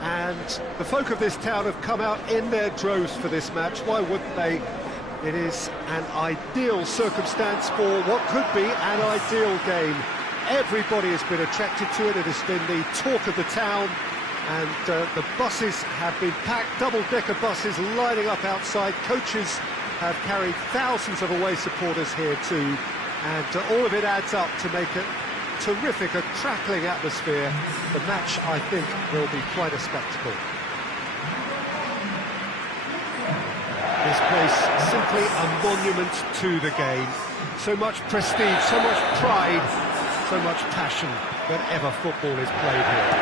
and the folk of this town have come out in their droves for this match. Why wouldn't they? It is an ideal circumstance for what could be an ideal game. Everybody has been attracted to it. It has been the talk of the town, and the buses have been packed, double-decker buses lining up outside. Coaches have carried thousands of away supporters here too, and all of it adds up to make it terrific, a crackling atmosphere. The match, I think, will be quite a spectacle. This place, simply a monument to the game. So much prestige, so much pride, so much passion whenever football is played here.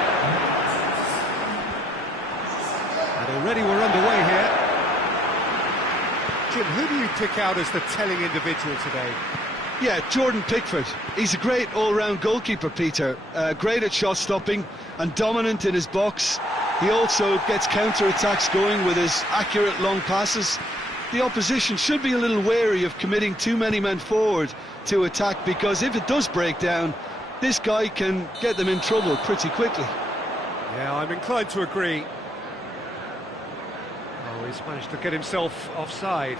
And already we're underway here. Jim, who do you pick out as the telling individual today? Yeah, Jordan Pickford. He's a great all-round goalkeeper, Peter. Great at shot stopping and dominant in his box. He also gets counter-attacks going with his accurate long passes. The opposition should be a little wary of committing too many men forward to attack, because if it does break down, this guy can get them in trouble pretty quickly. Yeah, I'm inclined to agree. Oh, he's managed to get himself offside.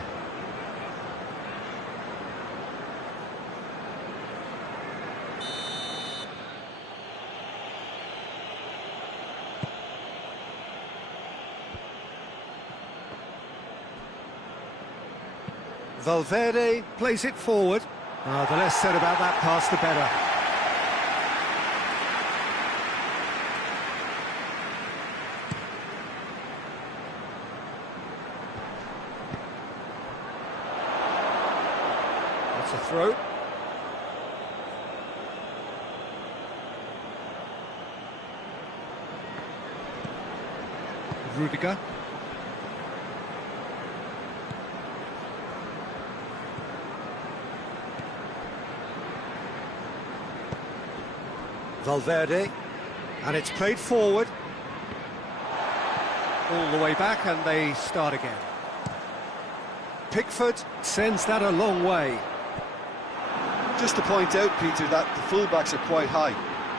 Valverde plays it forward. Oh, the less said about that pass, the better. That's a throw. Rudiger. Valverde, and it's played forward, all the way back, and they start again. Pickford sends that a long way. Just to point out, Peter, that the fullbacks are quite high.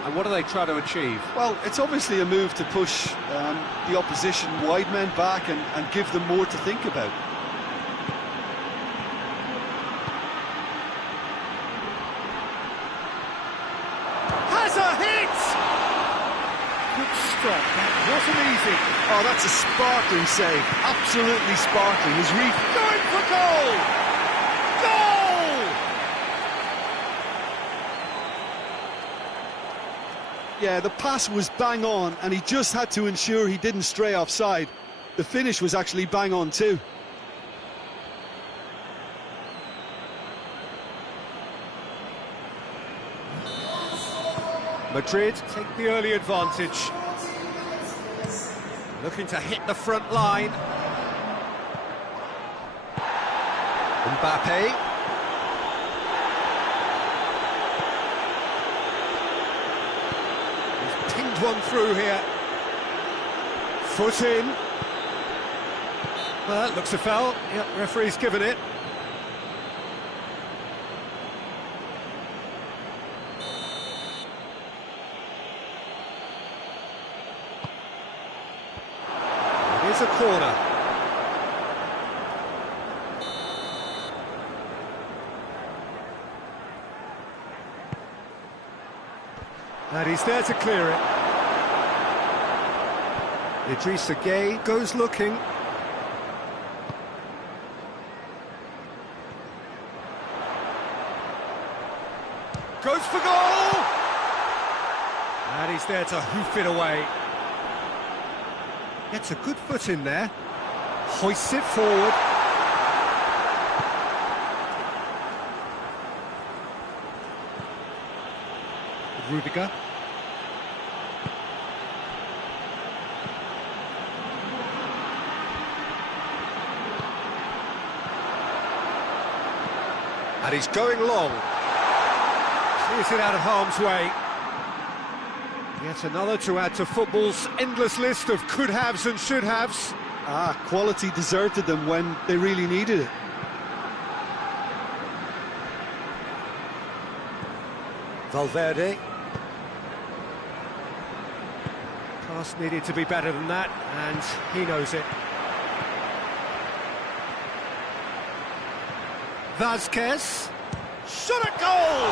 And what do they try to achieve? Well, it's obviously a move to push the opposition wide men back and give them more to think about. Wasn't easy. Oh, that's a sparkling save. Absolutely sparkling. His reef Going for goal! Goal! Yeah, the pass was bang on, and he just had to ensure he didn't stray offside. The finish was actually bang on too. Madrid take the early advantage. Looking to hit the front line. Mbappe. He's pinged one through here. Foot in. Well, that looks a foul. Yep, referee's given it. It's a corner. And he's there to clear it. Idrissa Gueye goes looking. Goes for goal! And he's there to hoof it away. Gets a good foot in there, hoists it forward. Rudiger. And he's going long. Clears it out of harm's way. Yet another to add to football's endless list of could-haves and should-haves. Quality deserted them when they really needed it. Valverde. Pass needed to be better than that, and he knows it. Vasquez. Shot at goal!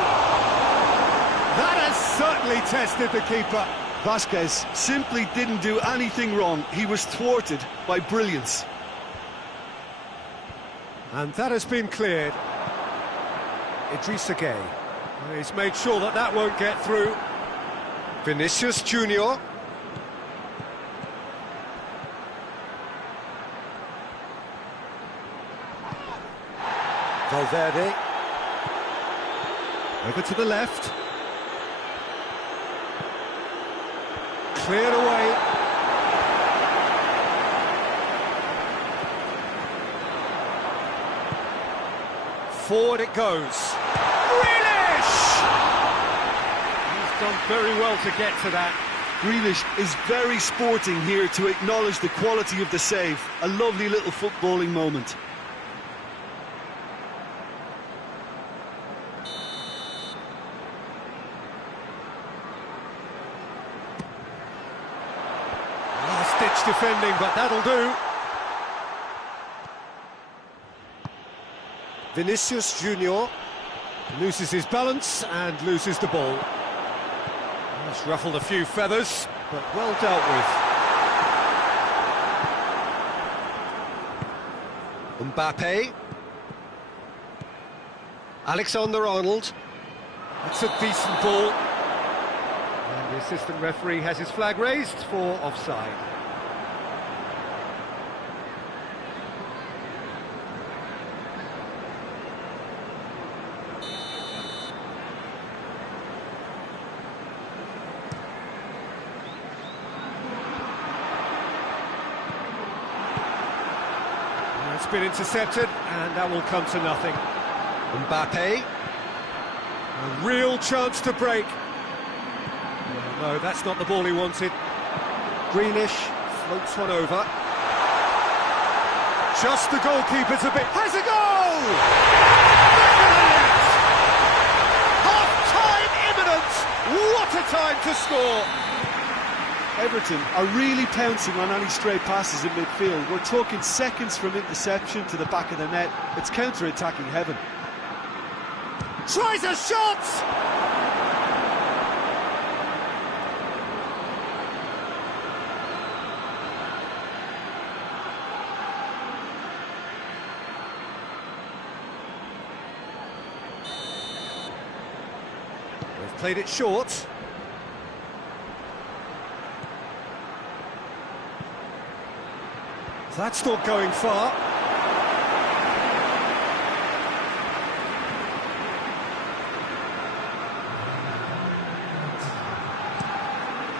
That has certainly tested the keeper. Vasquez simply didn't do anything wrong. He was thwarted by brilliance. And that has been cleared. Idrissa Gueye. He's made sure that that won't get through. Vinicius Junior. Valverde. Over to the left. Cleared away. Forward it goes. Grealish! He's done very well to get to that. Grealish is very sporting here to acknowledge the quality of the save. A lovely little footballing moment. Last-ditch defending, but that'll do. Vinicius Junior loses his balance and loses the ball. That's ruffled a few feathers, but well dealt with. Mbappe. Alexander-Arnold. That's a decent ball. And the assistant referee has his flag raised for offside. It's been intercepted, and that will come to nothing. Mbappe. A real chance to break. No, that's not the ball he wanted. Grealish floats one over. Just the goalkeeper's a bit... Has a goal! Half-time imminent! What a time to score! Everton are really pouncing on any stray passes in midfield. We're talking seconds from interception to the back of the net. It's counter-attacking heaven. Tries a shot! They've played it short. That's not going far.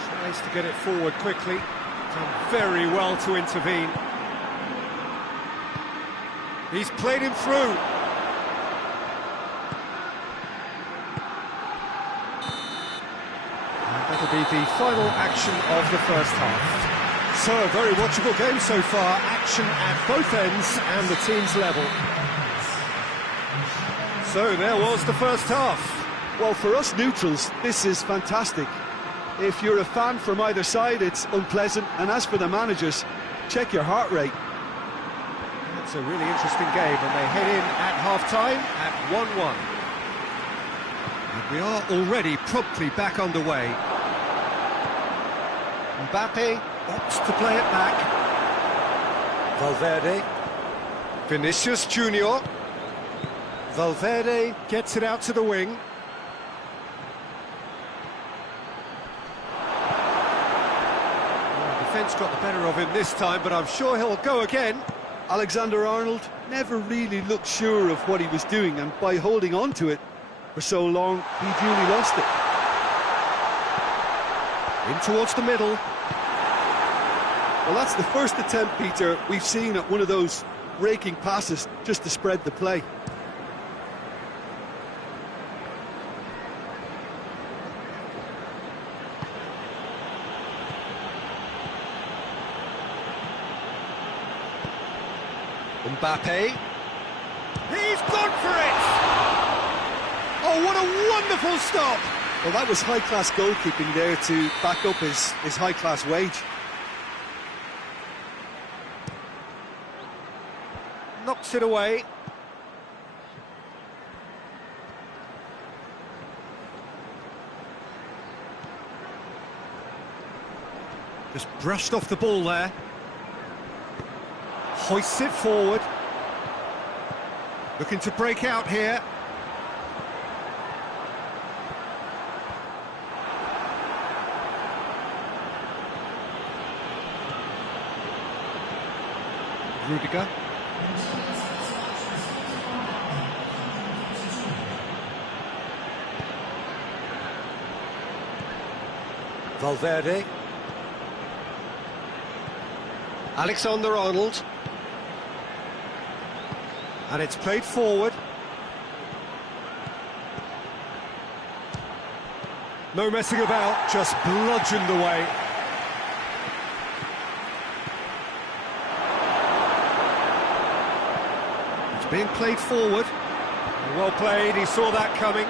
Tries to get it forward quickly. Done very well to intervene. He's played him through. And that'll be the final action of the first half. So, a very watchable game so far, action at both ends and the team's level. So, there was the first half. Well, for us neutrals, this is fantastic. If you're a fan from either side, it's unpleasant, and as for the managers, check your heart rate. It's a really interesting game, and they head in at half-time at 1-1. And we are already promptly back underway. Mbappe opts to play it back. Valverde. Vinicius Junior. Valverde gets it out to the wing. Well, the defence got the better of him this time, but I'm sure he'll go again. Alexander-Arnold never really looked sure of what he was doing, and by holding on to it for so long, he duly lost it. In towards the middle. Well, that's the first attempt, Peter, we've seen at one of those raking passes just to spread the play. Mbappe. He's gone for it! Oh, what a wonderful stop! Well, that was high-class goalkeeping there to back up his high-class wage. Knocks it away. Just brushed off the ball there. Hoists it forward. Looking to break out here. Rudiger. Valverde. Alexander-Arnold. And it's played forward. No messing about, just bludgeoned away. It's being played forward. Well played, he saw that coming.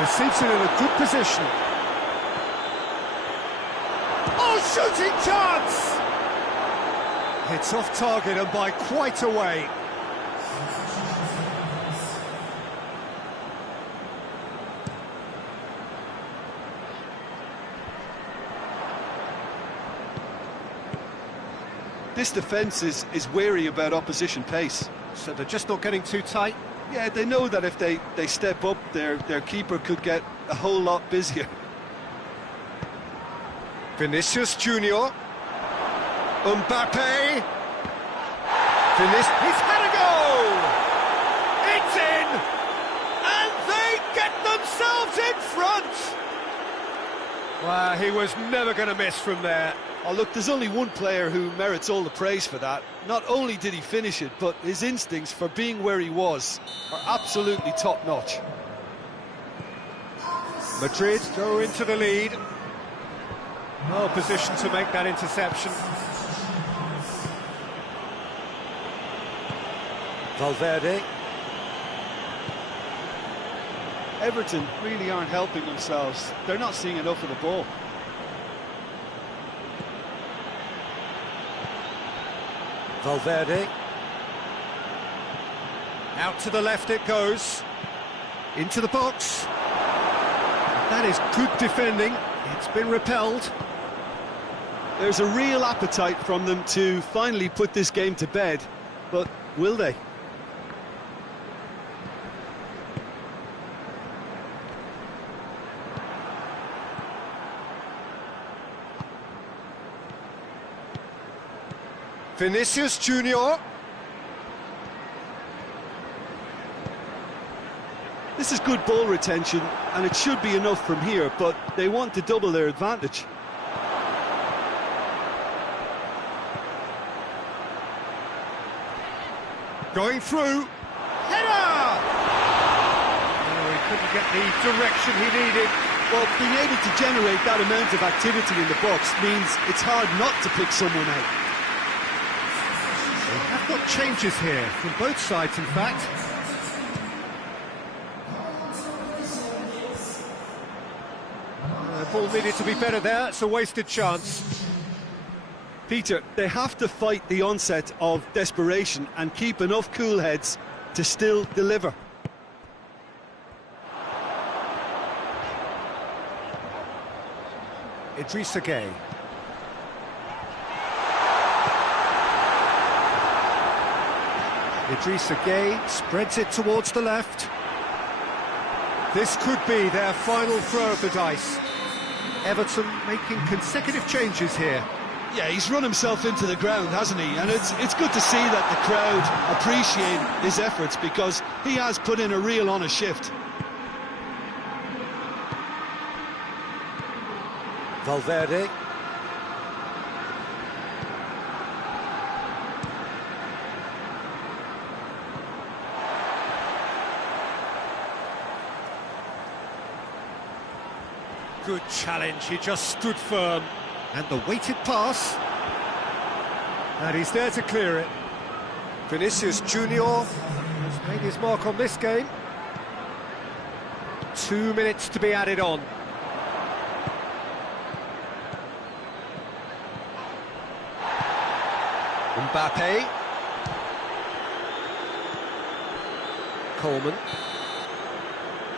Receives it in a good position. Oh, shooting chance! It's off target and by quite a way. This defence is wary about opposition pace. So they're just not getting too tight. Yeah, they know that if they step up, their keeper could get a whole lot busier. Vinicius Junior. Mbappe. He's had a goal! It's in! And they get themselves in front! Well, he was never going to miss from there. Oh, look, there's only one player who merits all the praise for that. Not only did he finish it, but his instincts for being where he was are absolutely top-notch. Madrid go into the lead. Well positioned to make that interception. Valverde. Everton really aren't helping themselves. They're not seeing enough of the ball. Valverde. Out to the left it goes. Into the box. That is good defending. It's been repelled. There's a real appetite from them to finally put this game to bed, but will they? Vinicius Junior. This is good ball retention, and it should be enough from here, but they want to double their advantage. Going through. Header! Oh, he couldn't get the direction he needed. Well, being able to generate that amount of activity in the box means it's hard not to pick someone out. They have got changes here, from both sides in fact. The ball needed to be better there, it's a wasted chance. Peter, they have to fight the onset of desperation and keep enough cool heads to still deliver. Idrissa Gueye. Idrissa Gueye spreads it towards the left. This could be their final throw of the dice. Everton making consecutive changes here. Yeah, he's run himself into the ground, hasn't he? And it's good to see that the crowd appreciate his efforts, because he has put in a real honest shift. Valverde. Good challenge, he just stood firm. And the weighted pass. And he's there to clear it. Vinicius Junior has made his mark on this game. 2 minutes to be added on. Mbappe. Coleman.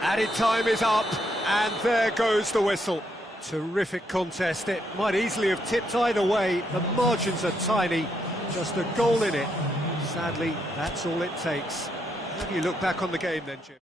Added time is up, and there goes the whistle. Terrific contest. It might easily have tipped either way. The margins are tiny. Just a goal in it. Sadly, that's all it takes. How do you look back on the game then, Jim?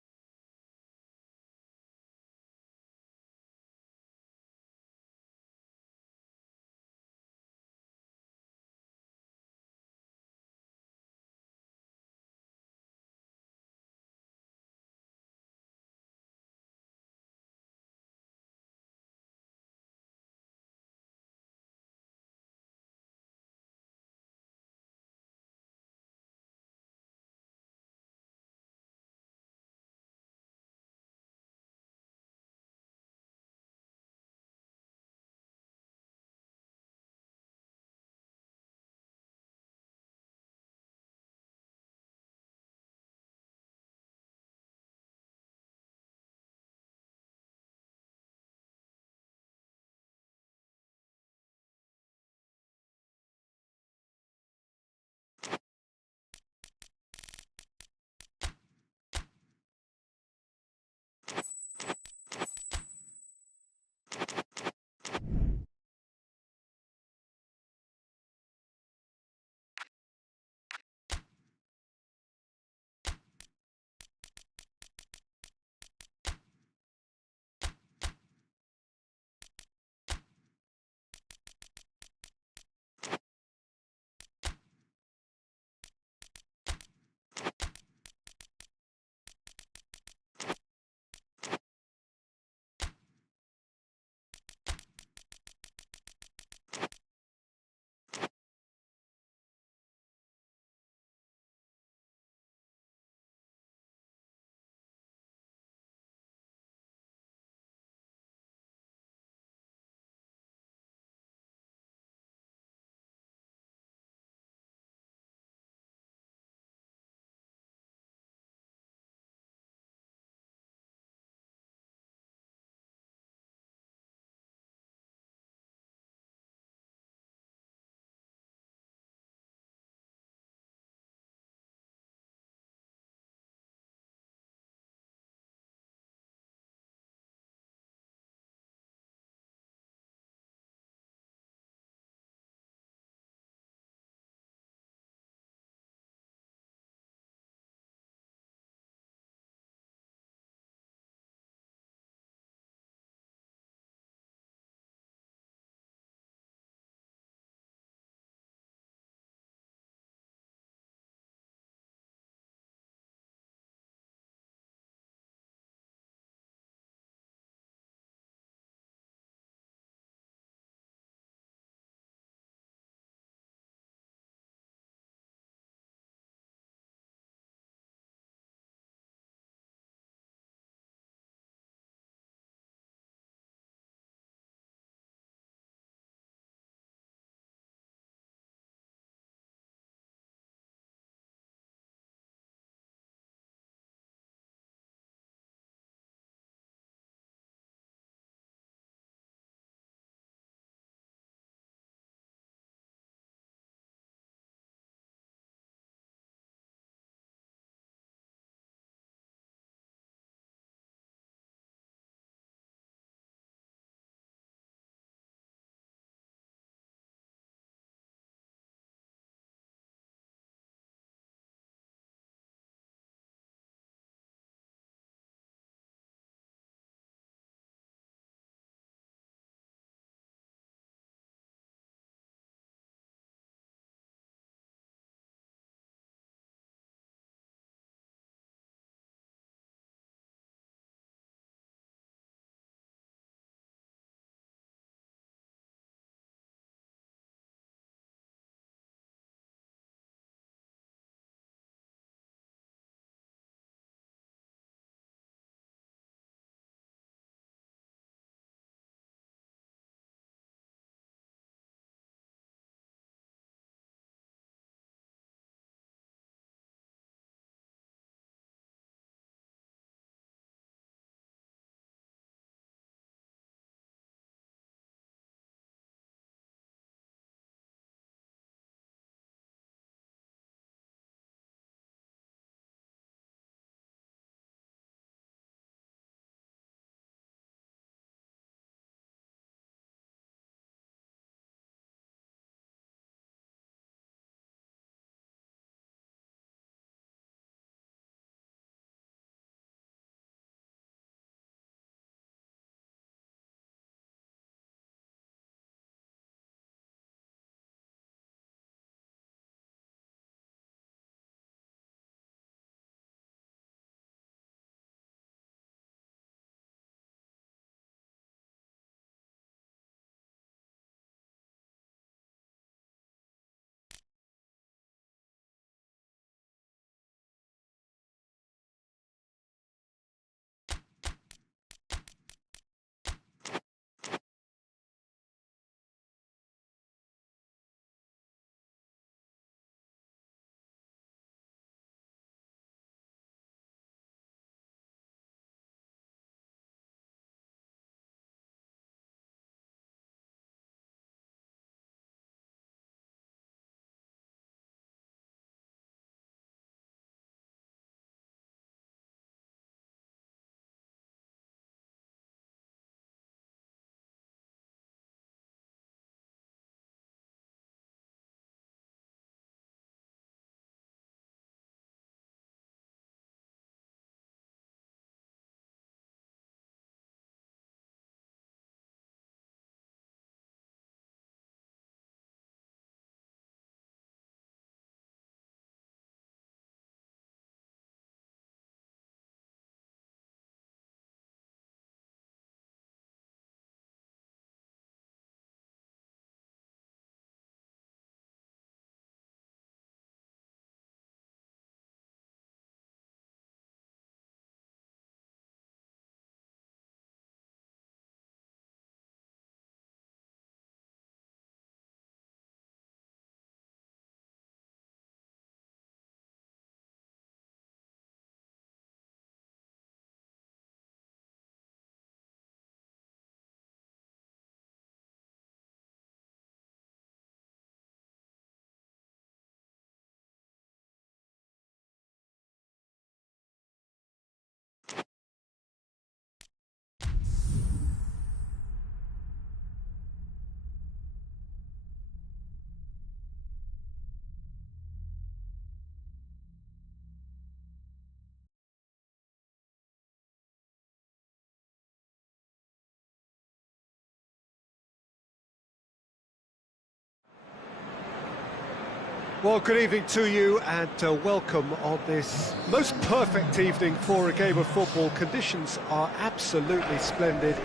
Well, good evening to you and welcome on this most perfect evening for a game of football. Conditions are absolutely splendid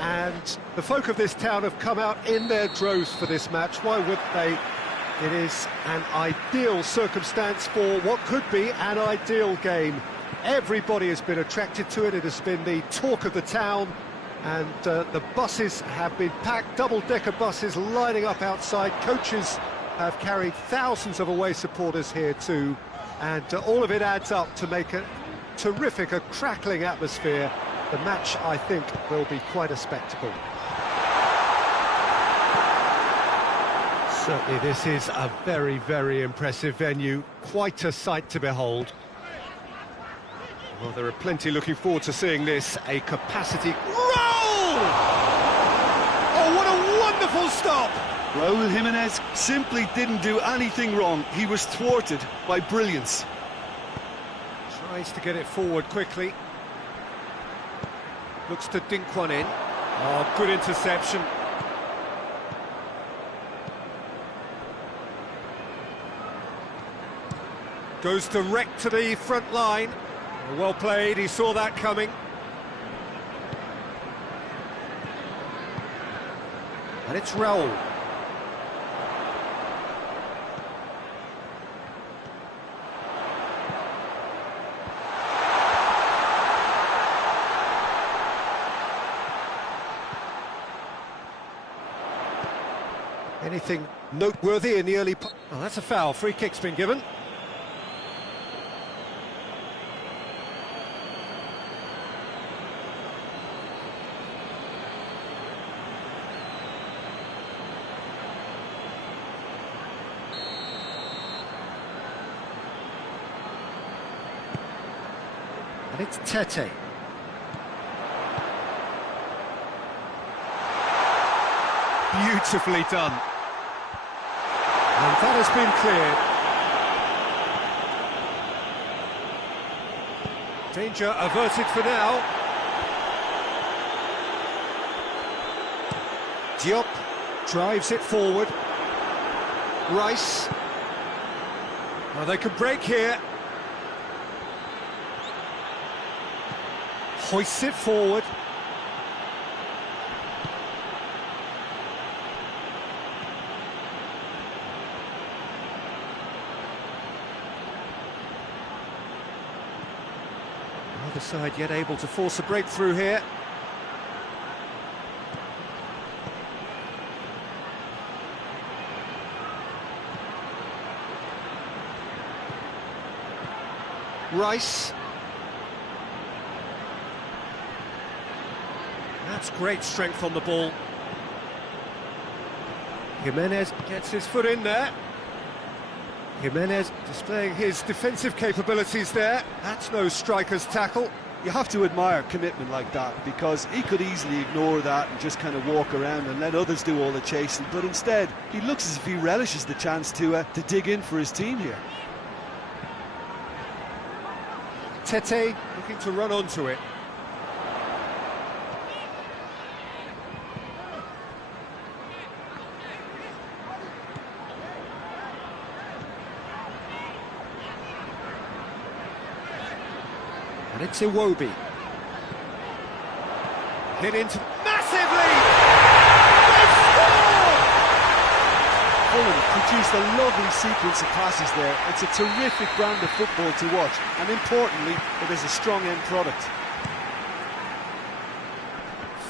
and the folk of this town have come out in their droves for this match. Why would they? It is an ideal circumstance for what could be an ideal game. Everybody has been attracted to it. It has been the talk of the town and the buses have been packed, double-decker buses lining up outside. Coaches have carried thousands of away supporters here too, and all of it adds up to make a terrific, a crackling atmosphere. The match, I think, will be quite a spectacle. Certainly this is a very, very impressive venue, quite a sight to behold. Well, there are plenty looking forward to seeing this. A capacity... Roll! Oh, what a wonderful stop! Raúl Jiménez simply didn't do anything wrong. He was thwarted by brilliance. Tries to get it forward quickly. Looks to dink one in. Oh, good interception. Goes direct to the front line. Well played, he saw that coming. And it's Raúl. Anything noteworthy in the early... Oh, that's a foul. Free kick's been given. And it's Tete. Beautifully done. And that has been cleared. Danger averted for now. Diop drives it forward. Rice. Well, they could break here. Hoists it forward. Other side yet able to force a breakthrough here. Rice. That's great strength on the ball. Jimenez gets his foot in there. Jimenez displaying his defensive capabilities there. That's no striker's tackle. You have to admire commitment like that, because he could easily ignore that and just kind of walk around and let others do all the chasing, but instead he looks as if he relishes the chance to dig in for his team here. Tete looking to run onto it. And it's Iwobi. Hit into... Massively! They score! Fulham produced a lovely sequence of passes there. It's a terrific brand of football to watch, and importantly, it is a strong end product.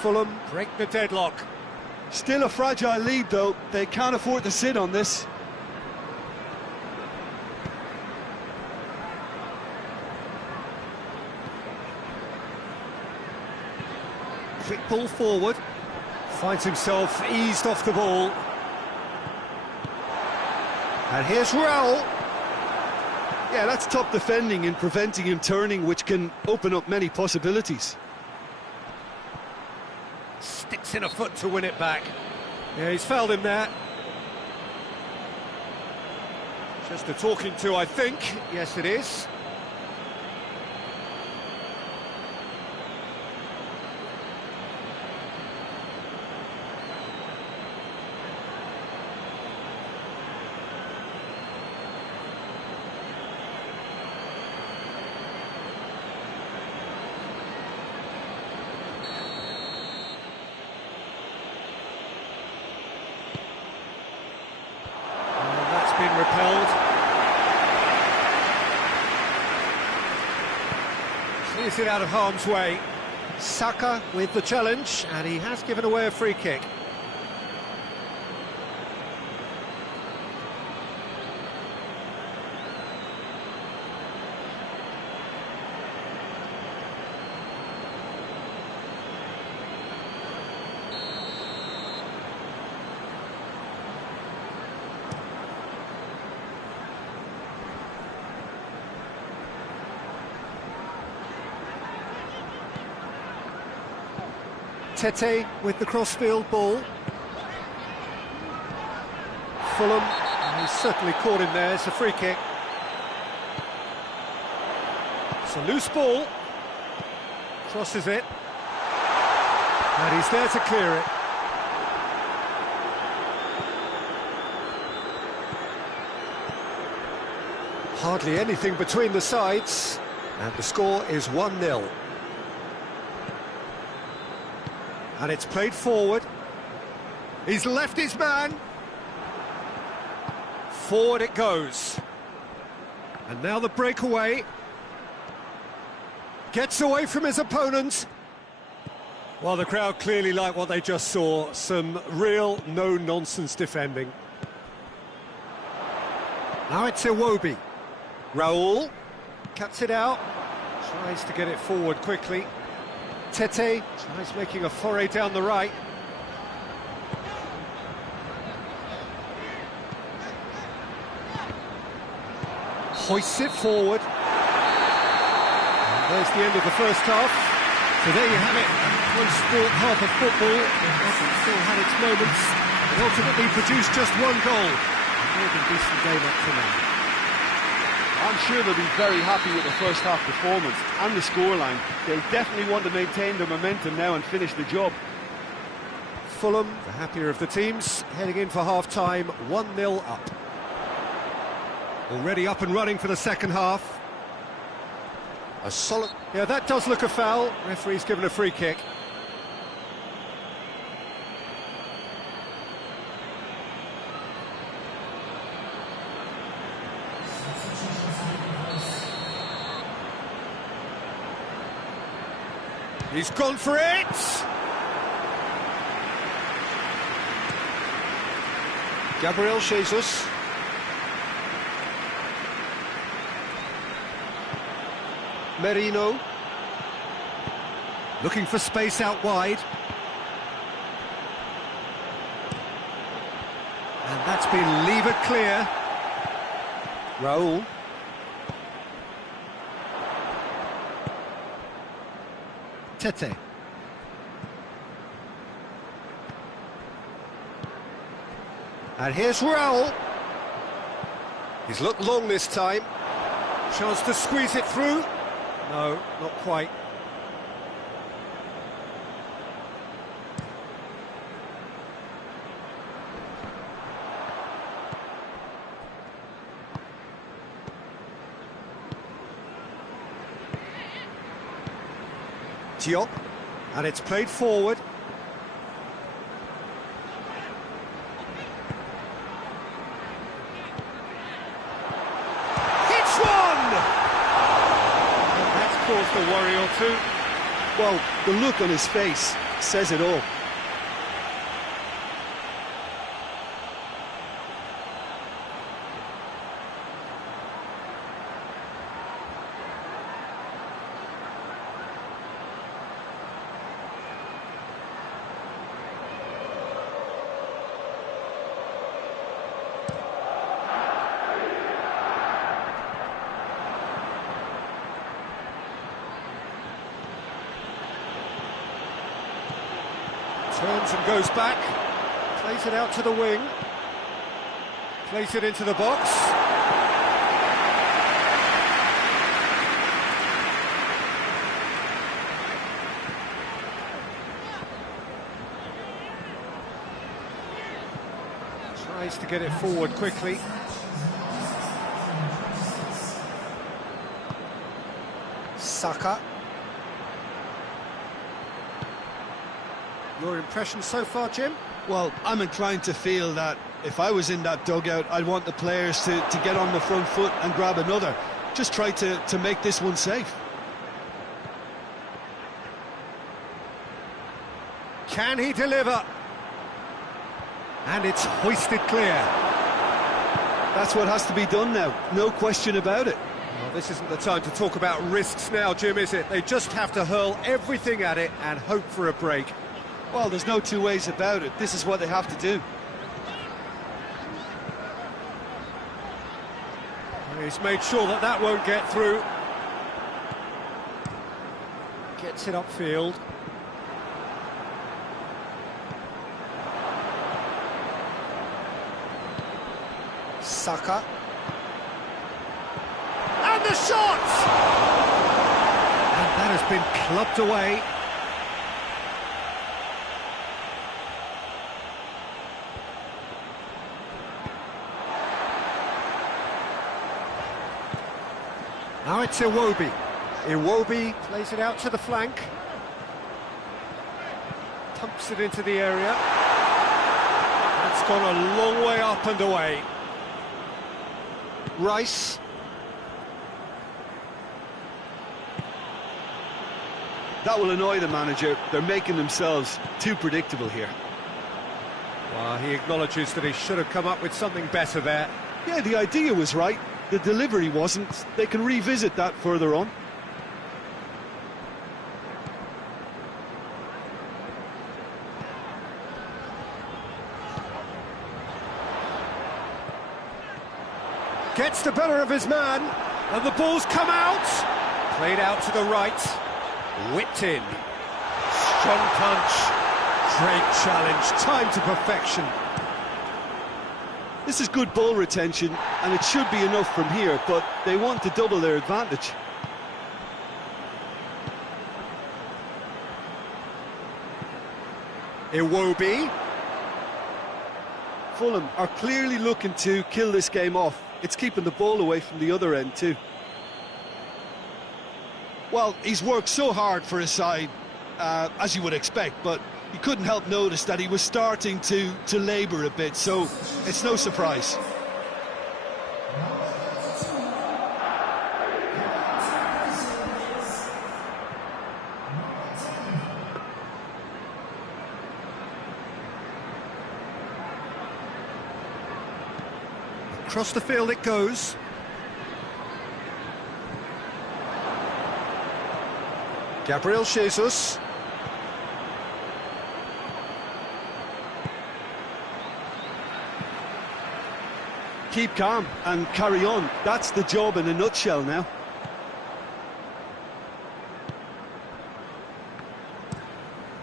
Fulham break the deadlock. Still a fragile lead, though. They can't afford to sit on this. Quick ball forward. Finds himself eased off the ball. And here's Raúl. Yeah, that's top defending and preventing him turning, which can open up many possibilities. Sticks in a foot to win it back. Yeah, he's fouled him there. Just a talking to, I think. Yes, it is. Clears it out of harm's way. Saka with the challenge, and he has given away a free kick. Tete with the crossfield ball. Fulham, he's certainly caught him there, it's a free kick. It's a loose ball. Crosses it. And he's there to clear it. Hardly anything between the sides. And the score is 1-0. And it's played forward. He's left his man. Forward it goes. And now the breakaway. Gets away from his opponent. Well, the crowd clearly like what they just saw. Some real no-nonsense defending. Now it's Iwobi. Raul cuts it out. Tries to get it forward quickly. Tete tries making a foray down the right. Hoists it forward. And there's the end of the first half. So there you have it. One sport, half of football. It hasn't still had its moments. It ultimately produced just one goal. A more than decent game up to now. I'm sure they'll be very happy with the first half performance and the scoreline. They'll definitely want to maintain their momentum now and finish the job. Fulham, the happier of the teams, heading in for half-time, 1-0 up. Already up and running for the second half. A solid... Yeah, that does look a foul. Referee's given a free kick. He's gone for it! Gabriel Jesus. Merino. Looking for space out wide. And that's been levered clear. Raul. Tete. And here's Raul. He's looked long this time. Chance to squeeze it through. No, not quite. Diop, and it's played forward. It's one! That's caused a worry or two. Well, the look on his face says it all. Turns and goes back, plays it out to the wing, plays it into the box. Tries to get it forward quickly. Saka. Your impression so far, Jim? Well, I'm inclined to feel that if I was in that dugout, I'd want the players to get on the front foot and grab another. Just try to make this one safe. Can he deliver? And it's hoisted clear. That's what has to be done now, no question about it. Well, this isn't the time to talk about risks now, Jim, is it? They just have to hurl everything at it and hope for a break. Well, there's no two ways about it. This is what they have to do. He's made sure that that won't get through. Gets it upfield. Saka. And the shot! And that has been clubbed away. Now it's Iwobi. Iwobi plays it out to the flank. Pumps it into the area. It's gone a long way up and away. Rice. That will annoy the manager. They're making themselves too predictable here. Well, he acknowledges that he should have come up with something better there. Yeah, the idea was right. The delivery wasn't. They can revisit that further on. Gets the better of his man, and the ball's come out. Played out to the right, whipped in. Strong punch, great challenge, time to perfection. This is good ball retention, and it should be enough from here, but they want to double their advantage. Iwobi. Fulham are clearly looking to kill this game off. It's keeping the ball away from the other end too. Well, he's worked so hard for his side, as you would expect, but you couldn't help notice that he was starting to labour a bit, so it's no surprise. Across the field it goes. Gabriel Jesus. Keep calm and carry on. That's the job in a nutshell now.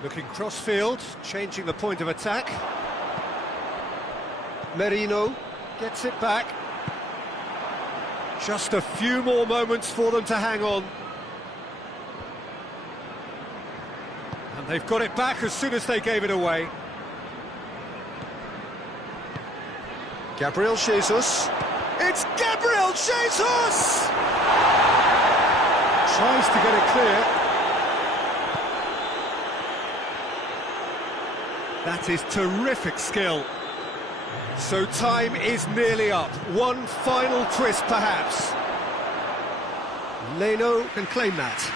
Looking cross-field, changing the point of attack. Merino gets it back. Just a few more moments for them to hang on. And they've got it back as soon as they gave it away. Gabriel Jesus. It's Gabriel Jesus! Tries to get it clear. That is terrific skill. So time is nearly up. One final twist, perhaps. Leno can claim that.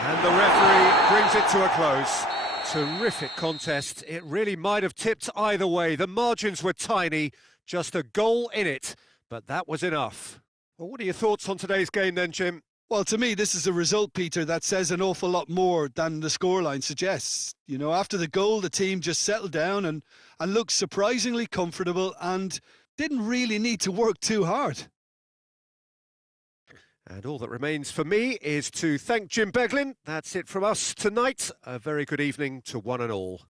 And the referee brings it to a close. Terrific contest. It really might have tipped either way. The margins were tiny, just a goal in it, but that was enough. Well, what are your thoughts on today's game then, Jim? Well, to me, this is a result, Peter, that says an awful lot more than the scoreline suggests. You know, after the goal, the team just settled down and looked surprisingly comfortable and didn't really need to work too hard. And all that remains for me is to thank Jim Beglin. That's it from us tonight. A very good evening to one and all.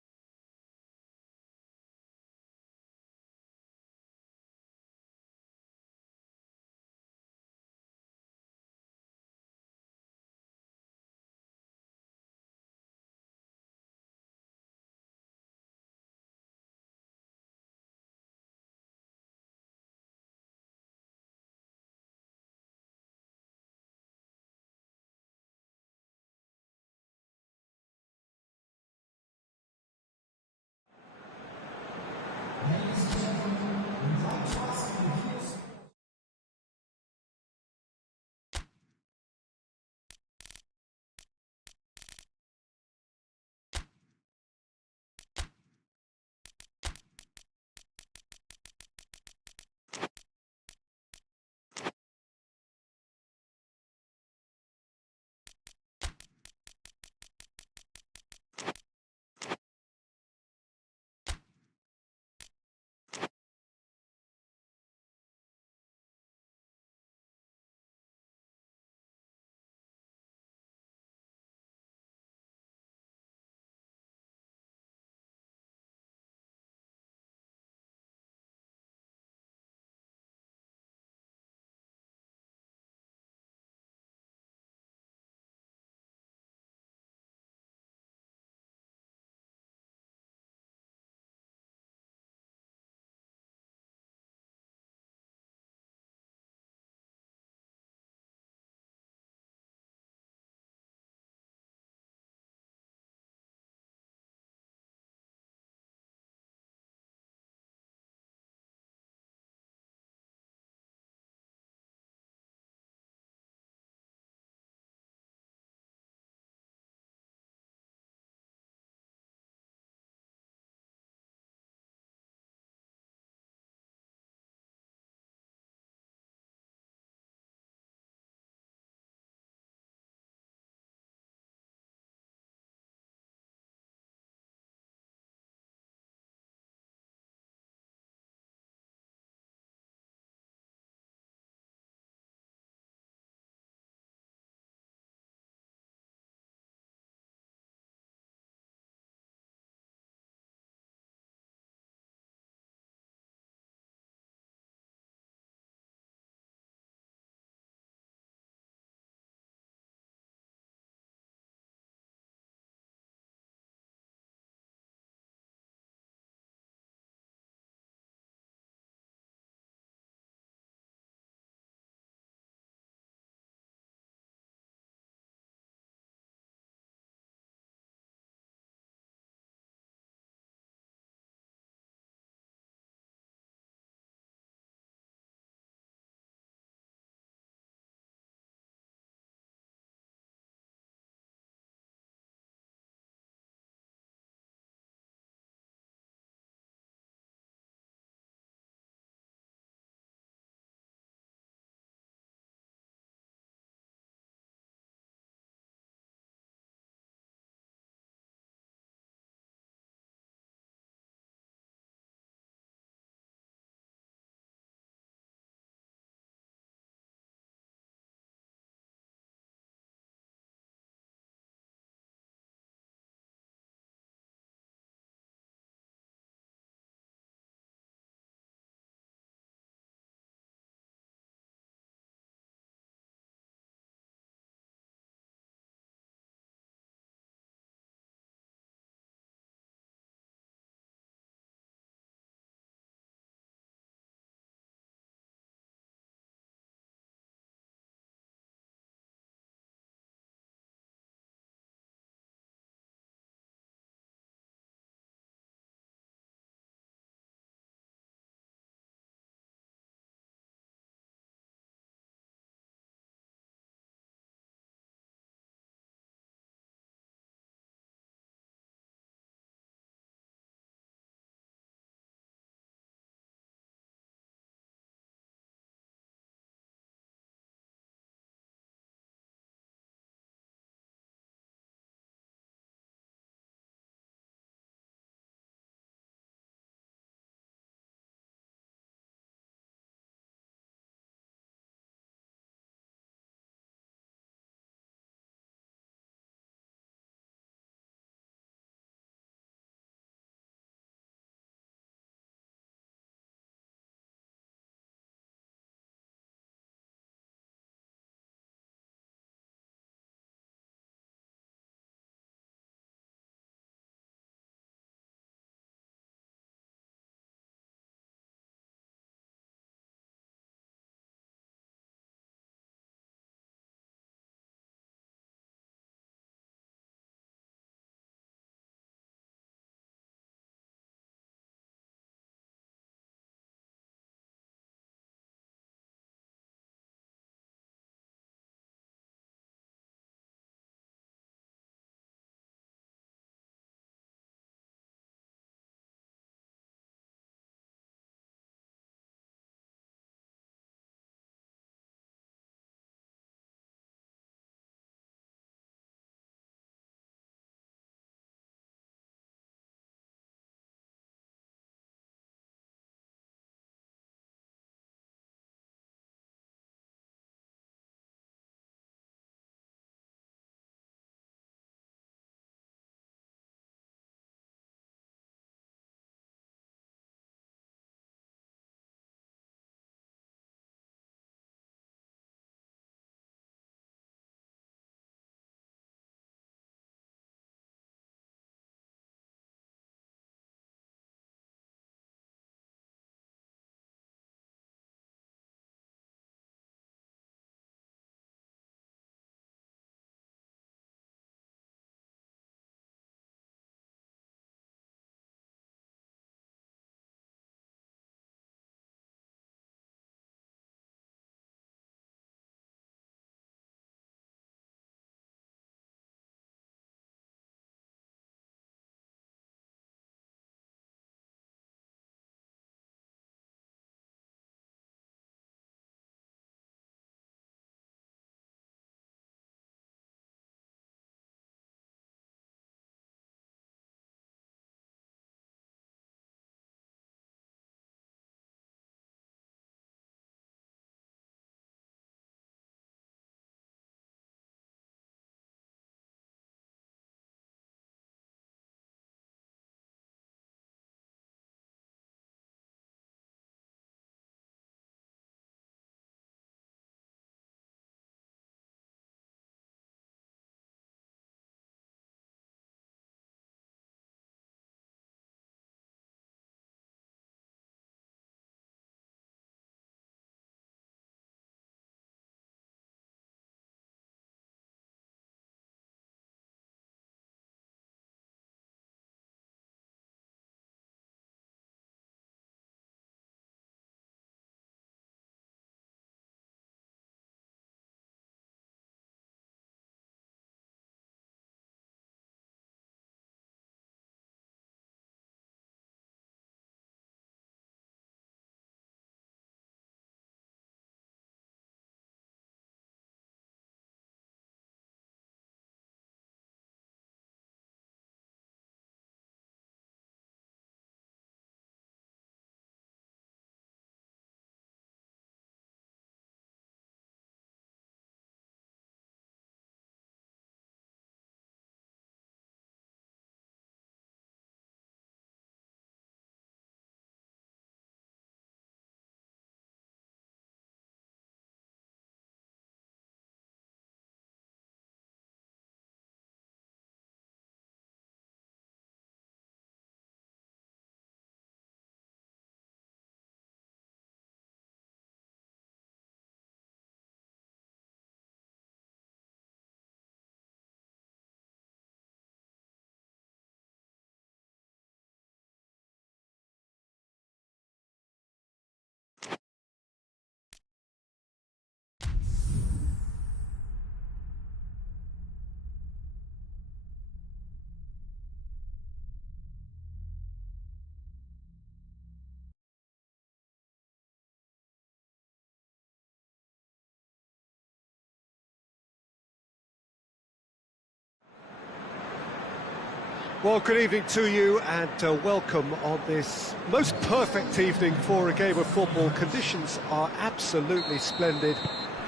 Well, good evening to you and welcome on this most perfect evening for a game of football. Conditions are absolutely splendid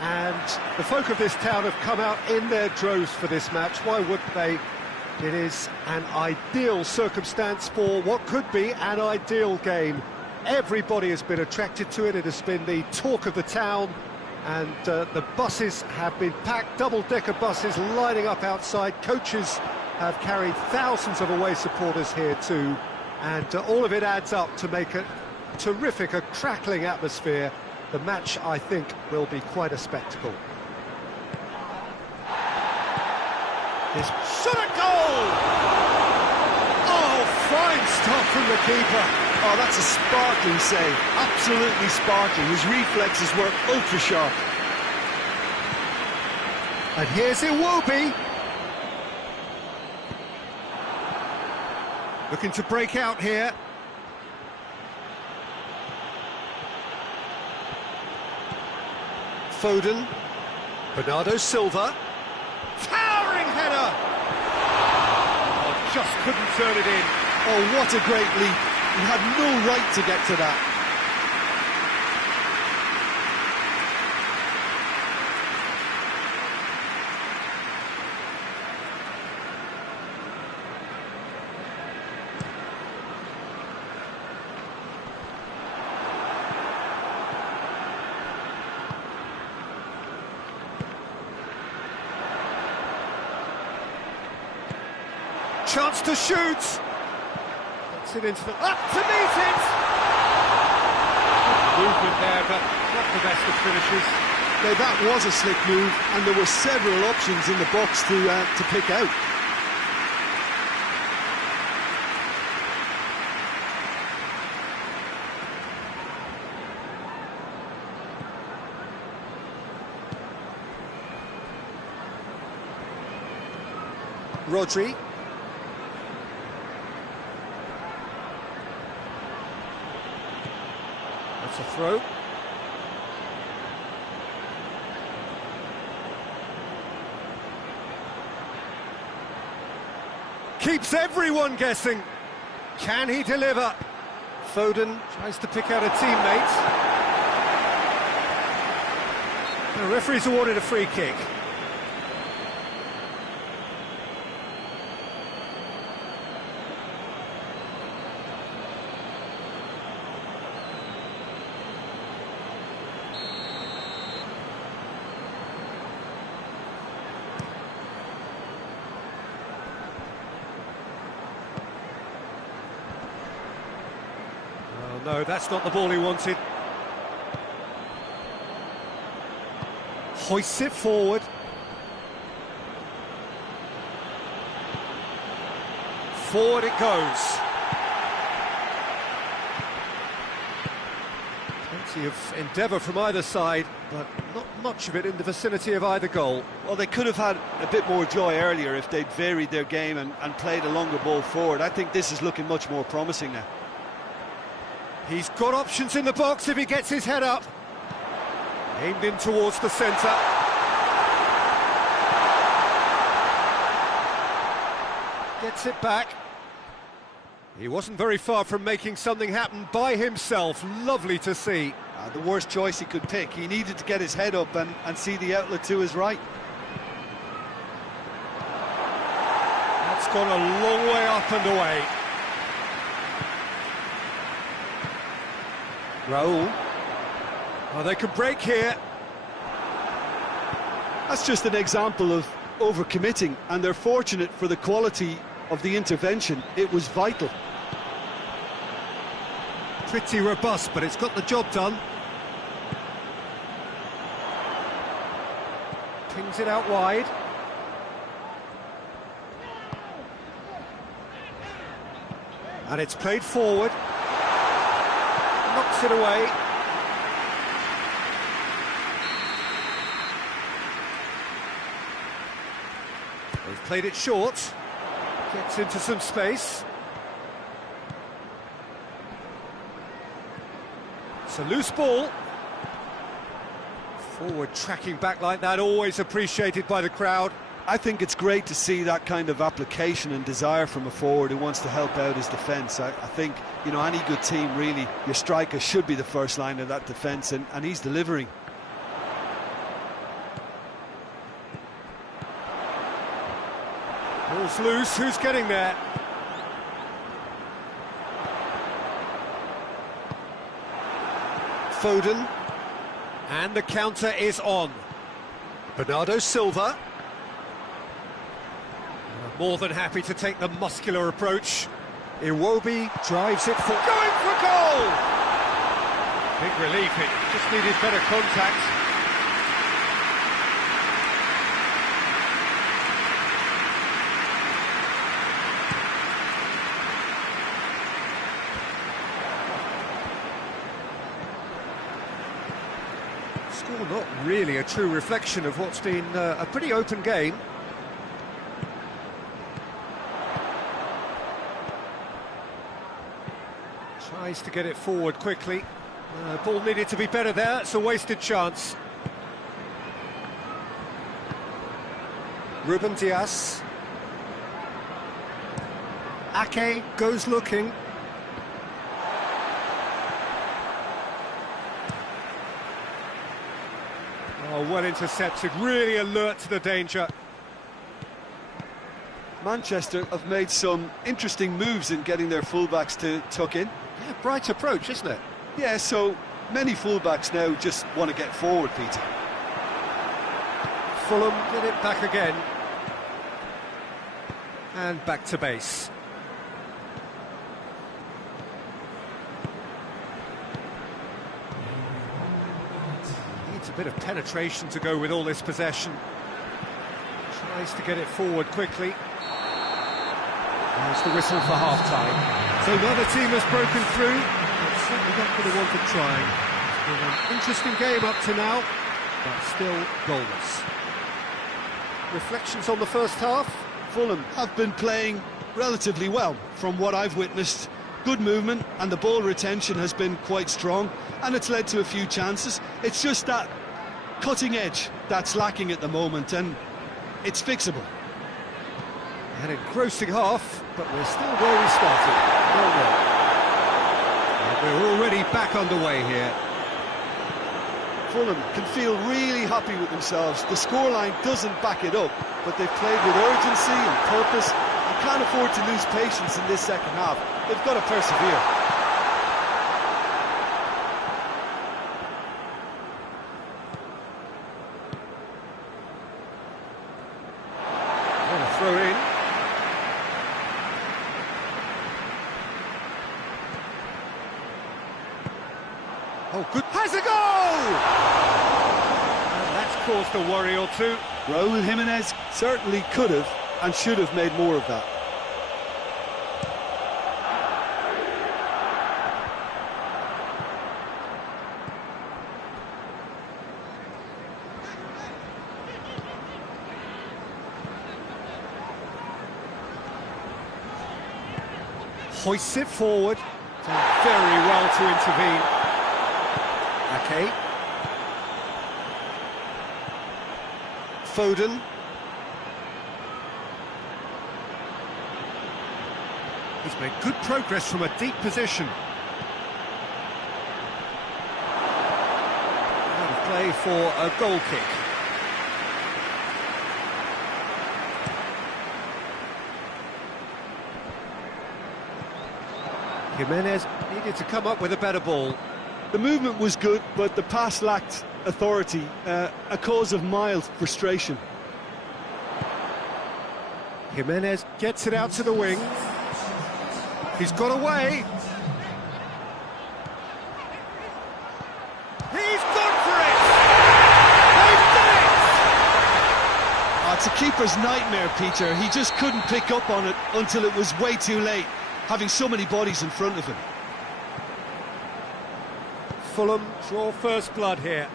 and the folk of this town have come out in their droves for this match. Why wouldn't they? It is an ideal circumstance for what could be an ideal game. Everybody has been attracted to it. It has been the talk of the town, and the buses have been packed, double-decker buses lining up outside. Coaches have carried thousands of away supporters here too, and all of it adds up to make a terrific, a crackling atmosphere. The match, I think, will be quite a spectacle. This shot at goal! Oh, fine stuff from the keeper. Oh, that's a sparkling save, absolutely sparkling. His reflexes were ultra-sharp. And here's Iwobi. Looking to break out here. Foden. Bernardo Silva. Towering header! Oh, just couldn't turn it in. Oh, what a great leap. He had no right to get to that. Chance to shoot. Gets it into the... Up to meet it! Movement there, but not the best of finishes. Now, that was a slick move, and there were several options in the box to pick out. Rodri. That's a throw. Keeps everyone guessing. Can he deliver? Foden tries to pick out a teammate. The referee's awarded a free kick. No, that's not the ball he wanted. Hoists it forward. Forward it goes. Plenty of endeavour from either side, but not much of it in the vicinity of either goal. Well, they could have had a bit more joy earlier if they'd varied their game and played a longer ball forward. I think this is looking much more promising now. He's got options in the box if he gets his head up. Aimed in towards the centre. Gets it back. He wasn't very far from making something happen by himself. Lovely to see. The worst choice he could pick. He needed to get his head up and see the outlet to his right. That's gone a long way up and away. Raul. Oh, they could break here. That's just an example of overcommitting, and they're fortunate for the quality of the intervention. It was vital. Pretty robust, but it's got the job done. Pings it out wide. And it's played forward. Knocks it away. They've played it short. Gets into some space. It's a loose ball. Forward tracking back like that, always appreciated by the crowd. I think it's great to see that kind of application and desire from a forward who wants to help out his defence. I think, you know, any good team, really, your striker should be the first line of that defence, and he's delivering. Ball's loose, who's getting there? Foden. And the counter is on. Bernardo Silva. More than happy to take the muscular approach. Iwobi drives it for... Going for goal! Big relief, it just needed better contact. Score not really a true reflection of what's been a pretty open game. Tries to get it forward quickly. Ball needed to be better there, it's a wasted chance. Ruben Dias. Ake goes looking. Oh, well intercepted, really alert to the danger. Manchester have made some interesting moves in getting their fullbacks to tuck in. Yeah, bright approach, isn't it? Yeah, so many fullbacks now just want to get forward, Peter. Fulham get it back again. And back to base. Needs a bit of penetration to go with all this possession. Tries to get it forward quickly. There's the whistle for half-time. So neither team has broken through, but certainly not for the want of trying. It's been an interesting game up to now, but still goalless. Reflections on the first half? Fulham have been playing relatively well from what I've witnessed. Good movement, and the ball retention has been quite strong, and it's led to a few chances. It's just that cutting edge that's lacking at the moment, and it's fixable. An engrossing half, but we're still where we started. 0-0. And we're already back underway here. Fulham can feel really happy with themselves. The scoreline doesn't back it up, but they've played with urgency and purpose and can't afford to lose patience in this second half. They've got to persevere. What a throw in. Oh, good. Has a goal! And that's caused a worry or two. Raúl Jiménez certainly could have and should have made more of that. Hoists it forward. Done very well to intervene. Ake. Foden. He's made good progress from a deep position. Out of play for a goal kick. Jimenez needed to come up with a better ball. The movement was good, but the pass lacked authority, a cause of mild frustration. Jimenez gets it out to the wing. He's got away. He's gone for it! They've done it! It's a keeper's nightmare, Peter. He just couldn't pick up on it until it was way too late, having so many bodies in front of him. Fulham draw first blood here.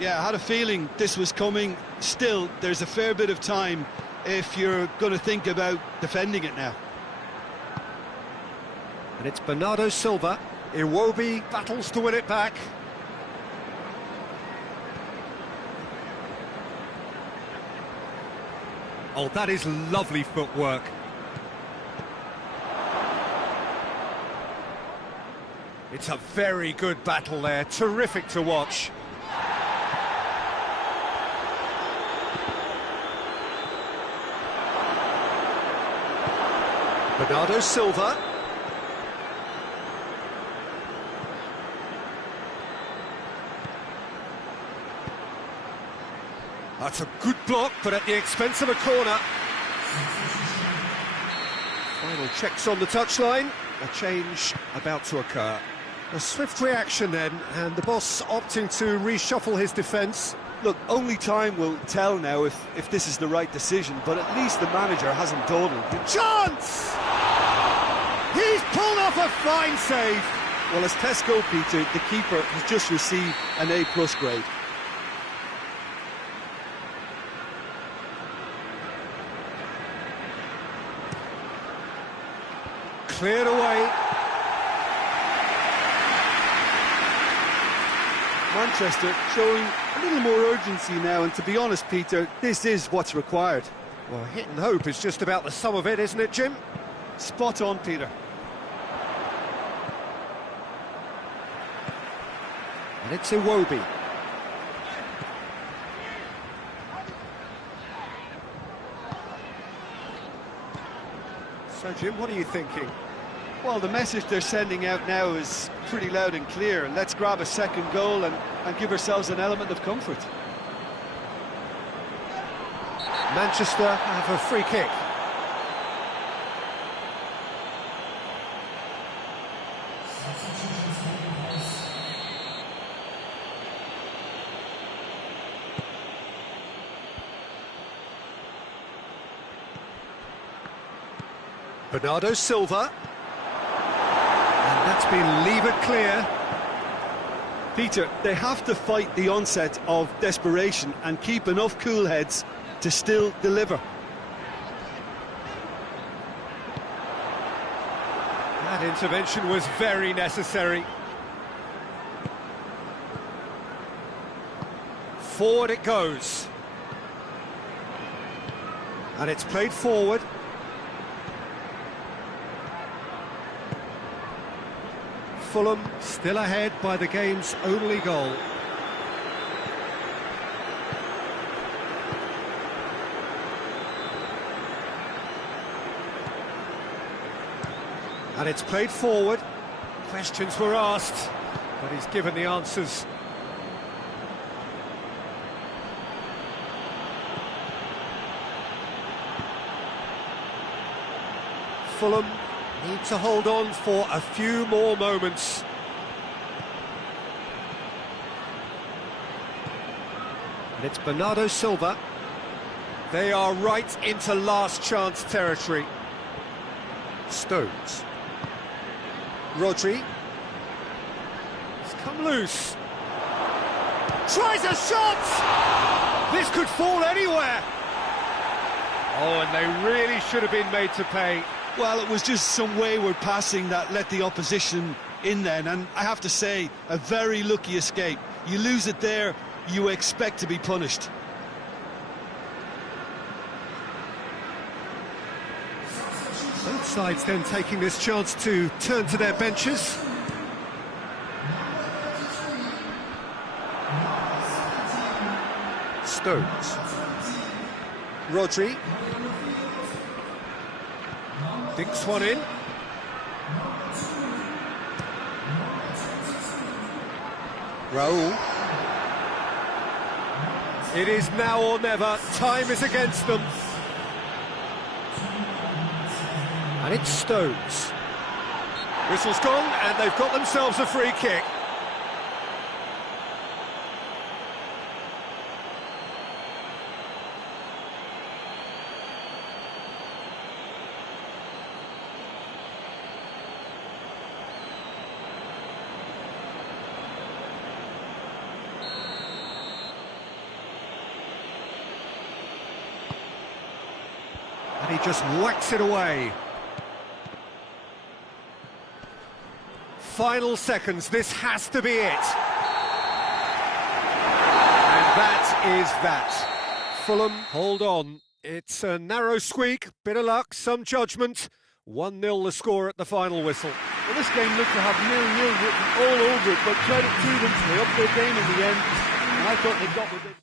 Yeah, I had a feeling this was coming. Still, there's a fair bit of time if you're going to think about defending it now. And it's Bernardo Silva. Iwobi battles to win it back. Oh, that is lovely footwork. It's a very good battle there, terrific to watch. Bernardo Silva. That's a good block, but at the expense of a corner. Final checks on the touchline. A change about to occur. A swift reaction then, and the boss opting to reshuffle his defence. Look, only time will tell now if this is the right decision, but at least the manager hasn't dawdled. Chance! He's pulled off a fine save. Well, as Tesco, Peter, the keeper has just received an A+ grade. Cleared away. Manchester showing a little more urgency now, and to be honest, Peter, this is what's required. Well, hit and hope is just about the sum of it, isn't it, Jim? Spot on, Peter. And it's Iwobi. So, Jim, what are you thinking? Well, the message they're sending out now is pretty loud and clear. Let's grab a second goal and give ourselves an element of comfort. Manchester have a free kick. Bernardo Silva. And that's been levered clear. Peter, they have to fight the onset of desperation and keep enough cool heads to still deliver. That intervention was very necessary. Forward it goes. And it's played forward. Fulham still ahead by the game's only goal. And it's played forward. Questions were asked, but he's given the answers. Fulham need to hold on for a few more moments. And it's Bernardo Silva. They are right into last chance territory. Stones. Rodri. He's come loose. Tries a shot! This could fall anywhere. Oh, and they really should have been made to pay. Well, it was just some wayward passing that let the opposition in then, and I have to say, a very lucky escape. You lose it there, you expect to be punished. Both sides then taking this chance to turn to their benches. Stones. Rodri. Dinks one in. Raul. It is now or never. Time is against them. And it's Stones. Whistle's gone, and they've got themselves a free kick. And he just whacks it away. Final seconds, this has to be it. And that is that. Fulham hold on It's a narrow squeak, bit of luck, some judgment. 1-0 the score at the final whistle. Well, this game looked to have 0-0 written all over it, but credit to them, they upped their game in the end, and I thought they got what they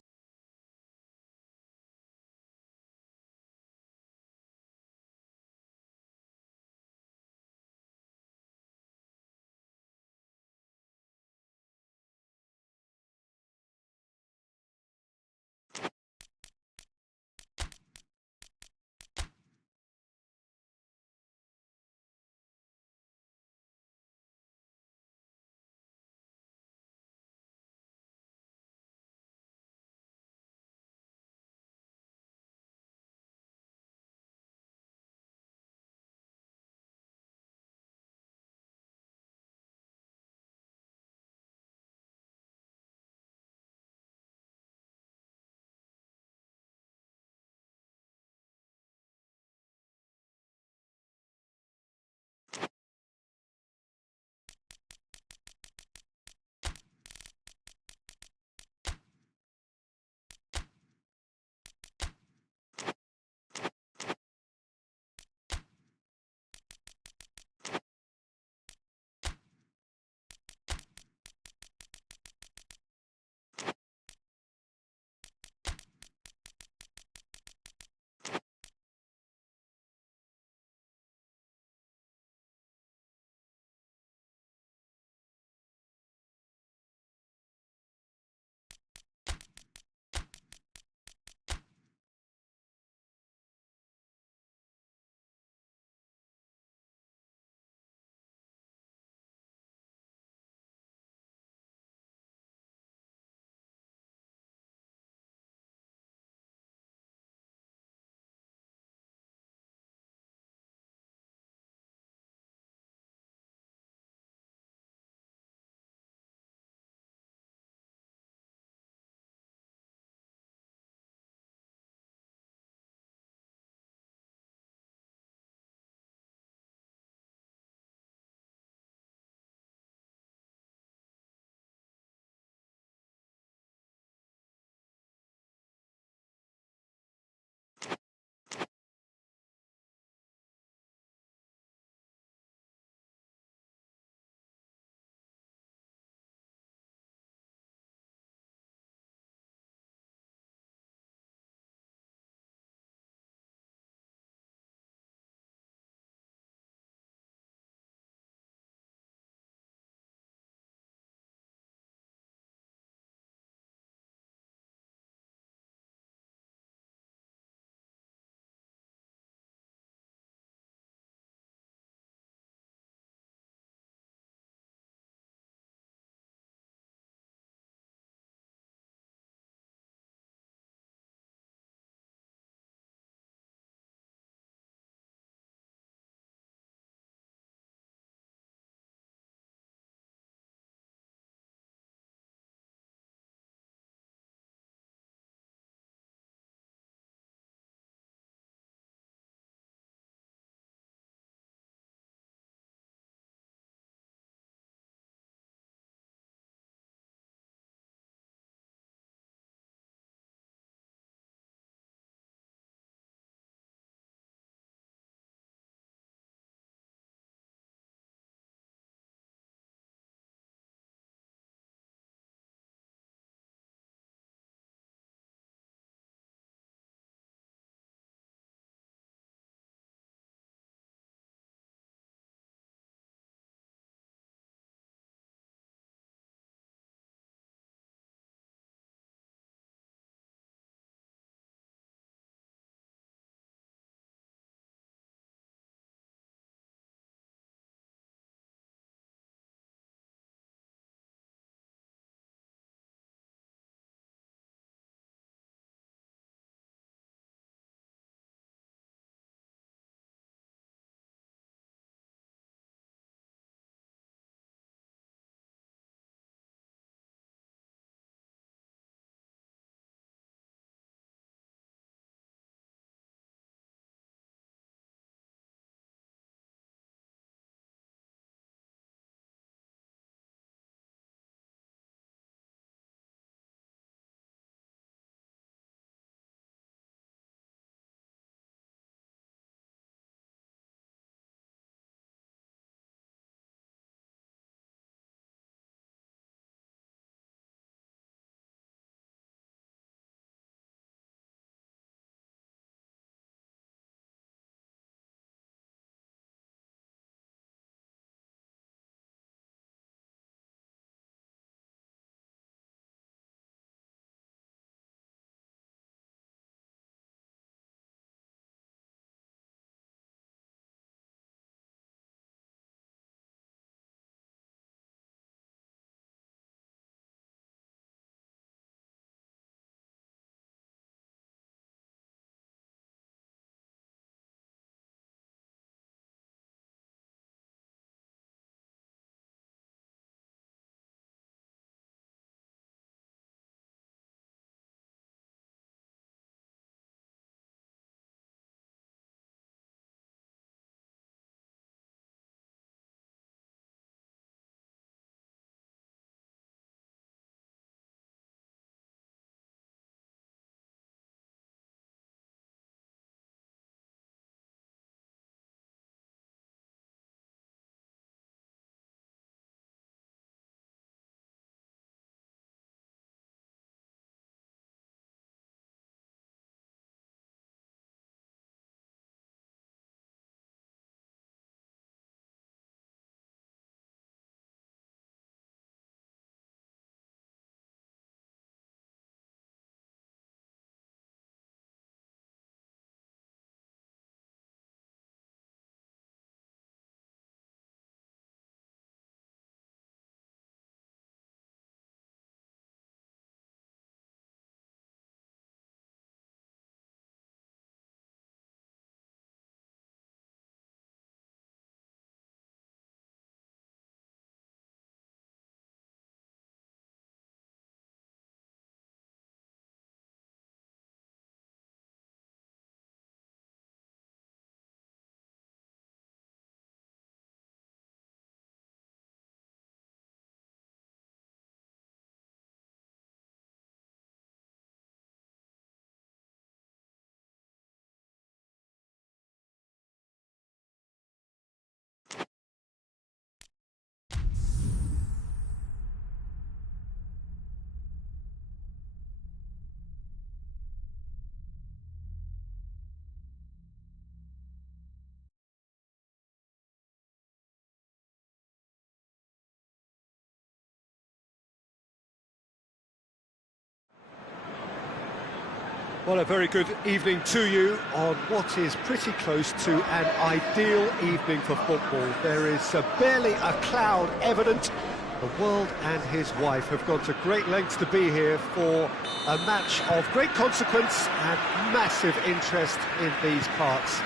Well, a very good evening to you on what is pretty close to an ideal evening for football. There is barely a cloud evident. The world and his wife have gone to great lengths to be here for a match of great consequence and massive interest in these parts.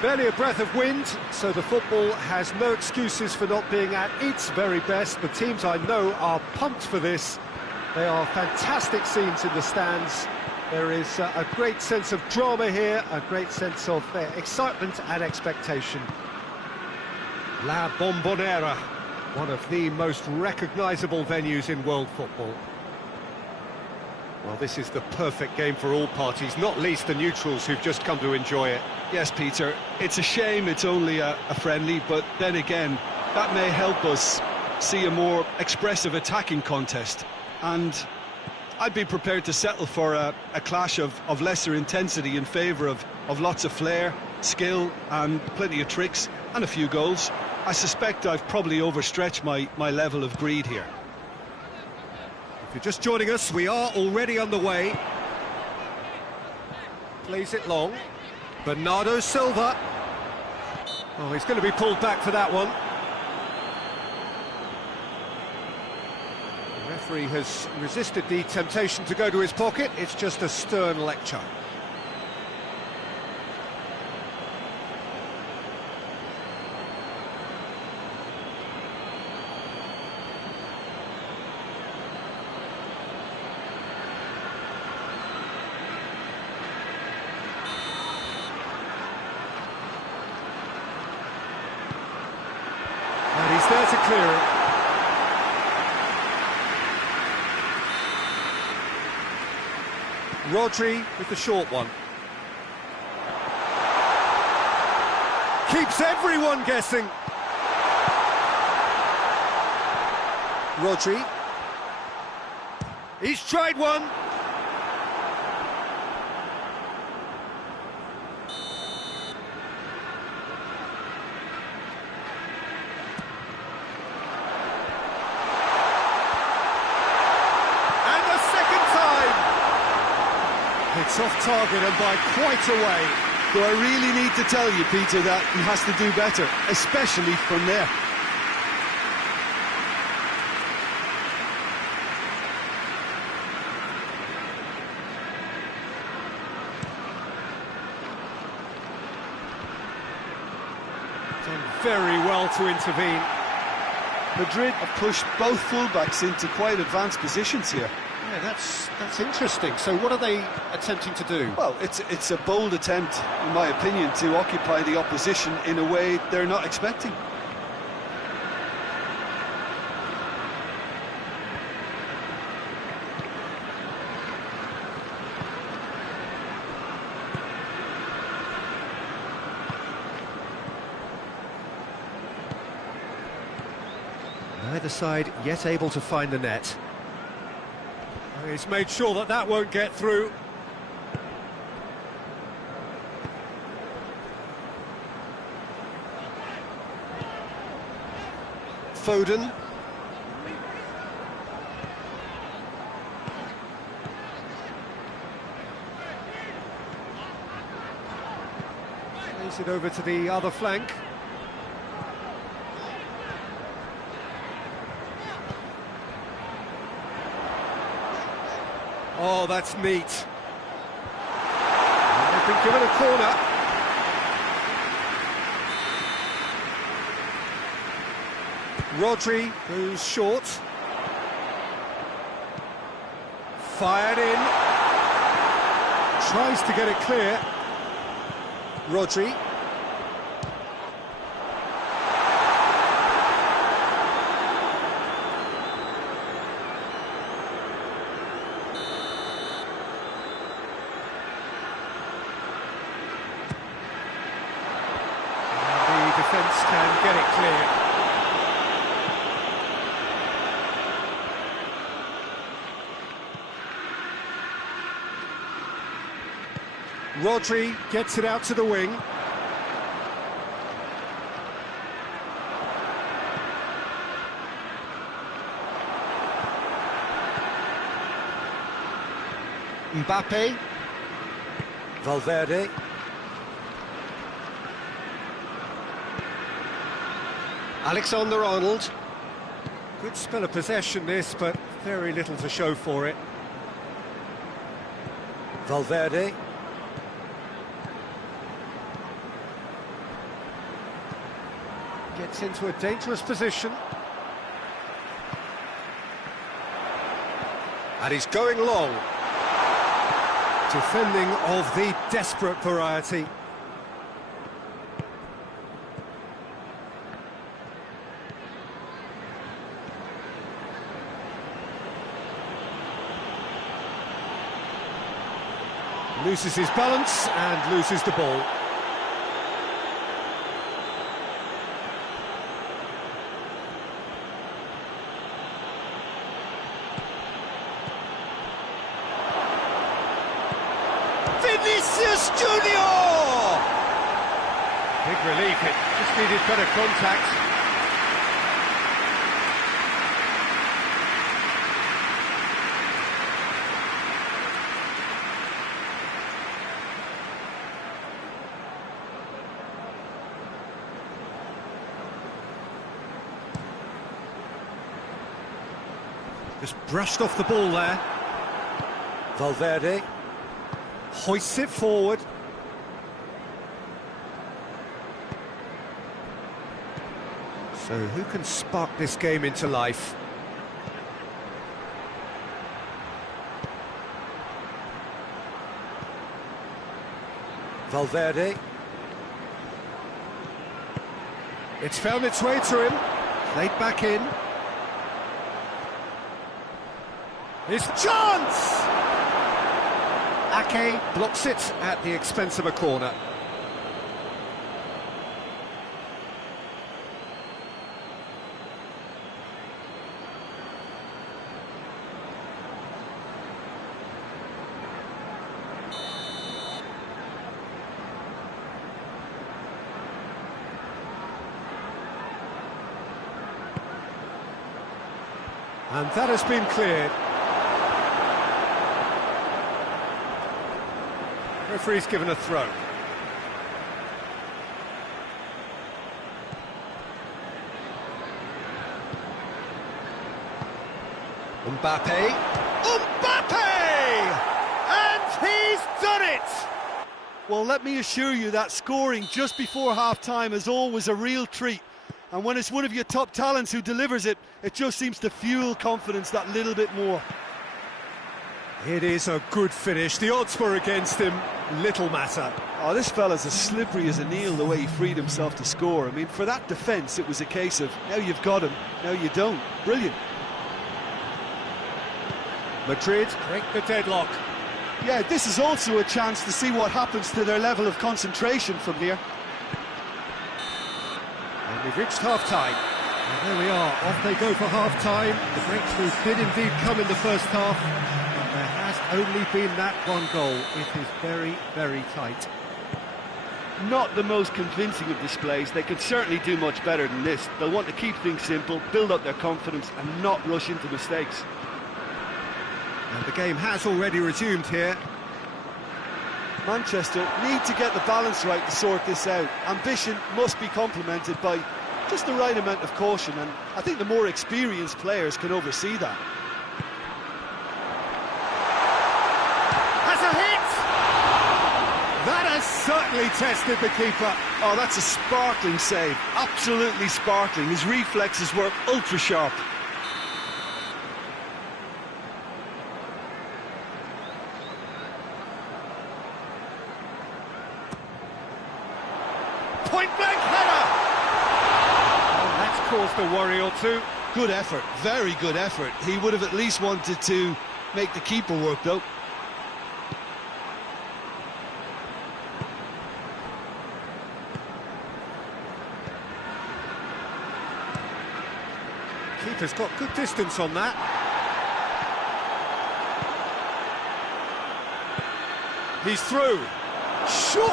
Barely a breath of wind, so the football has no excuses for not being at its very best. The teams I know are pumped for this. They are fantastic scenes in the stands. There is a great sense of drama here, a great sense of excitement and expectation. La Bombonera, one of the most recognisable venues in world football. Well, this is the perfect game for all parties, not least the neutrals who've just come to enjoy it. Yes, Peter, it's a shame it's only a friendly, but then again, that may help us see a more expressive attacking contest. And I'd be prepared to settle for a clash of lesser intensity in favour of lots of flair, skill and plenty of tricks and a few goals. I suspect I've probably overstretched my level of greed here. If you're just joining us, we are already underway. Plays it long. Bernardo Silva. Oh, he's going to be pulled back for that one. The referee has resisted the temptation to go to his pocket. It's just a stern lecture. And he's there to clear it. Rodri with the short one. Keeps everyone guessing. Rodri. He's tried one. It's off target and by quite a way. Do I really need to tell you, Peter, that he has to do better, especially from there? Done very well to intervene. Madrid have pushed both fullbacks into quite advanced positions here. Yeah, that's interesting. So what are they attempting to do? Well, it's a bold attempt, in my opinion, to occupy the opposition in a way they're not expecting. Neither side yet able to find the net. He's made sure that that won't get through. Foden. Plays it over to the other flank. Oh, that's neat. And they've been given a corner. Rodri goes short. Fired in. Tries to get it clear. Rodri. Defence can get it clear. Rodri gets it out to the wing. Mbappe. Valverde. Alexander-Arnold. Good spell of possession this, but very little to show for it. Valverde. Gets into a dangerous position. And he's going long. Defending of the desperate variety. Loses his balance and loses the ball. Vinicius Junior! Big relief, it just needed better contact. Just brushed off the ball there. Valverde hoists it forward. So who can spark this game into life? Valverde. It's found its way to him. Played back in. His chance! Ake blocks it at the expense of a corner. And that has been cleared. Referee's given a throw. Mbappe! And he's done it! Well, let me assure you that scoring just before half-time is always a real treat. And when it's one of your top talents who delivers it, it just seems to fuel confidence that little bit more. It is a good finish. The odds were against him. Little matter. Oh, this fella's as slippery as an eel the way he freed himself to score. I mean, for that defence, it was a case of, now you've got him, now you don't. Brilliant. Madrid break the deadlock. Yeah, this is also a chance to see what happens to their level of concentration from here. And we've reached half-time. And there we are, off they go for half-time. The breakthrough did indeed come in the first half. And there has only been that one goal. It is very, very tight. Not the most convincing of displays. They could certainly do much better than this. They'll want to keep things simple, build up their confidence and not rush into mistakes. And the game has already resumed here. Manchester need to get the balance right to sort this out. Ambition must be complemented by just the right amount of caution, and I think the more experienced players can oversee that. That's a hit! That has certainly tested the keeper. Oh, that's a sparkling save. Absolutely sparkling. His reflexes were ultra sharp. Point-blank header! Oh, that's caused a worry or two. Good effort, very good effort. He would have at least wanted to make the keeper work, though. Keeper's got good distance on that. He's through.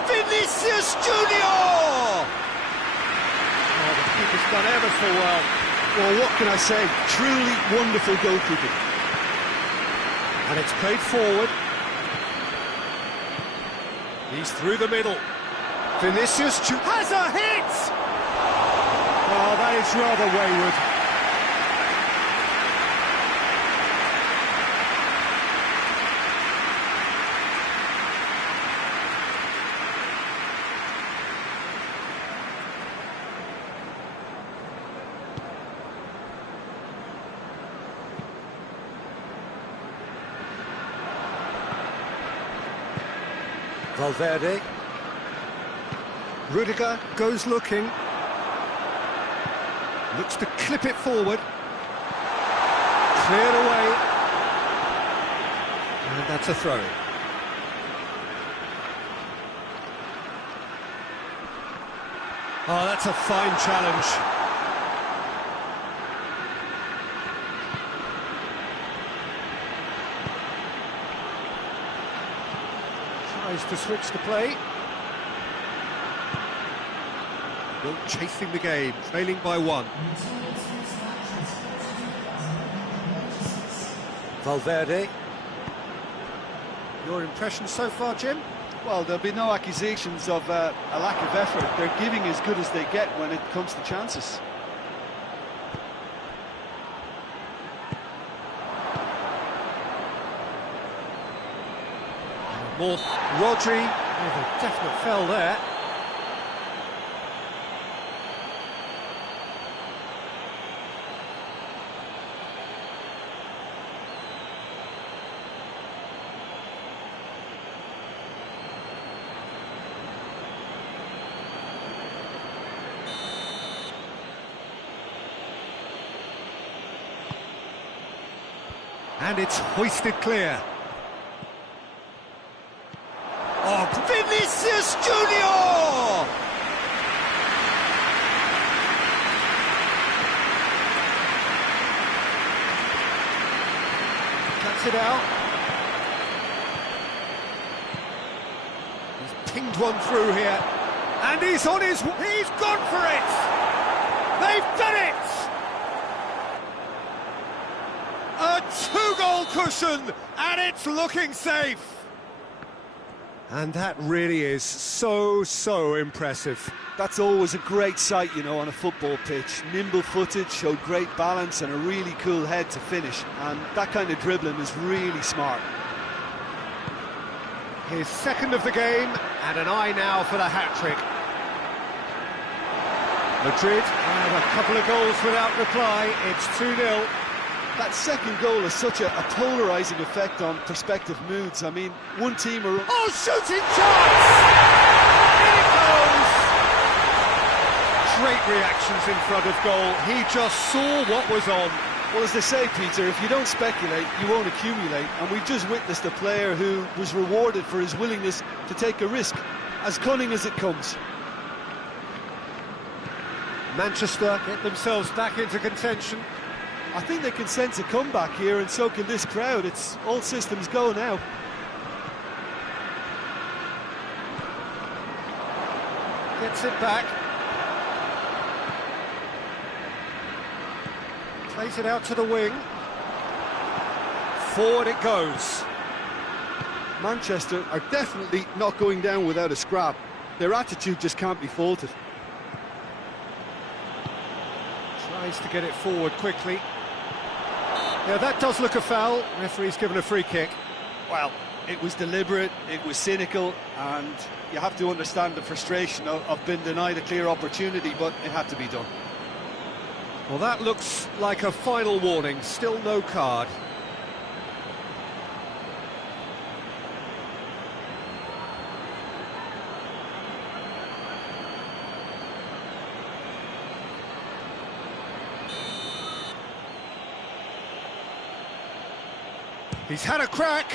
Vinicius Junior! Oh, the keeper's done ever so well. Well, what can I say? Truly wonderful goalkeeping. And it's played forward. He's through the middle. Vinicius has a hit! Oh, that is rather wayward. Valverde. Rudiger goes looking. Looks to clip it forward. Cleared away. And that's a throw. Oh, that's a fine challenge. Tries to switch the play. Still chasing the game, trailing by one. Valverde. Your impression so far, Jim? Well, there'll be no accusations of a lack of effort. They're giving as good as they get when it comes to chances. More Rodri. Oh, a definite fell there. And it's hoisted clear. Oh, Vinicius Junior! Cuts it out. He's pinged one through here. And he's on his... He's gone for it! They've done it! A two-goal cushion, and it's looking safe. And that really is so impressive. That's always a great sight, you know, on a football pitch. Nimble-footed, showed great balance and a really cool head to finish. And that kind of dribbling is really smart. His second of the game, and an eye now for the hat-trick. Madrid have a couple of goals without reply. It's 2-0. That second goal has such a polarising effect on prospective moods. I mean, one team are... Oh, shooting chance! In it goes! Great reactions in front of goal. He just saw what was on. Well, as they say, Peter, if you don't speculate, you won't accumulate. And we've just witnessed a player who was rewarded for his willingness to take a risk, as cunning as it comes. Manchester get themselves back into contention. I think they can sense a comeback here, and so can this crowd. It's all systems go now. Gets it back. Plays it out to the wing. Forward it goes. Manchester are definitely not going down without a scrap. Their attitude just can't be faulted. Tries to get it forward quickly. Yeah, that does look a foul. Referee's given a free kick. Well, it was deliberate, it was cynical, and you have to understand the frustration of being denied a clear opportunity, but it had to be done. Well, that looks like a final warning. Still no card. He's had a crack.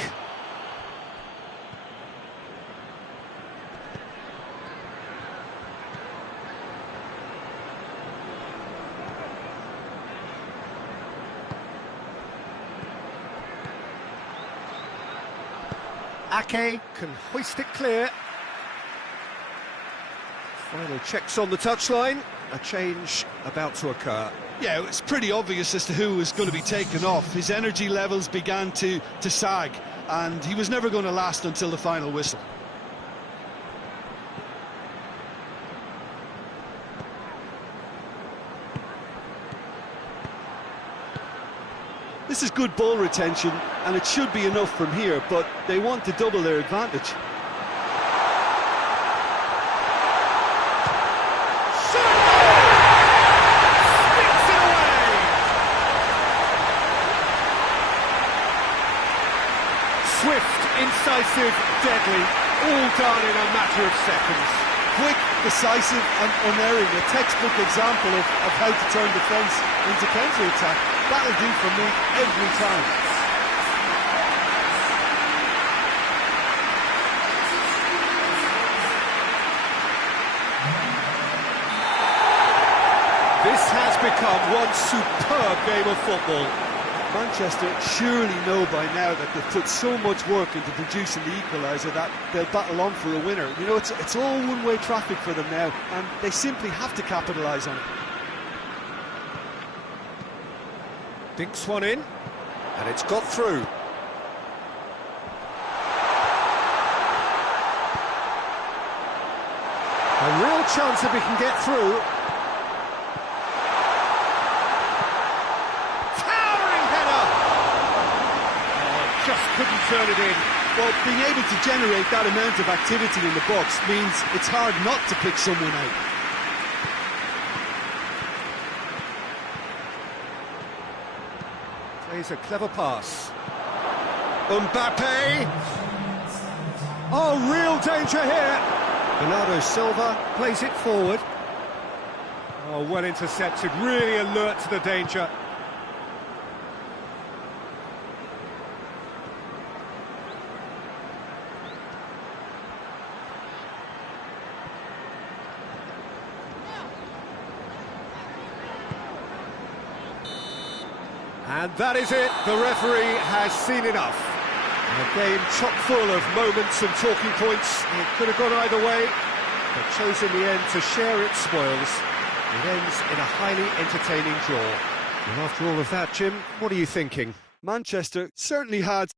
Ake can hoist it clear. Final checks on the touchline. A change about to occur. Yeah, it's pretty obvious as to who was going to be taken off. His energy levels began to sag, and he was never going to last until the final whistle. This is good ball retention, and it should be enough from here, but they want to double their advantage. Swift, incisive, deadly, all done in a matter of seconds. Quick, decisive and unerring, a textbook example of how to turn defence into counter-attack. That'll do for me every time. This has become one superb game of football. Manchester surely know by now that they've put so much work into producing the equaliser that they'll battle on for a winner. You know, it's all one-way traffic for them now, and they simply have to capitalise on it. Dinks one in, and it's got through. A real chance if he can get through. Just couldn't turn it in. Well, being able to generate that amount of activity in the box means it's hard not to pick someone out. Plays a clever pass. Mbappe! Oh, real danger here! Bernardo Silva plays it forward. Oh, well intercepted, really alert to the danger. And that is it, the referee has seen enough. A game chock full of moments and talking points. It could have gone either way, but chose in the end to share its spoils. It ends in a highly entertaining draw. And after all of that, Jim, what are you thinking? Manchester certainly had